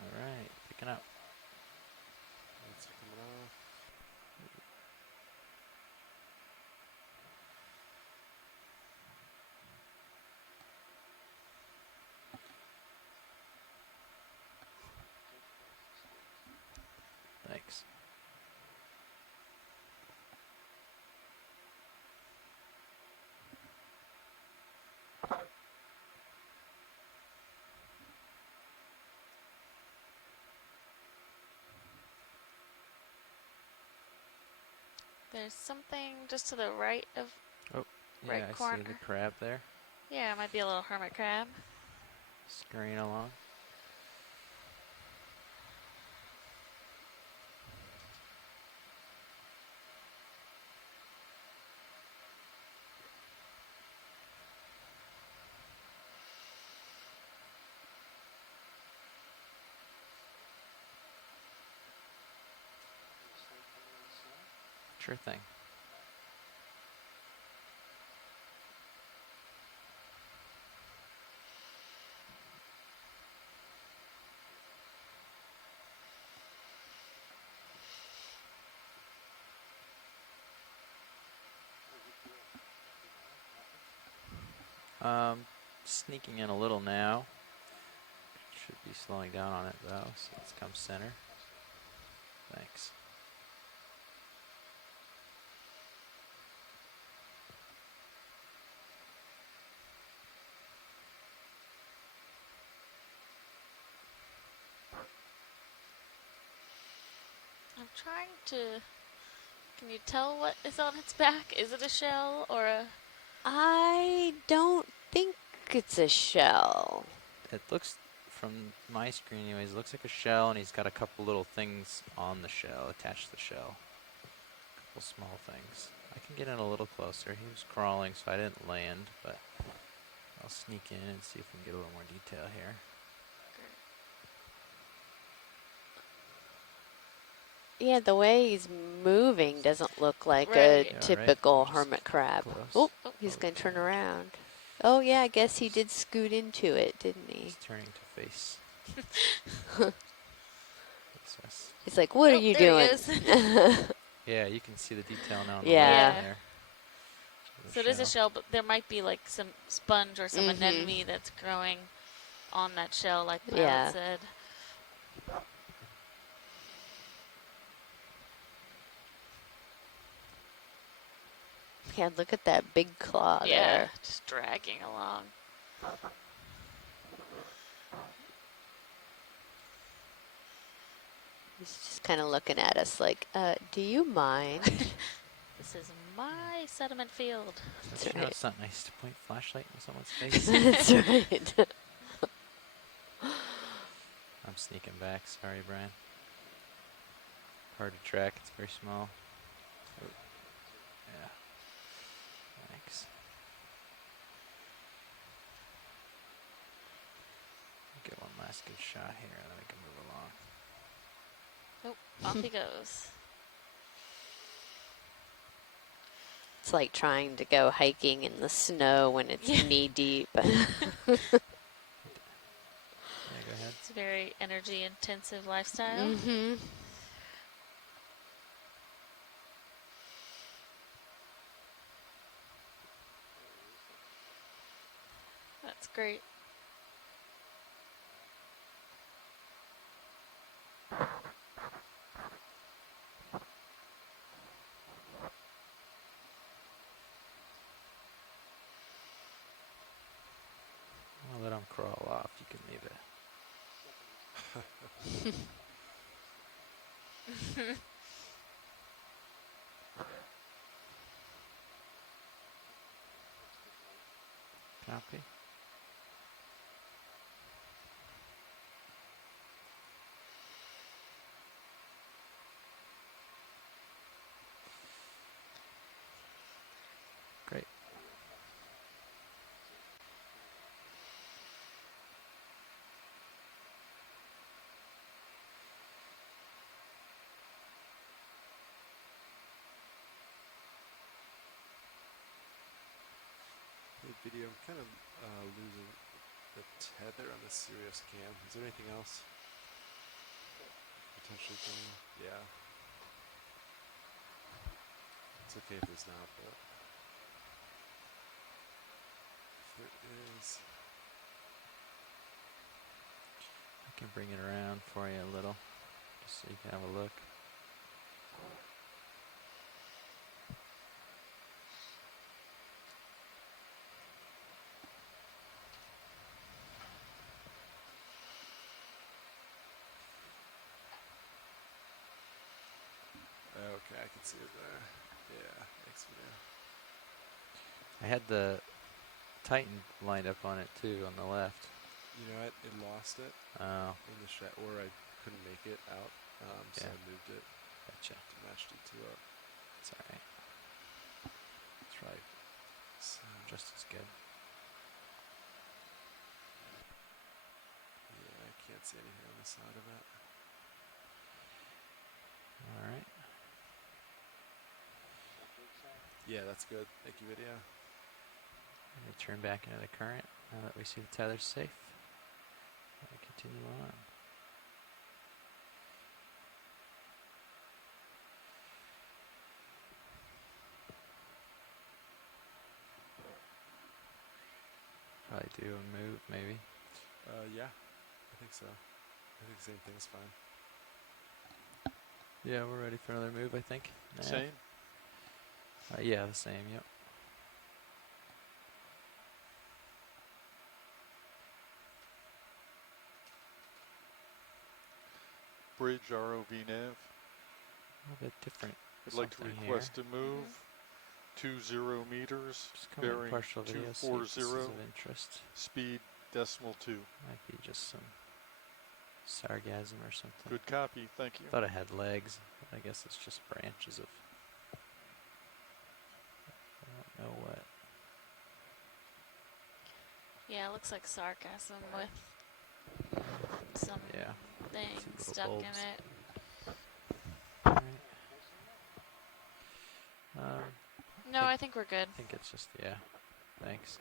All right, picking up. Lights are coming off. Thanks. There's something just to the right of Oh, yeah, right I corner. see the crab there, Yeah, it might be a little hermit crab. scurrying along. Sure thing. Sneaking in a little now. Should be slowing down on it though, so let's come center. Thanks. I'm trying to. Can you tell what is on its back? Is it a shell or a? I don't think it's a shell. It looks, from my screen anyways, it looks like a shell, and he's got a couple little things on the shell, attached to the shell. A couple small things. I can get in a little closer. He was crawling, so I didn't land, but I'll sneak in and see if we can get a little more detail here. Yeah, the way he's moving doesn't look like a Right. Yeah, right. typical Just hermit crab. close. Oh, he's going to turn Okay. around. Oh, yeah, I guess he did scoot into it, didn't he? He's turning to face. Yes. He's like, what are Oh, you there he doing? is. Yeah, you can see the detail now on the Yeah. left Yeah. there. So it is a shell, but there might be like some sponge or some Mhm. anemone that's growing on that shell, like Pilot Yeah. said. Yeah, look at that big claw Yeah, there. just dragging along. He's just kind of looking at us like, do you mind? This is my sediment field. Don't That's you know right. it's not nice to point flashlight in someone's face? That's right. I'm sneaking back. Sorry, Brian. Hard to track. It's very small. Oh. Yeah. Thanks. Get one last good shot here, and then we can move along. Oh, off he goes. It's like trying to go hiking in the snow when it's Yeah. knee deep. Yeah, go ahead. It's a very energy intensive lifestyle. Mm-hmm. That's great. I'll let him crawl off. You can leave it. Copy. Great. Hey, video. I'm kind of losing the tether on the Sirius cam. Is there anything else potentially doing? Yeah. It's okay if there's not, but if there is, I can bring it around for you a little, just so you can have a look. okay, I can see it there. Yeah, thanks video. I had the Titan lined up on it too, on the left. You know what? It lost it Oh, in the or I couldn't make it out, so Yeah. I moved it gotcha. to match D2 up. It's alright. That's right. So, Just as good. yeah, I can't see anything on the side of it. Alright. Yeah, that's good. Thank you, video. I'm going to turn back into the current now that we see the tether's safe. And continue on. Probably do a move, maybe. Yeah, I think so. I think the same thing's fine. Yeah, we're ready for another move, I think. Nav. Same. Yeah, the same, yep. Bridge ROV nav. A little bit different. I'd like to something request here. a move. 20 meters, Just come in bearing partial video, see if this is 240, of interest. speed decimal 2. Might be just some sargasm or something. Good copy, thank you. Thought it had legs, but I guess it's just branches of I don't know what. Yeah, it looks like sarcasm with some Yeah. thing Little stuck bulbs. in it. Alright. No, I think we're good. I think it's just, yeah. Thanks.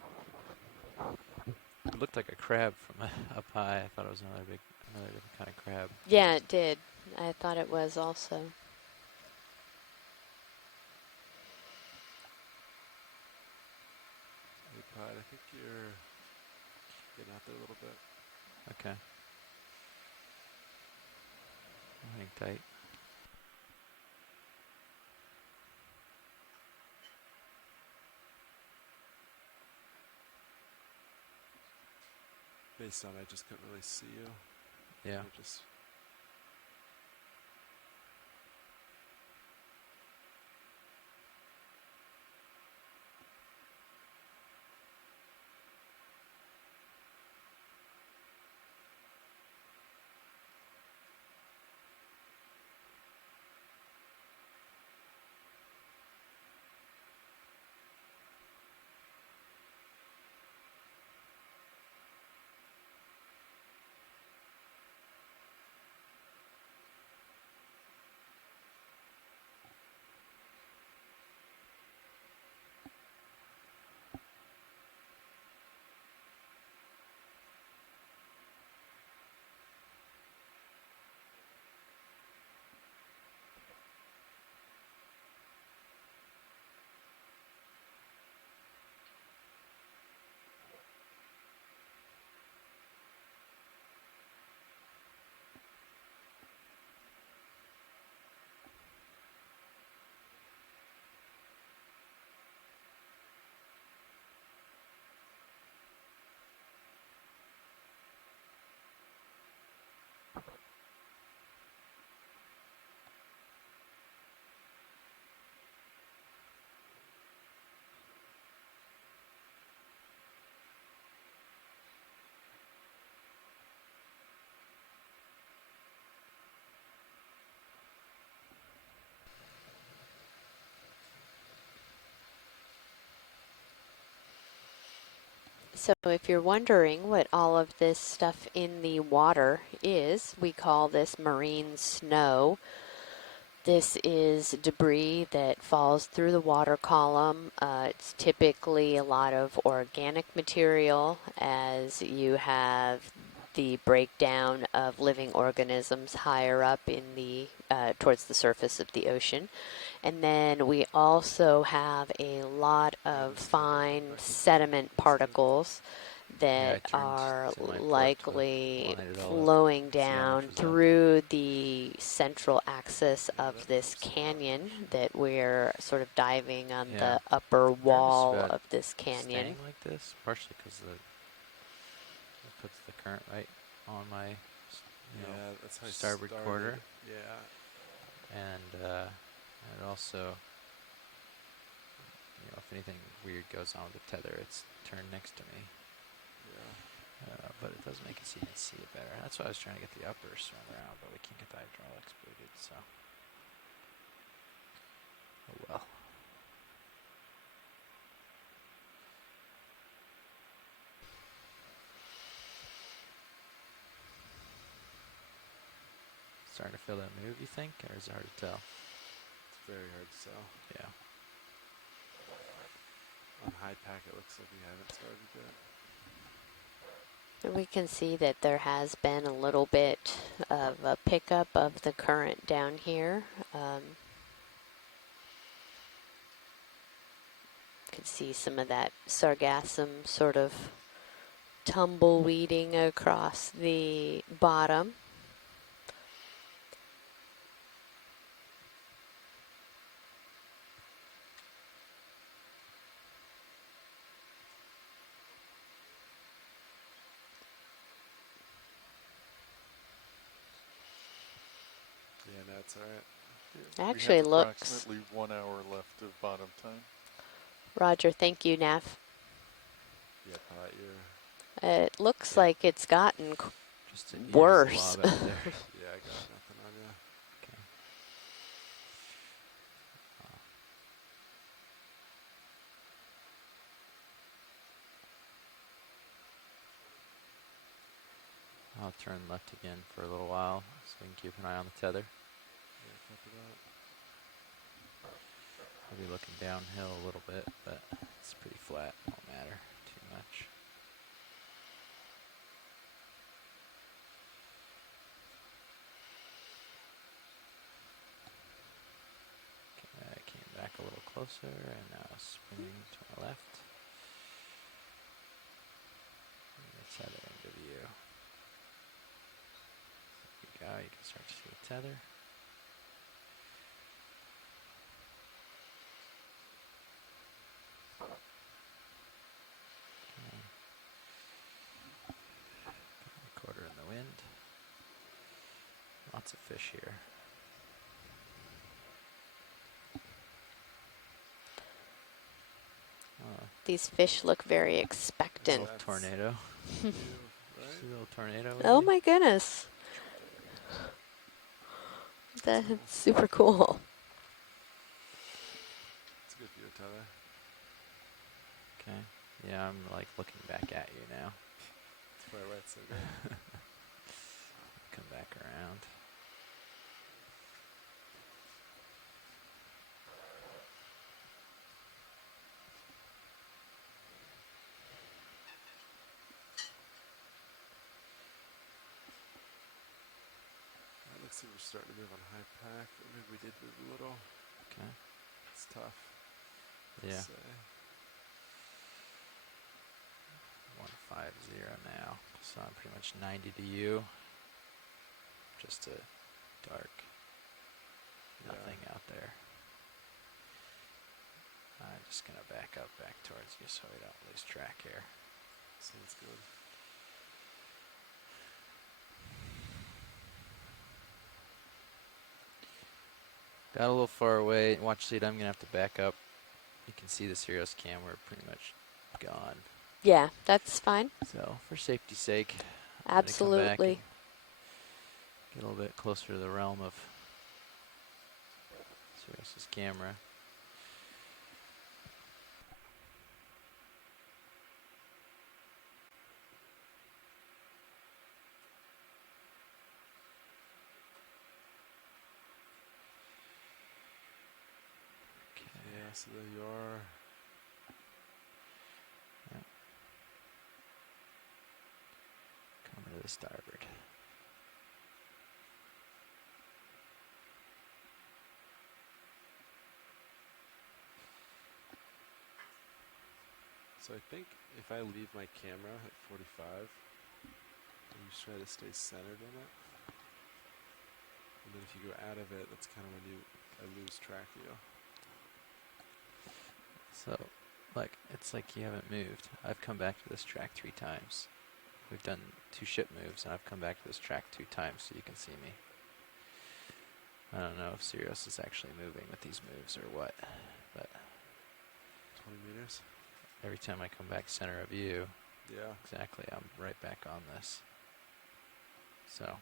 It looked like a crab from up high. I thought it was another different kind of crab. Yeah, it did. I thought it was also. Hey, Pod, I think you're getting out there a little bit. Okay. Hang tight. Based on I just couldn't really see you. Yeah. You're just So if you're wondering what all of this stuff in the water is, we call this marine snow. This is debris that falls through the water column. It's typically a lot of organic material as you have the breakdown of living organisms higher up in the towards the surface of the ocean. And then we also have a lot of fine sediment particles that are likely flowing down through the central axis of this canyon that we're sort of diving on the upper wall of this canyon. Staying like this, partially because it puts the current right on my that's how I starboard started. quarter. Yeah. And it also, if anything weird goes on with the tether, it's turned next to me. Yeah. But it does make it so you can see it better. That's why I was trying to get the upper swim around, but we can't get the hydraulics booted, so. Oh well. Starting to feel that move, you think, or is it hard to tell? It's very hard to tell. Yeah. On high pack, it looks like we haven't started yet. And we can see that there has been a little bit of a pickup of the current down here. You can see some of that sargassum sort of tumbleweeding across the bottom. Yeah, that's all right. Actually we have looks, approximately 1 hour left of bottom time. Roger, thank you, Nav. Yeah, Pat, you're. It looks Yeah. like it's gotten Just an easy worse. lob out there. Yeah, I got nothing on you. Okay. I'll turn left again for a little while so we can keep an eye on the tether. Yeah, copy that. I'll be looking downhill a little bit, but it's pretty flat. Won't matter too much. Okay, I came back a little closer and now spinning to my left. And the tether into view. There you go, you can start to see the tether. Quarter in the wind. Lots of fish here. These fish look very expectant. Little tornado. You, See right? a little tornado. Oh maybe? my goodness. That's super cool. It's a good view, Tyler. Okay. Yeah, I'm like looking back at you now. That's why right so good. Come back around. It looks like we're starting to move on high pack, or maybe we did move a little. Okay. It's tough. Yeah. Say. 150 now. So I'm pretty much 90 to you. Just a dark. Nothing out there. I'm just gonna back up back towards you so we don't lose track here. Sounds good. Got a little far away. Watch lead, I'm gonna have to back up. You can see the Sirius cam, we're pretty much gone. Yeah, that's fine. So for safety's sake, I'm gonna come back Absolutely. and get a little bit closer to the realm of Sirius's camera. Yeah, so there you are. Yep. Coming to the starboard. So I think if I leave my camera at 45, and you try to stay centered in it, and then if you go out of it, that's kind of when I lose track of you. So, like, it's like you haven't moved. I've come back to this track 3 times. We've done 2 ship moves, and I've come back to this track 2 times so you can see me. I don't know if Sirius is actually moving with these moves or what, but 20 meters? every time I come back center of view, Yeah. exactly, I'm right back on this. So,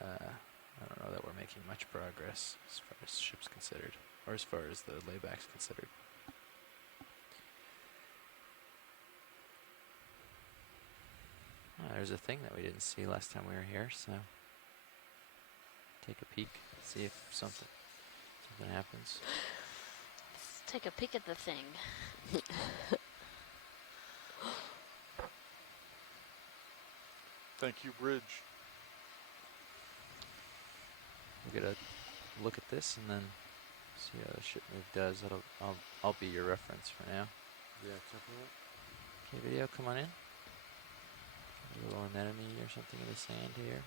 I don't know that we're making much progress as far as ship's considered, or as far as the layback's considered. There's a thing that we didn't see last time we were here, so take a peek, see if something happens. Let's take a peek at the thing. Thank you, Bridge. We'll get a look at this and then see how the ship move does. I'll be your reference for now. Yeah, copy that. Okay, video, come on in. A little anemone or something in the sand here.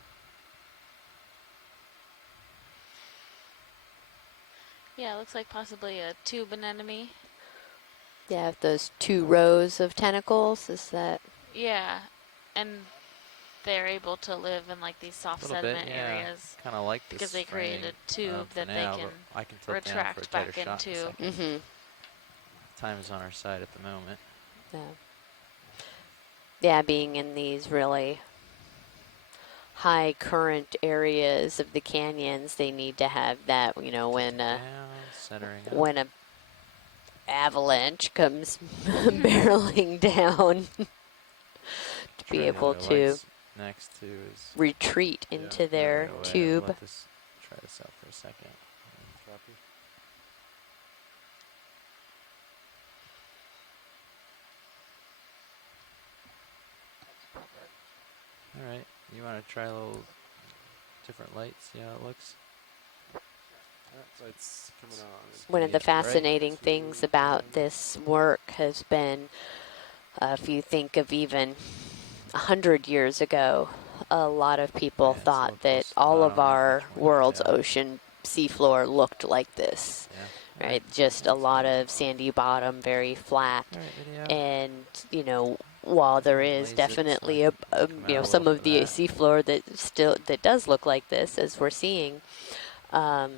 Yeah, it looks like possibly a tube anemone. Yeah, if those 2 rows of tentacles, is that? Yeah, and they're able to live in like these soft A little bit, sediment yeah. areas Kind of like because this they create framing a tube for that they now, can but I can tilt down for a retract tighter back shot in a into. second. Mm-hmm. Time is on our side at the moment. Yeah. Yeah, being in these really high current areas of the canyons, they need to have that, you know, Tilting down, centering up. when a avalanche comes barreling down to be Try the able other to lights next to is retreat yeah, into right their away. tube. Let this try this out for a second. Copy. All right, you want to try a little different light, see how it looks? That light's coming on. One of the Get it right. fascinating things about this work has been, if you think of even 100 years ago, a lot of people Yeah, it's a thought little that close to the all of bottom, not our much more world's detail. ocean seafloor looked like this, Yeah. right? Just a lot of sandy bottom, very flat. All right, video. And, you know, while there is Lays it so definitely I a, think we can come you out know, a some little of for the that. seafloor that does look like this, as we're seeing, Tilting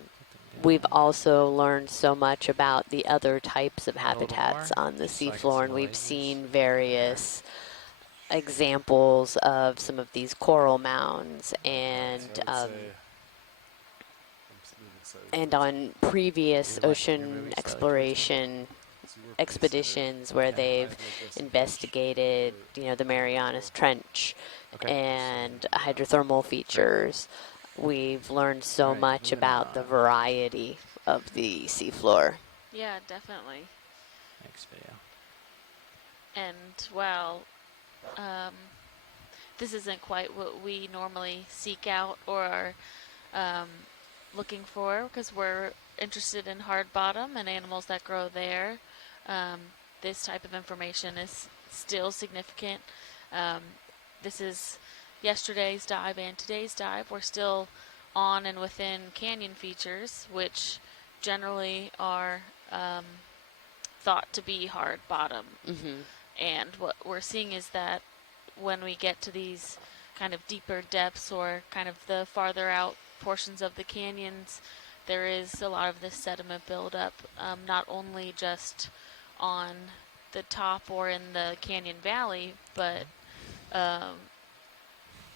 we've down. also learned so much about the other types of Add a little habitats more, on the just so I can seafloor, see and the we've lasers. seen various examples of some of these coral mounds, and on previous You're ocean moving slightly towards me. exploration expeditions where Okay. they've investigated, you know, the Marianas Trench Okay. and hydrothermal features, we've learned so Alright, much moving about the on. variety of the seafloor. Yeah, definitely. Next video. And while this isn't quite what we normally seek out or are looking for, because we're interested in hard bottom and animals that grow there, this type of information is still significant. This is yesterday's dive and today's dive. We're still on and within canyon features, which generally are thought to be hard bottom. Mm-hmm. And what we're seeing is that when we get to these kind of deeper depths or kind of the farther out portions of the canyons, there is a lot of this sediment buildup, not only just on the top or in the canyon valley, but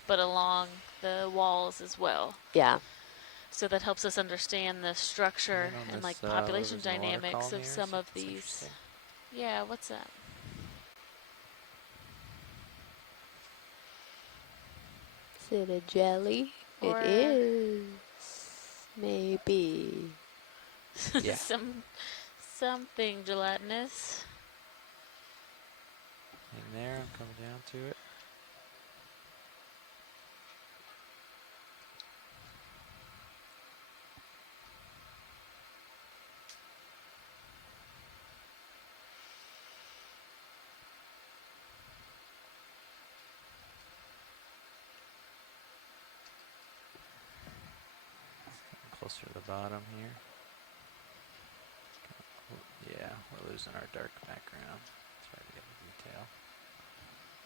along the walls as well. Yeah. So that helps us understand the structure and like population dynamics of some of these. Yeah, what's that? Is it a jelly? Or it is. Maybe. Yeah. something gelatinous. In there, I'm coming down to it. Closer to the bottom here. Yeah, we're losing our dark background. Try to get the detail.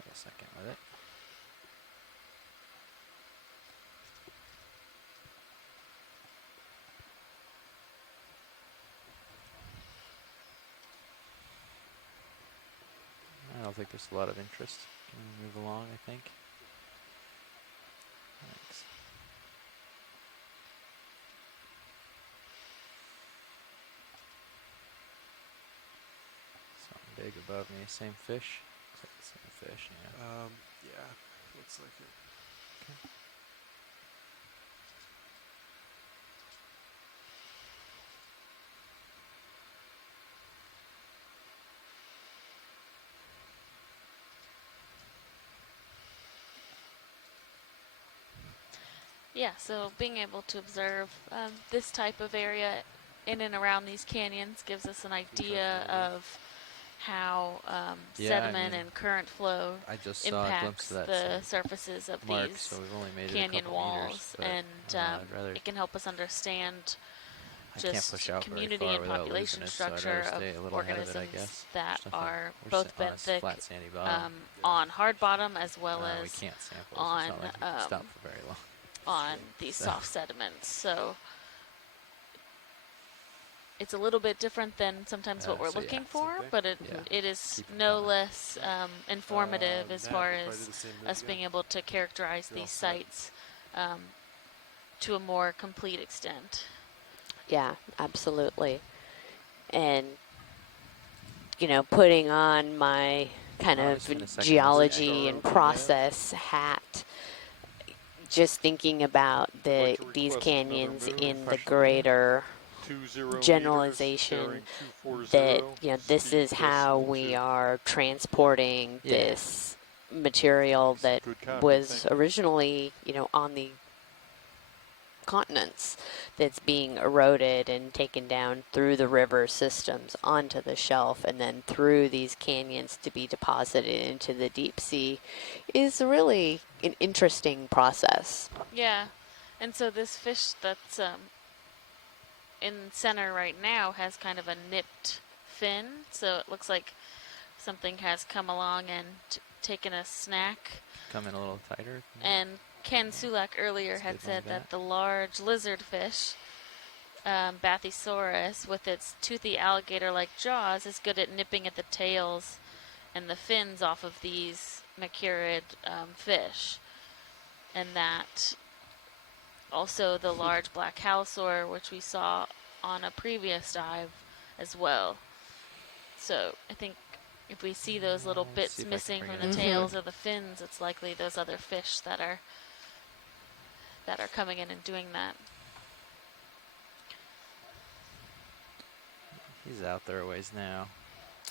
Wait a second with it. I don't think there's a lot of interest. Can we move along, I think? Thanks. Something big above me. Same fish? Looks like the same fish, yeah. Yeah, looks like it. Okay. Yeah, so being able to observe this type of area in and around these canyons gives us an idea of how Yeah, I sediment mean, and current flow I just saw a glimpse impacts of that the same surfaces of mark, these so we've only made it a canyon couple meters, walls, but and I'd rather. it can help us understand I can't push just out very community far and without population losing it, so I'd structure rather of stay a little ahead of it, I organisms guess. that There's nothing. are We're both on a benthic flat sandy bottom. on hard bottom as well We as can't sample, so on it's not like we can stop for very long. on these So- soft sediments. So it's a little bit different than sometimes what we're so yeah, looking same for, thing. but it Yeah. is Keep 'em no coming. less informative as Matt, far we'll probably do as the same move us again. being able to characterize You're all these set. sites to a more complete extent. Yeah, absolutely. And, you know, putting on my kind Oh, of just in a second, geology Start and over, process hat, just thinking about I'd like to these request another canyons move. in the Refresh the video. greater 20 meters, generalization bearing 240, that, you know, this speed is how decimal we 2. are transporting Yeah. this material that Good copy, was thank you. originally, you know, on the continents, that's being eroded and taken down through the river systems onto the shelf and then through these canyons to be deposited into the deep sea, is really an interesting process. Yeah, and so this fish that's in center right now has kind of a nipped fin, so it looks like something has come along and taken a snack. Come in a little tighter. And Ken Sulak earlier It's had good like said that that. the large lizardfish, Bathysaurus, with its toothy alligator-like jaws, is good at nipping at the tails and the fins off of these macurid fish. And that also the large black halosaur, which we saw on a previous dive as well. So I think if we see those little Let's bits see if I can missing bring from it the in. tails or the fins, it's likely those other fish that are coming in and doing that. He's out there a ways now.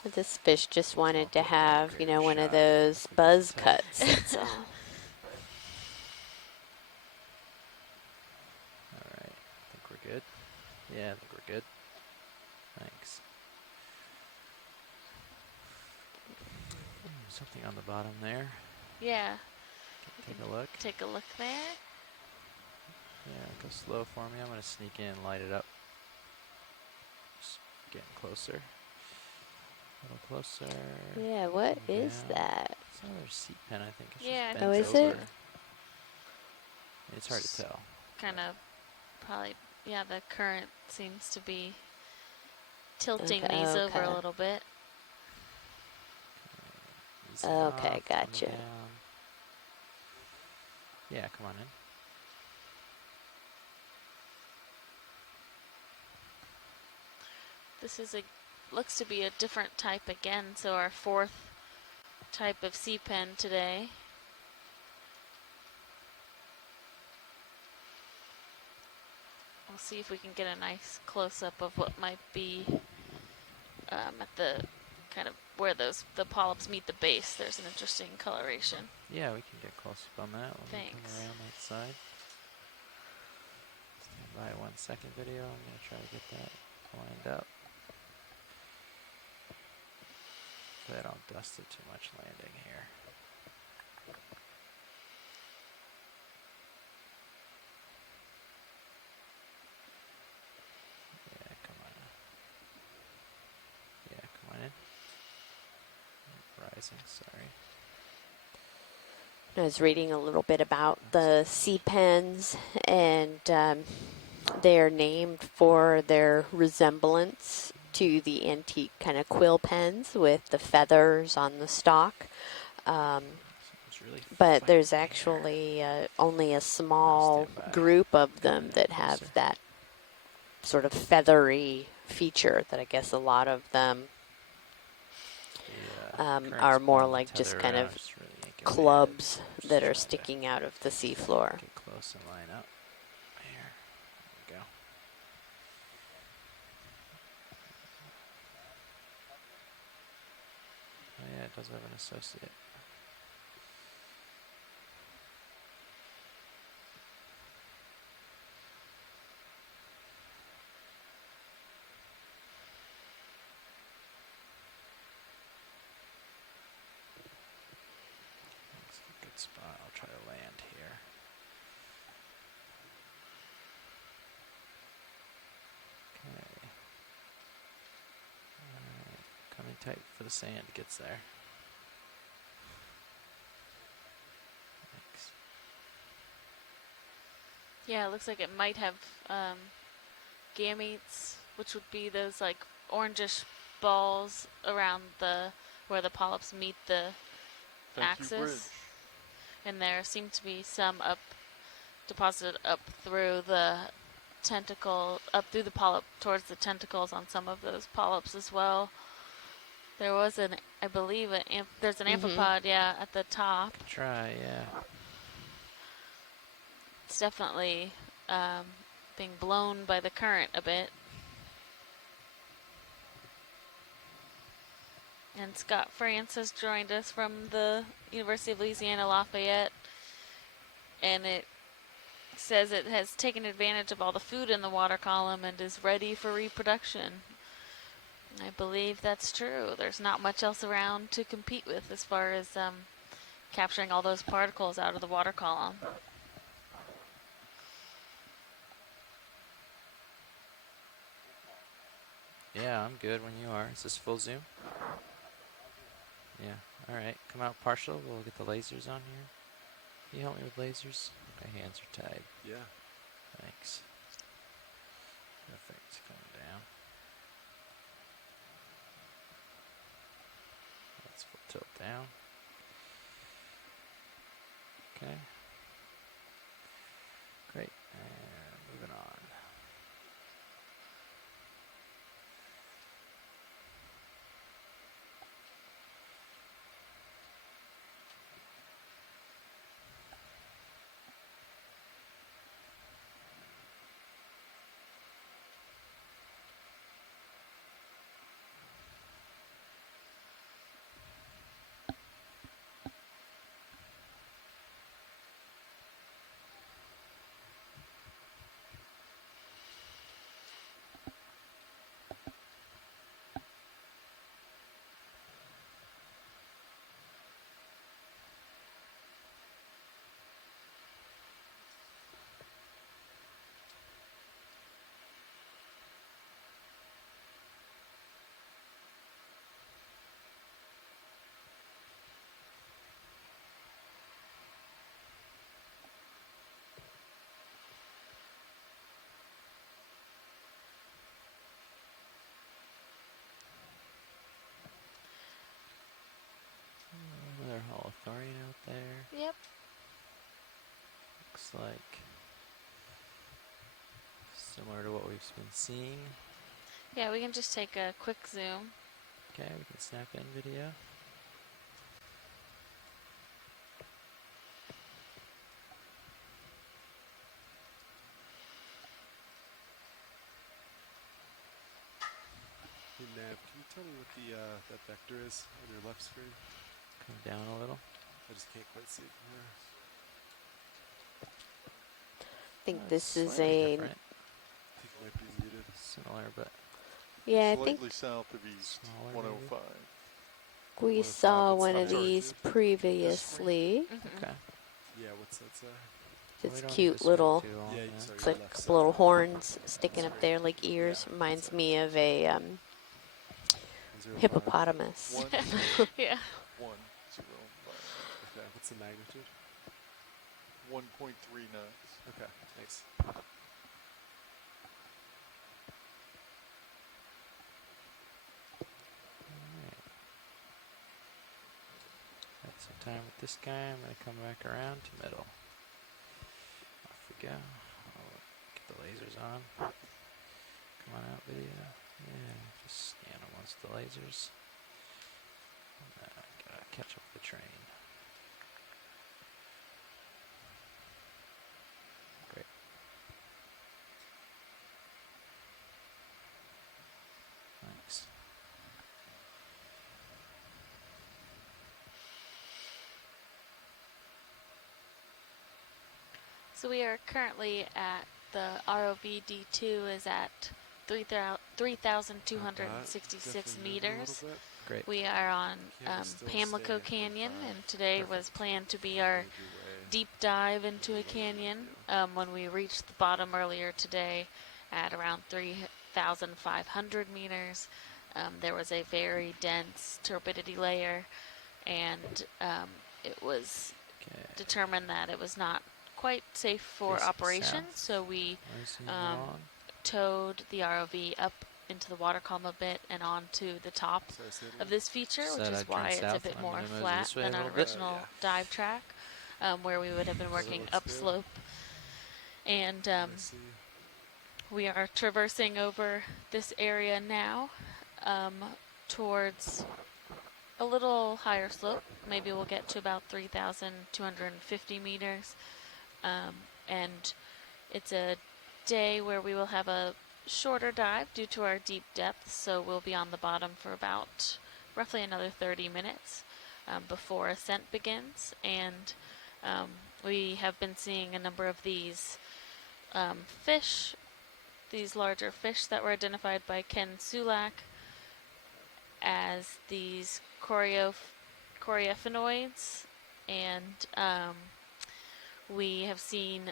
This fish just wanted I'll to give it a have, you greater know, one of shot those if we get buzz tight. cuts. That's all. Alright, I think we're good. Yeah, I think we're good. Thanks. Something on the bottom there. Yeah, Take a look. take a look there. Yeah, go slow for me. I'm going to sneak in and light it up. Just getting closer. A little closer. Yeah, what Coming is down. that? It's another seat pen, I think. It's Yeah, I just think bent Oh, is it? over. It's hard to tell. Kind of probably, yeah, the current seems to be tilting Okay, these over a okay. little bit. Easy Okay, off, coming gotcha. down. Yeah, come on in. This is looks to be a different type again, so our fourth type of sea pen today. We'll see if we can get a nice close-up of what might be at the kind of where the polyps meet the base. There's an interesting coloration. Yeah, we can get close up on that. Let me Thanks. come around that side. Stand by 1 second video. I'm going to try to get that lined up. So I don't dust it too much landing here. Yeah, come on. Yeah, come on in. Rising, sorry. I was reading a little bit about the sea pens, and they're named for their resemblance to the antique kind of quill pens with the feathers on the stalk. It's really But there's fighting here. actually only a small stand by. group of them Coming in that have closer. that sort of feathery feature that I guess a lot of them The, are current's more pulling the like just tether kind around, of just really yanking my head. clubs Just that are trying to sticking out of the seafloor. Get close and line up. Here. There we go. Oh yeah, it does have an associate. spot. I'll try to land here. Okay. Alright, coming tight for the sand gets there. Thanks. Yeah, it looks like it might have gametes, which would be those like orangish balls around the where the polyps meet the Thank you, Bridge. axis. And there seem to be some up deposited up through the tentacle, up through the polyp towards the tentacles on some of those polyps as well. There was an, I believe, there's an amphipod, yeah, at the top. Try, yeah. It's definitely being blown by the current a bit. And Scott France has joined us from the University of Louisiana Lafayette, and it says it has taken advantage of all the food in the water column and is ready for reproduction. I believe that's true. There's not much else around to compete with as far as capturing all those particles out of the water column. Yeah, I'm good when you are. Is this full zoom? Yeah, alright. Come out partial. We'll get the lasers on here. Can you help me with lasers? My hands are tied. Yeah. Thanks. Perfect. Coming down. Let's full tilt down. Okay. Great. And moving on. Another holothorian out there. Yep. Looks like similar to what we've been seeing. Yeah, we can just take a quick zoom. Okay, we can snap in video. Hey Nav, can you tell me what the that vector is on your left screen? Come down a little. I just can't quite see it from here. I think It's this is slightly a, different. I think it might be muted. Similar, but yeah, I think Slightly south of east, smaller. maybe? 105. we 105, saw what's one the of charge these do? previously. Okay. Yeah, what's that say? Well, It's we don't need cute to swing little, too long, Yeah, yeah. sorry, it's your like a left couple little side. horns sticking up there like ears. Yeah, Reminds that's me of a 105. hippopotamus. 1, Yeah. 105. Okay, what's the magnitude? 1.3 knots. Okay, thanks. Alright. Got some time with this guy. I'm going to come back around to middle. Off we go. I'll get the lasers on. Come on out, video. Yeah, just scan them once the lasers. Gotta catch up with the train. Great. Thanks. So we are currently at the ROV D2 is at 3,266 Definitely moving a meters. little bit. Great. We are on Yeah, still Pamlico stay at Canyon, 45. and today was Perfect. planned to be our Lead your way. deep dive into a canyon. When we reached the bottom earlier today at around 3,500 meters, there was a very dense turbidity layer, and it was Okay. determined that it was not quite safe for Facing operation, south. so we Rising um, along. towed the ROV up into the water column a bit and onto the top So I said of this feature, Said which is I'd turn why it's a south bit and I'm more gonna move flat this way than a our little bit. original yeah. dive track, where we would have been Does it working looks good? upslope. And Let me see. we are traversing over this area now towards a little higher slope. Maybe we'll get to about 3,250 meters. And it's a day where we will have a shorter dive due to our deep depth, so we'll be on the bottom for about roughly another 30 minutes before ascent begins. And we have been seeing a number of these fish, these larger fish that were identified by Ken Sulak as these choreophenoids, and we have seen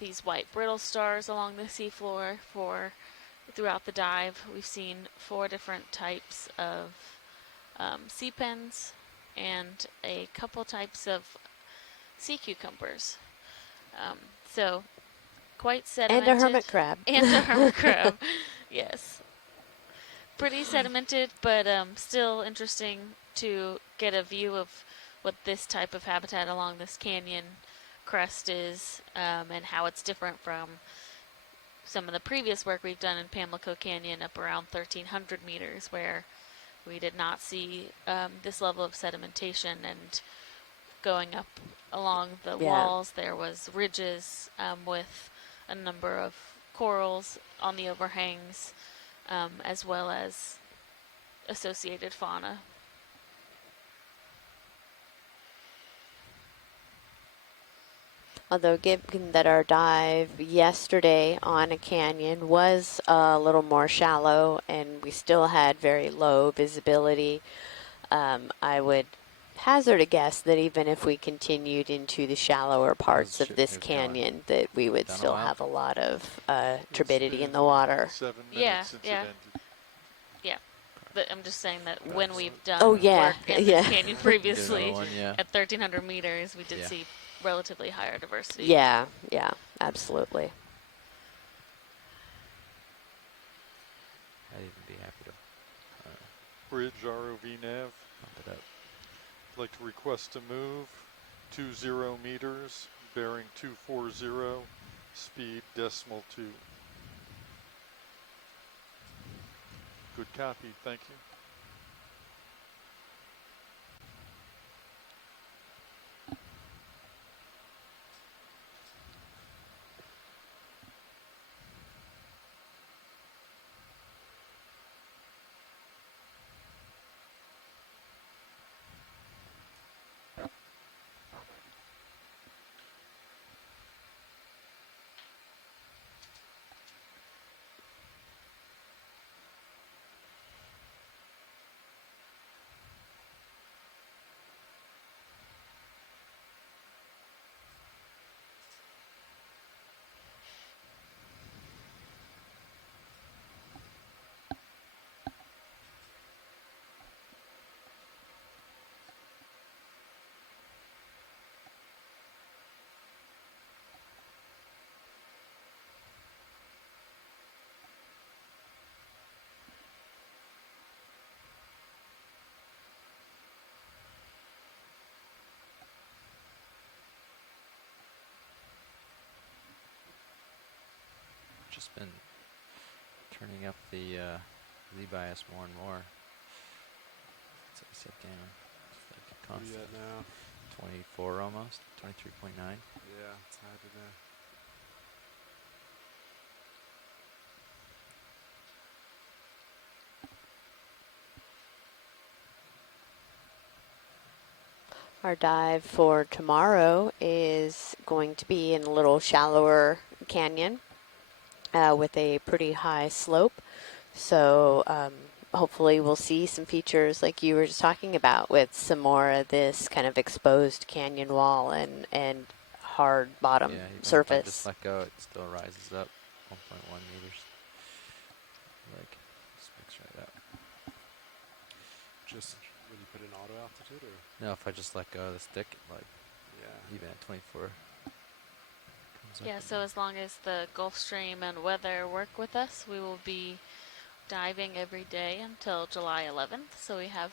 these white brittle stars along the seafloor throughout the dive. We've seen 4 different types of sea pens and a couple types of sea cucumbers. So quite sedimented. And a hermit crab. And a hermit crab, yes. Pretty sedimented, but still interesting to get a view of what this type of habitat along this canyon crest is, and how it's different from some of the previous work we've done in Pamlico Canyon up around 1,300 meters, where we did not see this level of sedimentation. And going up along the walls, there was ridges with a number of corals on the overhangs, as well as associated fauna. Although given that our dive yesterday on a canyon was a little more shallow and we still had very low visibility, I would hazard a guess that even if we continued into the shallower parts of this canyon, that we would Done a still while? have a lot of It's turbidity in been the water. 7 minutes Yeah, since yeah. it ended. But I'm just saying that That's when we've done Oh, yeah, work in yeah. this canyon Get another previously one, yeah. at 1,300 meters, we did Yeah. see relatively higher diversity. Yeah, absolutely. I'd even be happy to Bridge ROV nav. pump it up. I'd like to request a move 20 meters, bearing 240, speed decimal 2. Good copy, thank you. Just been turning up the Z bias more and more. So I set down. It's like a What are you constant. at now? 24 almost. 23.9. Yeah, it's high today. Our dive for tomorrow is going to be in a little shallower canyon with a pretty high slope. So hopefully we'll see some features like you were just talking about with some more of this kind of exposed canyon wall and hard bottom Yeah, even if I just surface. let go, it still rises up 1.1 meters. Like, just mix right up. Just when you put in auto altitude, or No, if I just let go of the stick, like, yeah. even at 24. Comes up Yeah, and so as long as the Gulf Stream and weather work with us, we will be diving every day until July 11th. So we have,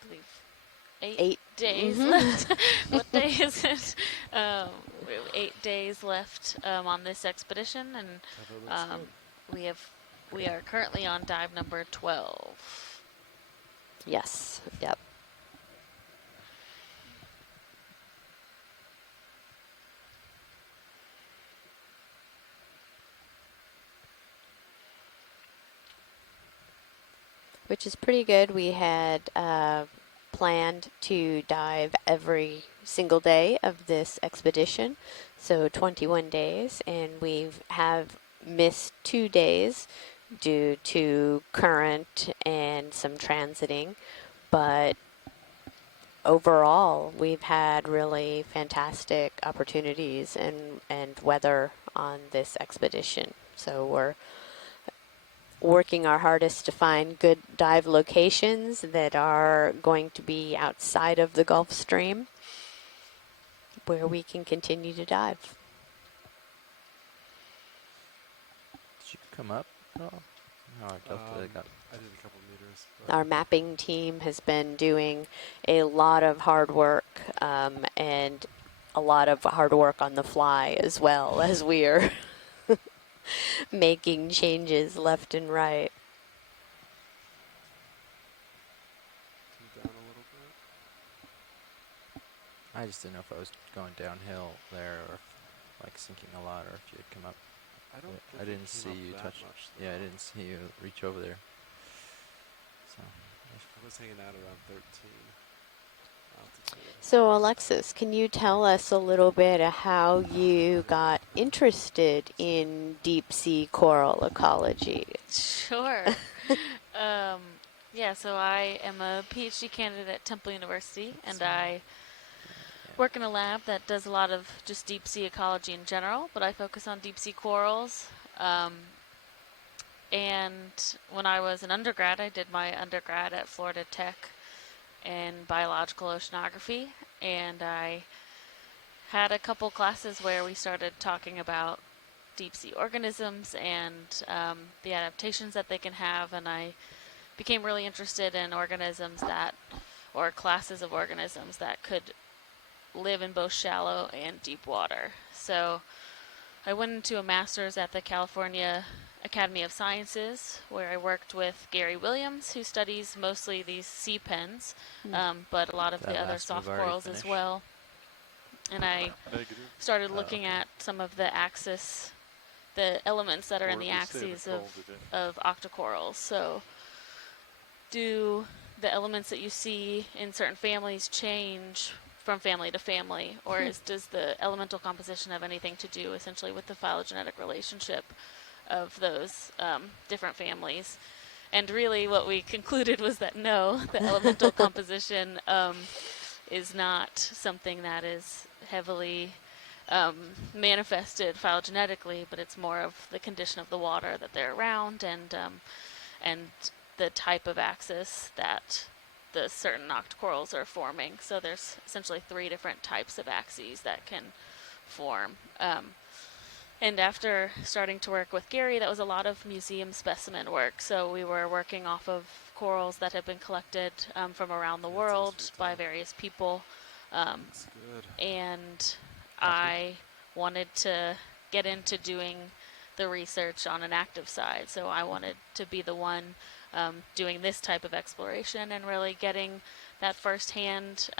I believe, 8 days left. What day is it? We have 8 days left on this expedition, and That looks good. we are currently on dive number 12. Yes. Yep. Which is pretty good. We had planned to dive every single day of this expedition, so 21 days, and we have missed 2 days due to current and some transiting, but overall we've had really fantastic opportunities and weather on this expedition. So we're working our hardest to find good dive locations that are going to be outside of the Gulf Stream where we can continue to dive. did you come up at all? No, I delta got. I did a couple meters. Our mapping team has been doing a lot of hard work and a lot of hard work on the fly as well as we are making changes left and right. Down a little bit. I just didn't know if I was going downhill there or if, like, sinking a lot, or if you had come up. I don't. I didn't see you touch. Yeah, I didn't see you reach over there. So I was hanging out around 13 altitude. So Alexis, can you tell us a little bit of how you got interested in deep sea coral ecology? Sure. Yeah, so I am a PhD candidate at Temple University, and I work in a lab that does a lot of just deep sea ecology in general, but I focus on deep sea corals. And when I was an undergrad, I did my undergrad at Florida Tech in biological oceanography, and I had a couple classes where we started talking about deep sea organisms and the adaptations that they can have, and I became really interested in organisms that, or classes of organisms that could live in both shallow and deep water. So I went into a master's at the California Academy of Sciences, where I worked with Gary Williams, who studies mostly these sea pens, but a lot of That the other last soft move already corals as finished? well. And I Negative. started looking at some of the axis, the elements that are Or in at the least they haven't axes called it in. of octocorals. So do the elements that you see in certain families change from family to family, or does the elemental composition have anything to do essentially with the phylogenetic relationship of those different families? And really what we concluded was that no, the elemental composition is not something that is heavily manifested phylogenetically, but it's more of the condition of the water that they're around and the type of axis that the certain octocorals are forming. So there's essentially 3 different types of axes that can form. And after starting to work with Gary, that was a lot of museum specimen work. So we were working off of corals that had been collected from around the world by various people. That's good. And I wanted to get into doing the research on an active side. So I wanted to be the one doing this type of exploration and really getting that firsthand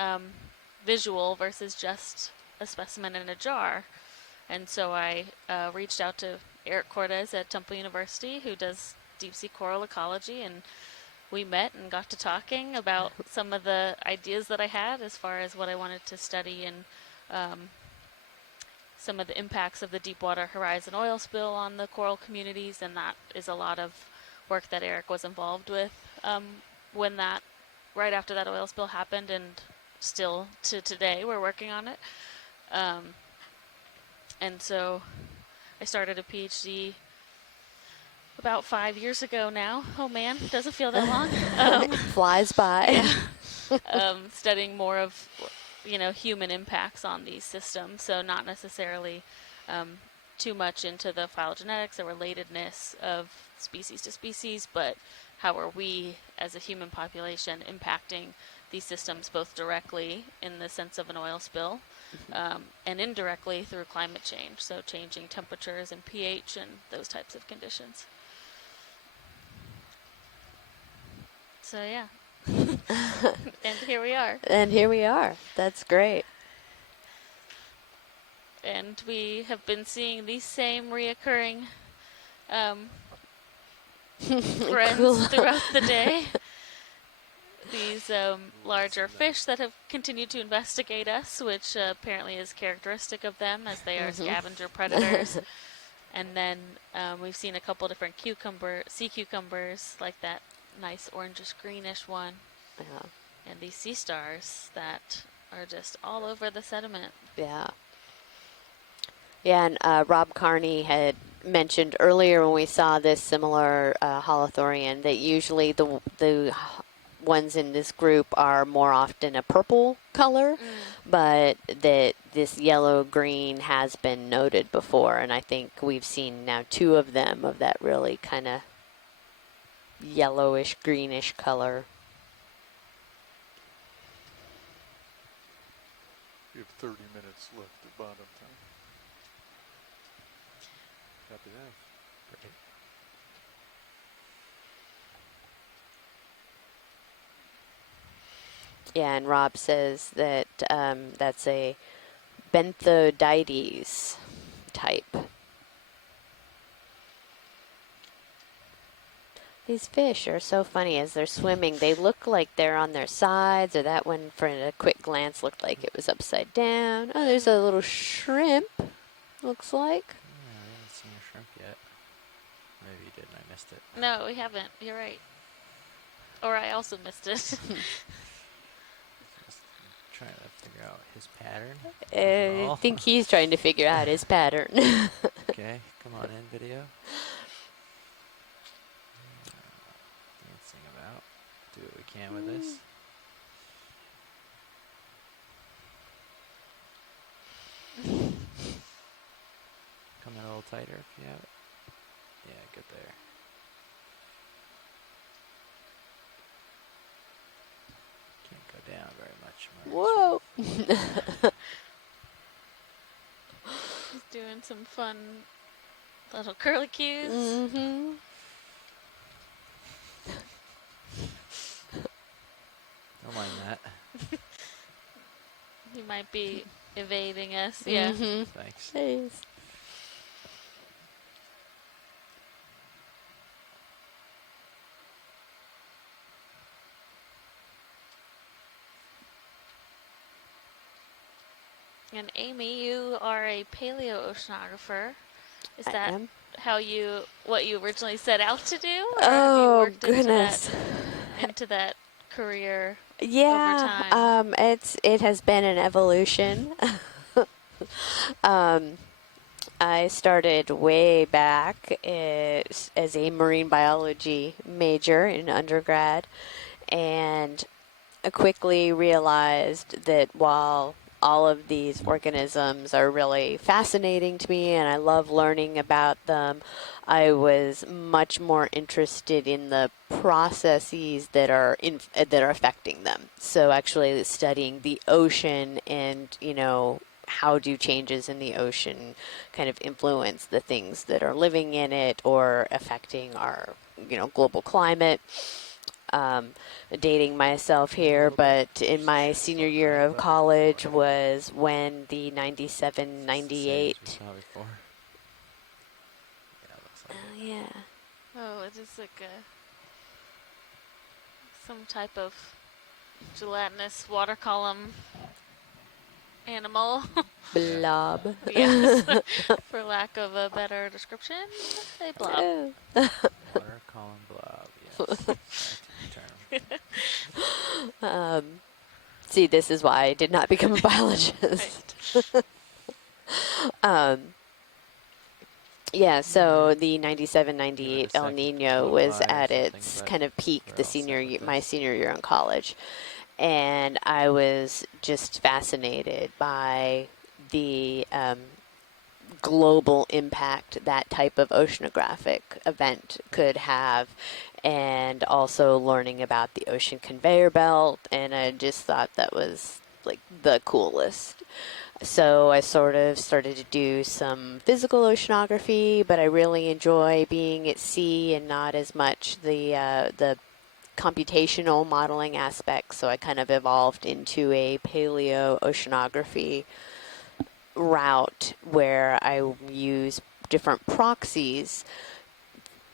visual versus just a specimen in a jar. And so I reached out to Eric Cortez at Temple University, who does deep sea coral ecology, and we met and got to talking about some of the ideas that I had as far as what I wanted to study and some of the impacts of the Deepwater Horizon oil spill on the coral communities, and that is a lot of work that Eric was involved with when that, right after that oil spill happened, and still to today we're working on it. And so I started a PhD about 5 years ago now. Oh man, doesn't feel that long. It flies by. Yeah. Studying more of, human impacts on these systems. So not necessarily too much into the phylogenetics or relatedness of species to species, but how are we as a human population impacting these systems both directly in the sense of an oil spill and indirectly through climate change, so changing temperatures and pH and those types of conditions. So yeah. And here we are. And here we are. That's great. And we have been seeing these same reoccurring friends Cool. throughout the day. These larger fish that have continued to investigate us, which apparently is characteristic of them as they are scavenger predators. And then we've seen a couple different sea cucumbers, like that nice orangish greenish one. Yeah. And these sea stars that are just all over the sediment. Yeah. Yeah, and Rob Carney had mentioned earlier when we saw this similar holothurian that usually the ones in this group are more often a purple color, but that this yellow-green has been noted before, and I think we've seen now 2 of them of that really kind of yellowish, greenish color. We have 30 minutes left at bottom time. Copy that. Great. Yeah, and Rob says that that's a Benthodides type. These fish are so funny as they're swimming. They look like they're on their sides, or that one, for a quick glance, looked like it was upside down. Oh, there's a little shrimp, looks like. Yeah, I haven't seen a shrimp yet. Maybe you did and I missed it. No, we haven't. You're right. Or I also missed it. Just trying to figure out his pattern. I think he's trying to figure out his pattern. Okay, come on in, video. Dancing about. Do what we can with this. Come in a little tighter if you have it. Yeah, good there. Can't go down very much. Whoa! He's doing some fun little curlicues. Mm-hmm. Don't mind that. He might be evading us. Yeah. Mm-hmm. Thanks. Nice. And Amy, you are a paleoceanographer. Is I that am. what you originally set out to do? Or have you Oh, worked goodness. into that career Yeah, over time? it has been an evolution. I started way back as a marine biology major in undergrad, and I quickly realized that while all of these organisms are really fascinating to me and I love learning about them, I was much more interested in the processes that are affecting them. So actually studying the ocean and, how do changes in the ocean kind of influence the things that are living in it or affecting our, global climate. Dating myself here, but in my senior year of college was when the 97, 98. Same as we saw before. Yeah, looks like Oh, it. yeah. Oh, it is like some type of gelatinous water column animal. Blob. Yes, for lack of a better description, a blob. Oh. Water column blob. See, this is why I did not become a biologist. Yeah, so the 97, Give it a 98 El second to Nino float was by or at something, its but kind of peak we're the all set senior with my this. senior year in college. And I was just fascinated by the global impact that type of oceanographic event could have, and also learning about the ocean conveyor belt. And I just thought that was like the coolest. So I sort of started to do some physical oceanography, but I really enjoy being at sea and not as much the computational modeling aspects. So I kind of evolved into a paleo oceanography route where I use different proxies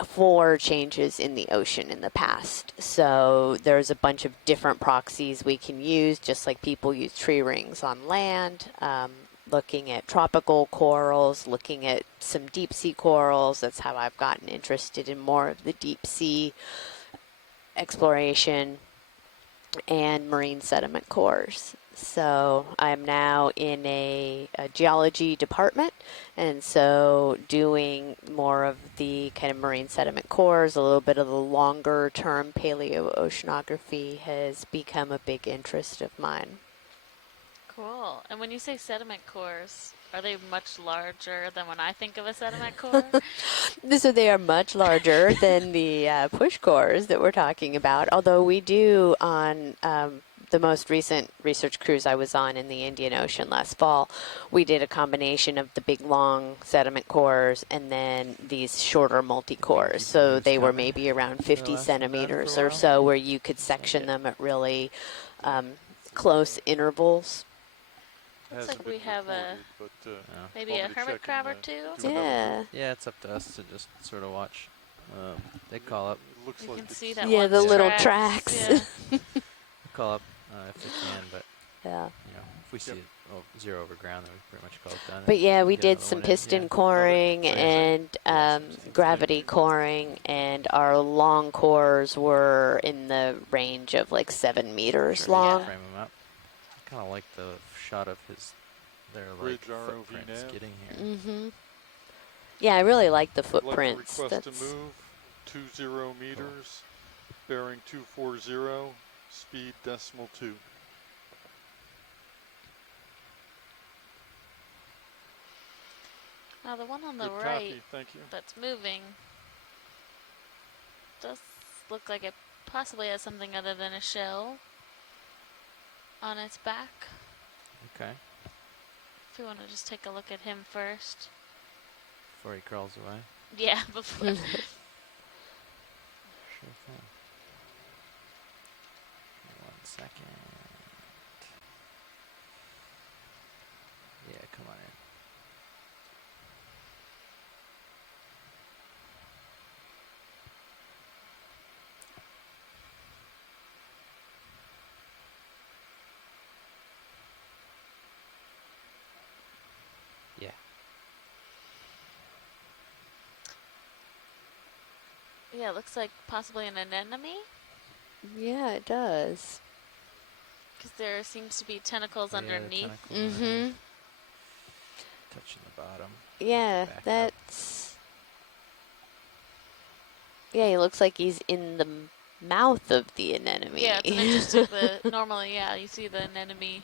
for changes in the ocean in the past. So there's a bunch of different proxies we can use, just like people use tree rings on land, looking at tropical corals, looking at some deep sea corals. That's how I've gotten interested in more of the deep sea exploration and marine sediment cores. So I'm now in a geology department, and so doing more of the kind of marine sediment cores, a little bit of the longer term paleoceanography has become a big interest of mine. Cool. And when you say sediment cores, are they much larger than when I think of a sediment core? So they are much larger than the push cores that we're talking about, although we do on the most recent research cruise I was on in the Indian Ocean last fall, we did a combination of the big long sediment cores and then these shorter multi-cores. So they were maybe around 50 centimeters or so, where you could section them at really close intervals. Looks Hasn't like we been have reported, but maybe want a me to hermit check crab or and, two. do another Yeah. move? Yeah, it's up to us to just sort of watch. They call up. It looks You like can it's see that Yeah, one the little tracks. tracks. Yeah. They call up if they can, but Yeah. you know, if we see it zero over ground, then we pretty much call it done. But yeah, we Get did another some one in. piston Yeah. coring same thing. and gravity coring, and our long cores were in the range of like 7 meters Sure, long. frame them up. I kind of like the shot of their like Bridge ROV footprints nav. getting here. Mm-hmm. Yeah, I really like the I'd like to footprints. request a move 20 meters, bearing 240, speed decimal 2. Now the one on the Good right copy, thank you. that's moving does look like it possibly has something other than a shell on its back. Okay. If you want to just take a look at him first. Before he crawls away. Yeah, before. Sure thing. Give me 1 second. Yeah, come on in. Yeah. Yeah, it looks like possibly an anemone. Yeah, it does. Because there seems to be tentacles Yeah, underneath. the tentacles Mm-hmm. underneath. Touching the bottom. Yeah, Back up. that's... Yeah, he looks like he's in the mouth of the anemone. Yeah, it's an interesting. Normally, yeah, you see the anemone,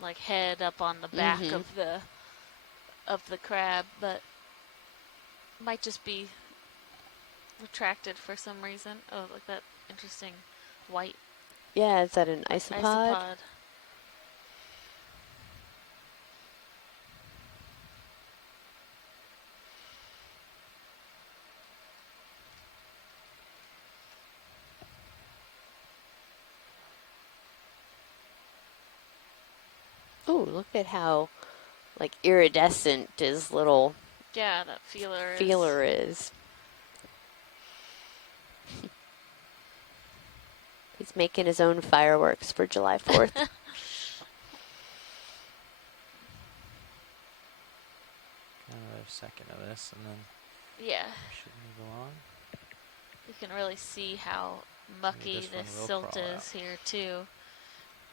like head up on the back Mhm. of the crab, but might just be retracted for some reason. Oh, look that interesting white Yeah, is that an isopod? isopod. Oh, look at how like iridescent his little Yeah, that feeler. feeler is. He's making his own fireworks for July 4th. Another second of this, and then Yeah. we should move along. You can really see how Maybe mucky this one this will silt crawl out. is here too,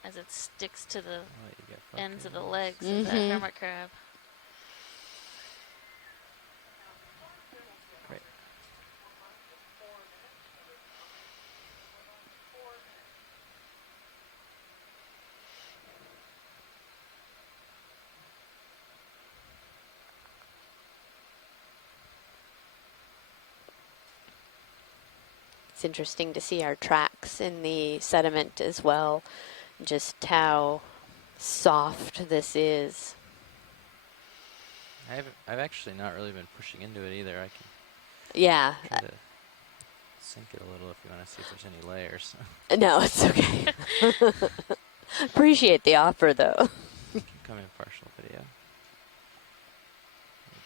as it sticks to the I'll let you get ends of the focus. legs of that hermit crab. Great. It's interesting to see our tracks in the sediment as well, just how soft this is. I've actually not really been pushing into it either. I can Yeah. try to sink it a little if you want to see if there's any layers. No, it's okay. Appreciate the offer, though. Can come in partial video.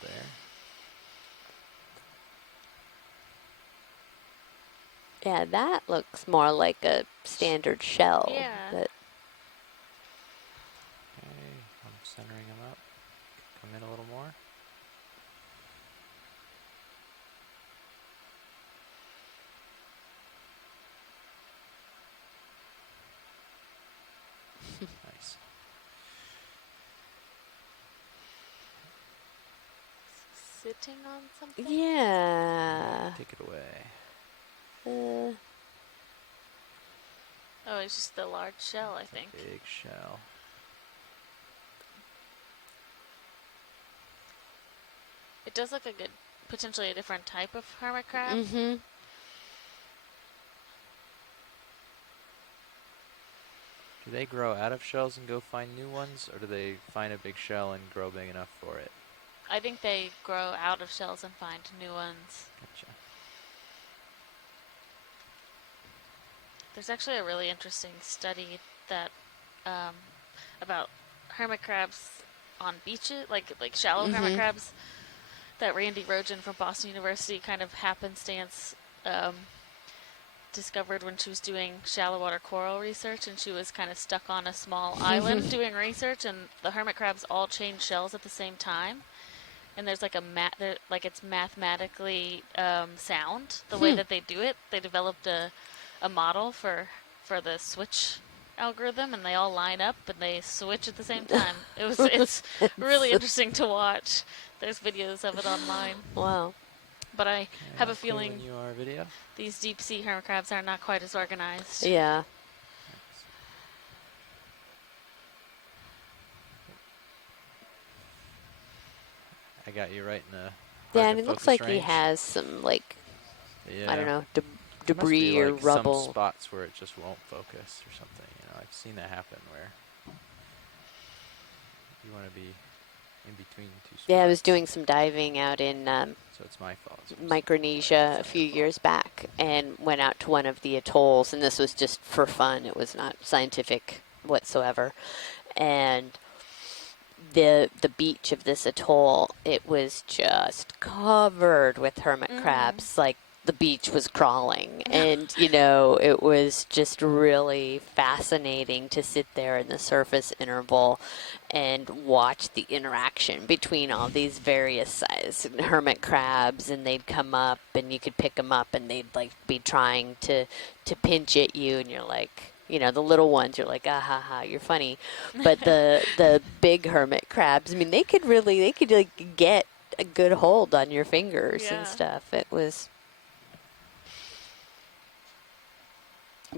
There. Yeah, that looks more like a standard shell. Yeah. That Okay, I'm centering them up. Come in a little more. Nice. Sitting on something? yeah. Take it away. Oh, it's just the large shell, I It's a think. big shell. It does look like potentially a different type of hermit crab. Mm-hmm. Do they grow out of shells and go find new ones, or do they find a big shell and grow big enough for it? I think they grow out of shells and find new ones. Gotcha. There's actually a really interesting study that about hermit crabs on beaches, like shallow hermit crabs, that Randy Rogen from Boston University kind of happenstance discovered when she was doing shallow water coral research, and she was kind of stuck on a small island doing research, and the hermit crabs all change shells at the same time. And there's like like it's mathematically sound the way that they do it. They developed a model for the switch algorithm, and they all line up and they switch at the same time. It's really interesting to watch. There's videos of it online. Wow. But I have a I'll clear feeling when you are video. these deep sea hermit crabs are not quite as organized. Yeah. I got you right in the Yeah, hard and to it looks focus like he range. has some, like, Yeah. I don't know, There must be, debris or like, rubble. some spots where it just won't focus or something. You know, I've seen that happen where you want to be in between two spots. Yeah, I was doing some diving out in So it's my fault. Micronesia a few years back and went out to one of the atolls, and this was just for fun. It was not scientific whatsoever. And the beach of this atoll, it was just covered with hermit crabs. Like, the beach was crawling, and it was just really fascinating to sit there in the surface interval and watch the interaction between all these various size hermit crabs. And they'd come up and you could pick them up, and they'd like be trying to pinch at you, and you're like, the little ones, you're like, ah ha ha, you're funny. But the big hermit crabs, I mean, they could like get a good hold on your fingers and stuff. It was.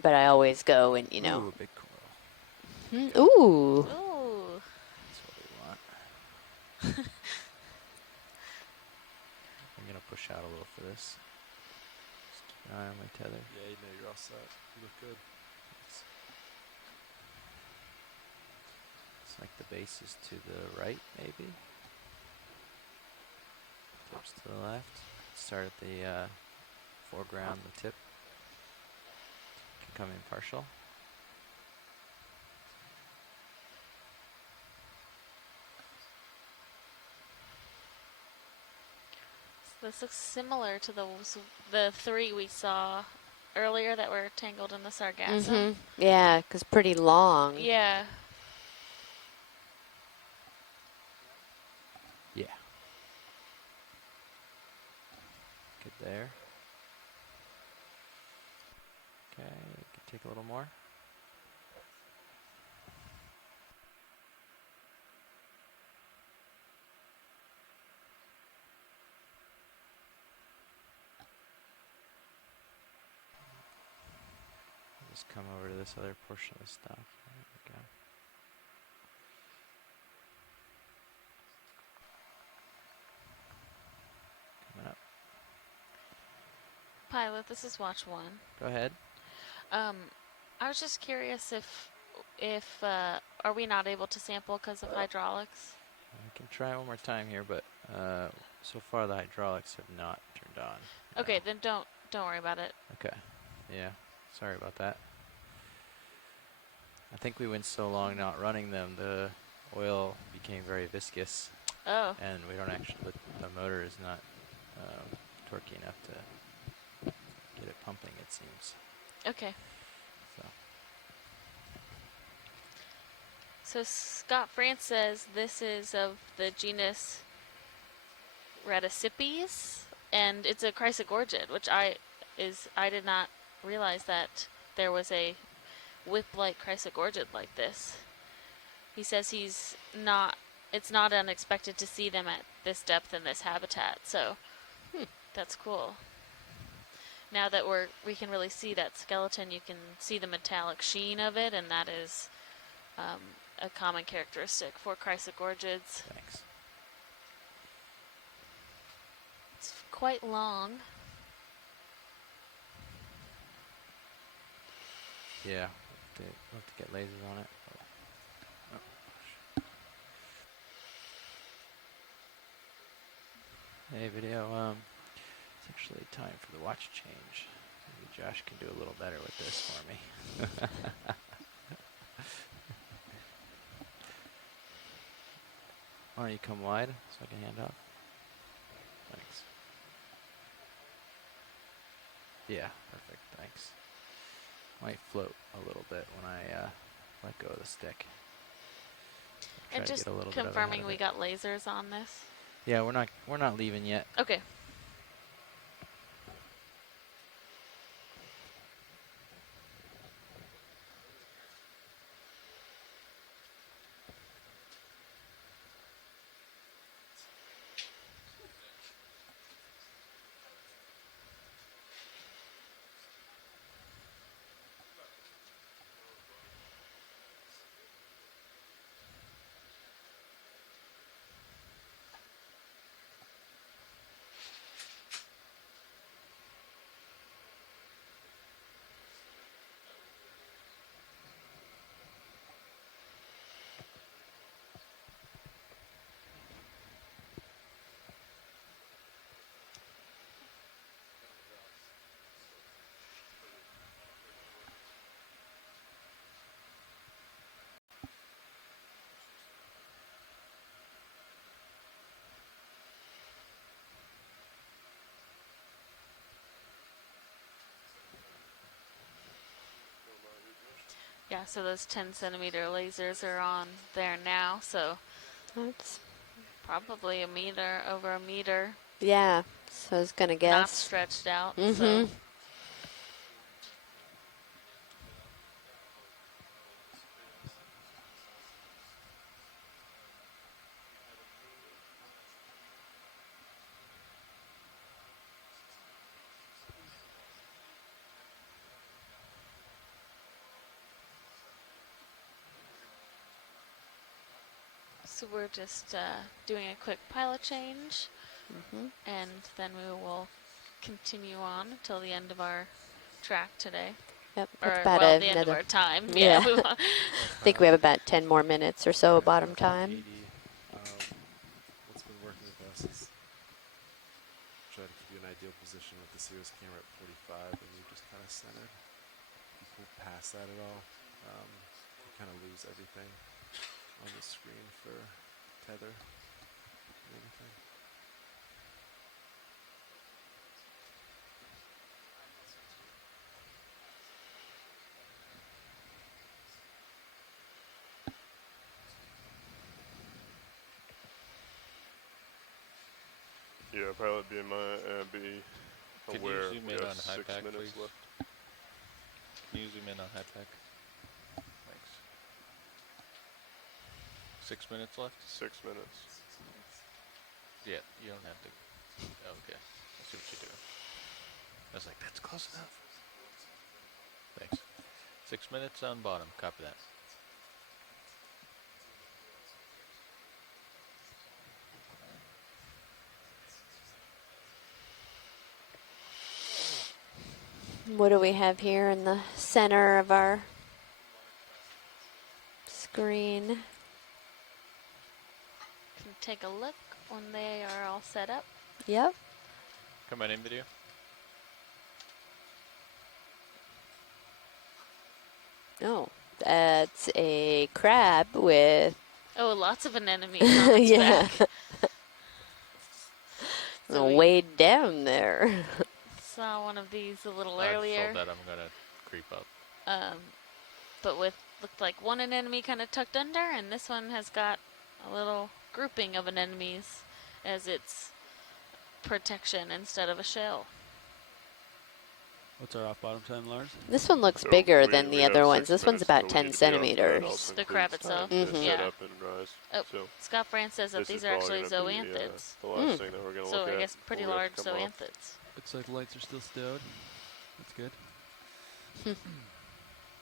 But I always go and, Ooh, a big coral. Ooh. Ooh. That's what we want. I'm going to push out a little for this. Just keep an eye on my tether. Yeah, you know you're all set. You look good. It's like the base is to the right, maybe. Tips to the left. Start at the foreground, the tip. Can come in partial. So this looks similar to the three we saw earlier that were tangled in the sargassum. Yeah, because pretty long. Yeah. Yeah. Good there. take a little more. Just come over to this other portion of the stock. There we go. Coming up. Pilot, this is watch 1. Go ahead. I was just curious if are we not able to sample because of hydraulics? I can try one more time here, but so far the hydraulics have not turned on. Okay, then don't worry about it. Okay. Yeah. Sorry about that. I think we went so long not running them, the oil became very viscous, Oh, and we don't actually. The motor is not torquey enough to get it pumping. It seems. okay. So. So Scott France says this is of the genus Radicipes, and it's a chrysogorgid, which I did not realize that there was a whip-like chrysogorgid like this. He says it's not unexpected to see them at this depth in this habitat, so that's cool. Now that we can really see that skeleton, you can see the metallic sheen of it, and that is a common characteristic for chrysogorgids. Thanks. It's quite long. Yeah. We'll have to get lasers on it. Oh. Hey, video. It's actually time for the watch change. Maybe Josh can do a little better with this for me. Why don't you come wide so I can hand off? Thanks. Yeah, perfect. Thanks. Might float a little bit when I let go of the stick. Try And to just get a little bit of confirming ahead of we it. got lasers on this. Yeah, we're not leaving yet. Okay. Yeah, so those 10 centimeter lasers are on there now, so That's, probably over a meter, yeah, so I was going to not guess. stretched out. Mm-hmm. So So we're just doing a quick pilot change, and then we will continue on until the end of our track today. Yep, Or, that's about well, the end of another. our time. Yeah. We I think we have about 10 more minutes or so bottom time. 80. What's been working with us is try to keep you in ideal position with the Cirrus camera at 45, and you just kind of centered. If you pull past that at all, you kind of lose everything on the screen for tether and everything. Yeah, pilot be in my be Can aware. you zoom We in have on high 6 pack, minutes please? left. Can you zoom in on high tech? Thanks. 6 minutes left? 6 minutes. Yeah, you don't have to. Oh, okay. I see what you're doing. I was like, that's close enough. Thanks. 6 minutes on bottom. Copy that. What do we have here in the center of our screen? Can take a look when they are all set up. Yep. Come on in video. Oh, that's a crab with. Oh, lots of anemones on its Yeah. back. So we Weighed down there. saw one of these a little I've earlier. sold that. I'm gonna creep up. But with looked like one anemone kind of tucked under, and this one has got a little grouping of anemones as its protection instead of a shell. What's our off bottom time, Lars? This one looks So bigger we than the have other ones. 6 This one's minutes about until we 10 need to be off, and that centimeters. also The crab includes itself? time to Mhm. set Yeah. up and rise. Oh, So Scott France says that this these is are actually probably gonna be, zoanthids. the last thing that we're going to So look I at guess pretty before we have large to come off. zoanthids. Looks like the lights are still stowed. That's good.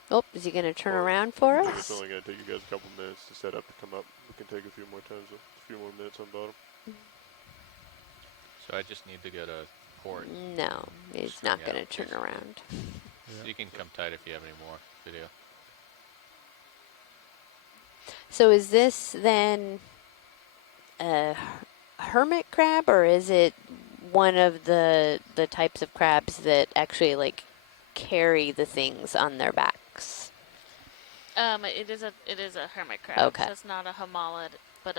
Oh, is he going to turn Or around for It's us? only going to take you guys a couple minutes to set up to come up. We can take a few more minutes on bottom. So I just need to go to port. No, he's Swing not going to out, turn basically. around. Yeah. You can come tight if you have any more video. So is this then a hermit crab, or is it one of the types of crabs that actually like carry the things on their backs? It is a hermit crab. Okay. So it's not a homalid, but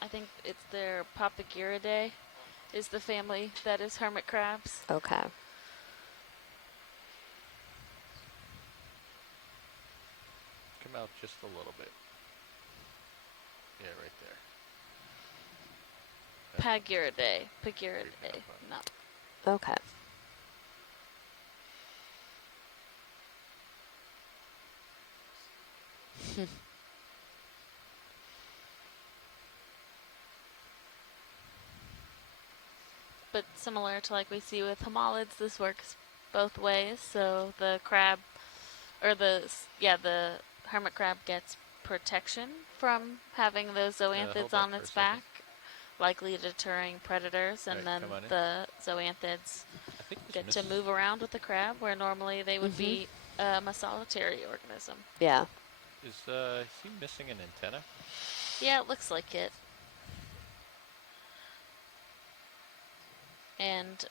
I think it's their Papagiridae is the family that is hermit crabs. Okay. Come out just a little bit. Yeah, right there. Pagiridae. No. Okay. But similar to like we see with homalids, this works both ways. So the crab, or the hermit crab gets protection from having those hold zoanthids that on for a its second. back, likely deterring predators, and Right, then come on in. the zoanthids I think this get to misses. move around with the crab, where normally they would be a solitary organism. Yeah. Is he missing an antenna? Yeah, it looks like it. And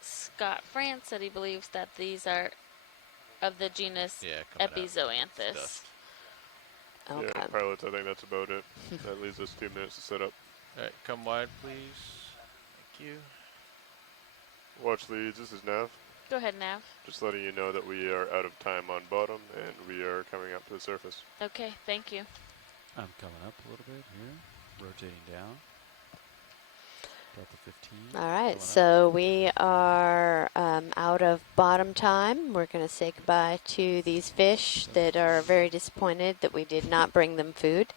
Scott France said he believes that these are of the genus Yeah, coming out. Epizoanthus. Dust. Okay. Yeah, pilots, I think that's about it. That leaves us 2 minutes to set up. All right, come wide, please. Thank you. Watch leads, this is Nav. Go ahead, Nav. Just letting you know that we are out of time on bottom and we are coming up to the surface. Okay, thank you. I'm coming up a little bit here, rotating down. Delta 15. All right, coming up. so we are out of bottom time. We're going to say goodbye to these fish that are very disappointed that we did not bring them food.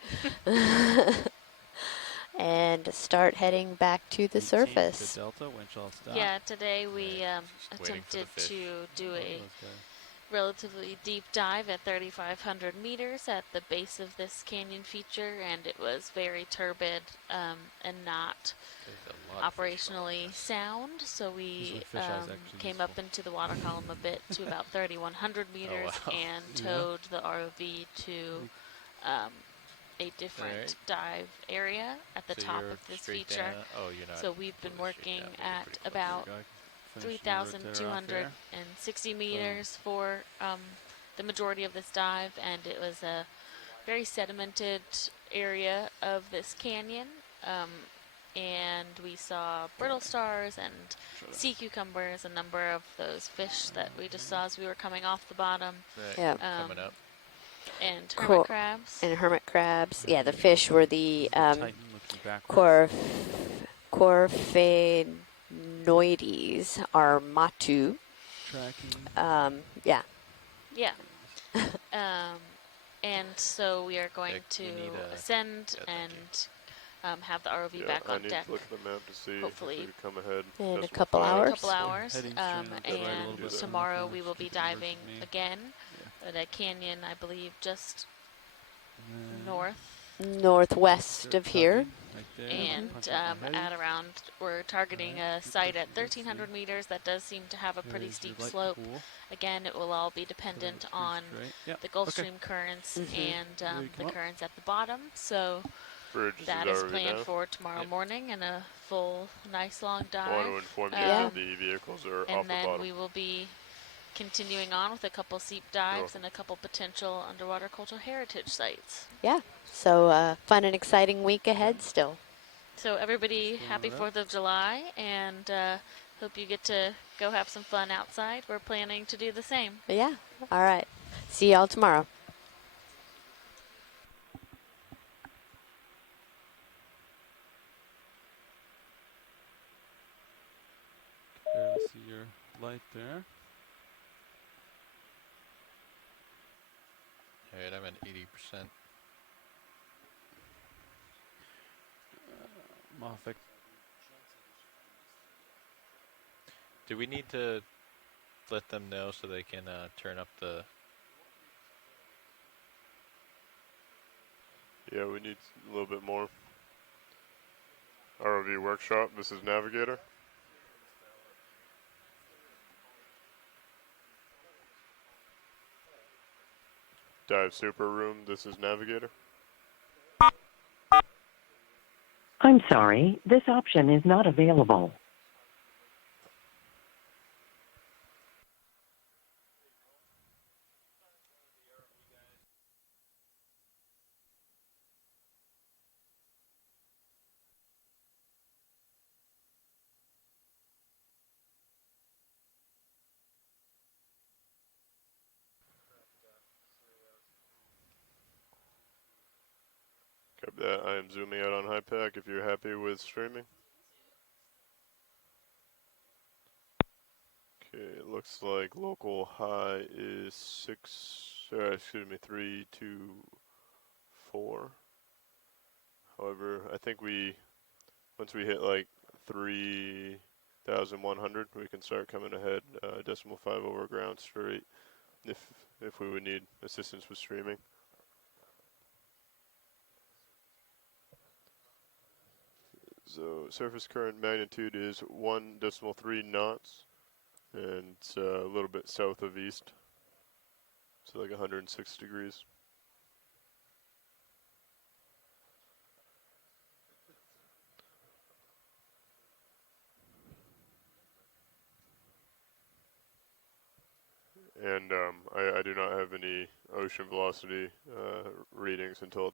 And start heading back to the 18 surface. to Delta, winch all stop. Yeah, today we Right, just waiting for the attempted fish. to do Oh, a those guys. relatively deep dive at 3,500 meters at the base of this canyon feature, and it was very turbid and not There's a lot of fish behind operationally us. sound. So we Usually fish eyes actually came useful. up into the water column a bit to about 3,100 meters wow. and Yeah. towed the ROV to a different Alright. dive area at the So top you're of this straight feature. down. Oh, you're not. So we've been completely straight working down, but you're at pretty close. about Guy can finish the rotator off there. 3,260 meters for the majority of this dive, and it was a very sedimented area of this canyon. And we saw brittle stars and sea cucumbers, a number of those fish that we just saw as we were coming off the bottom, Right, Yeah. coming up. and Cool. hermit crabs. And hermit crabs. Yeah, the fish were the Titan looking backwards. Corphanoides armatu. Tracking. Yeah, Yeah. And so we are going Vic, to we need a- ascend Yeah, thank you. and have the ROV Yeah, back I on need deck. to look at the map to see if we Hopefully could come ahead. In a decimal couple five. in a hours. couple hours. Heading straight onto the right a And little bit. tomorrow we Just will be keep it merged diving with me. again Yeah. at a canyon, I believe, just And then north. Northwest start of here. tugging right there. And Punch out my heading. at around, we're targeting Alright, a good site at stuff. Let's 1,300 see. meters. That does seem to have a pretty There's your steep light slope. pool. Again, it will all be Put it dependent pretty on straight. Yep. the Gulf Okay. Stream currents Mhm. and Ready to the come up? currents at the bottom. So Bridge is that is already planned down. for tomorrow Yep. morning and a full, nice long I want to dive. inform you Yeah. that the vehicles are off And the then bottom. we will be continuing on with a couple steep dives and a couple potential underwater cultural heritage sites. Yeah. So fun and exciting week ahead still. So everybody, Just filling happy it up. 4th of July, and hope you get to go have some fun outside. We're planning to do the same. But yeah. All right. See y'all tomorrow. Barely see your light there. Alright, I'm at 80%. Moffat. Do we need to let them know so they can turn up the... Yeah, we need a little bit more. ROV workshop, this is Navigator. Dive super room, this is Navigator. I'm sorry, this option is not available. Copy that, I am zooming out on HiPAC if you're happy with streaming. Okay, it looks like local high is 324. However, I think once we hit like 3,100, we can start coming ahead decimal 5 over ground straight if we would need assistance with streaming. So surface current magnitude is 1.3 knots, and it's a little bit south of east, so like 106 degrees. And I do not have any ocean velocity readings until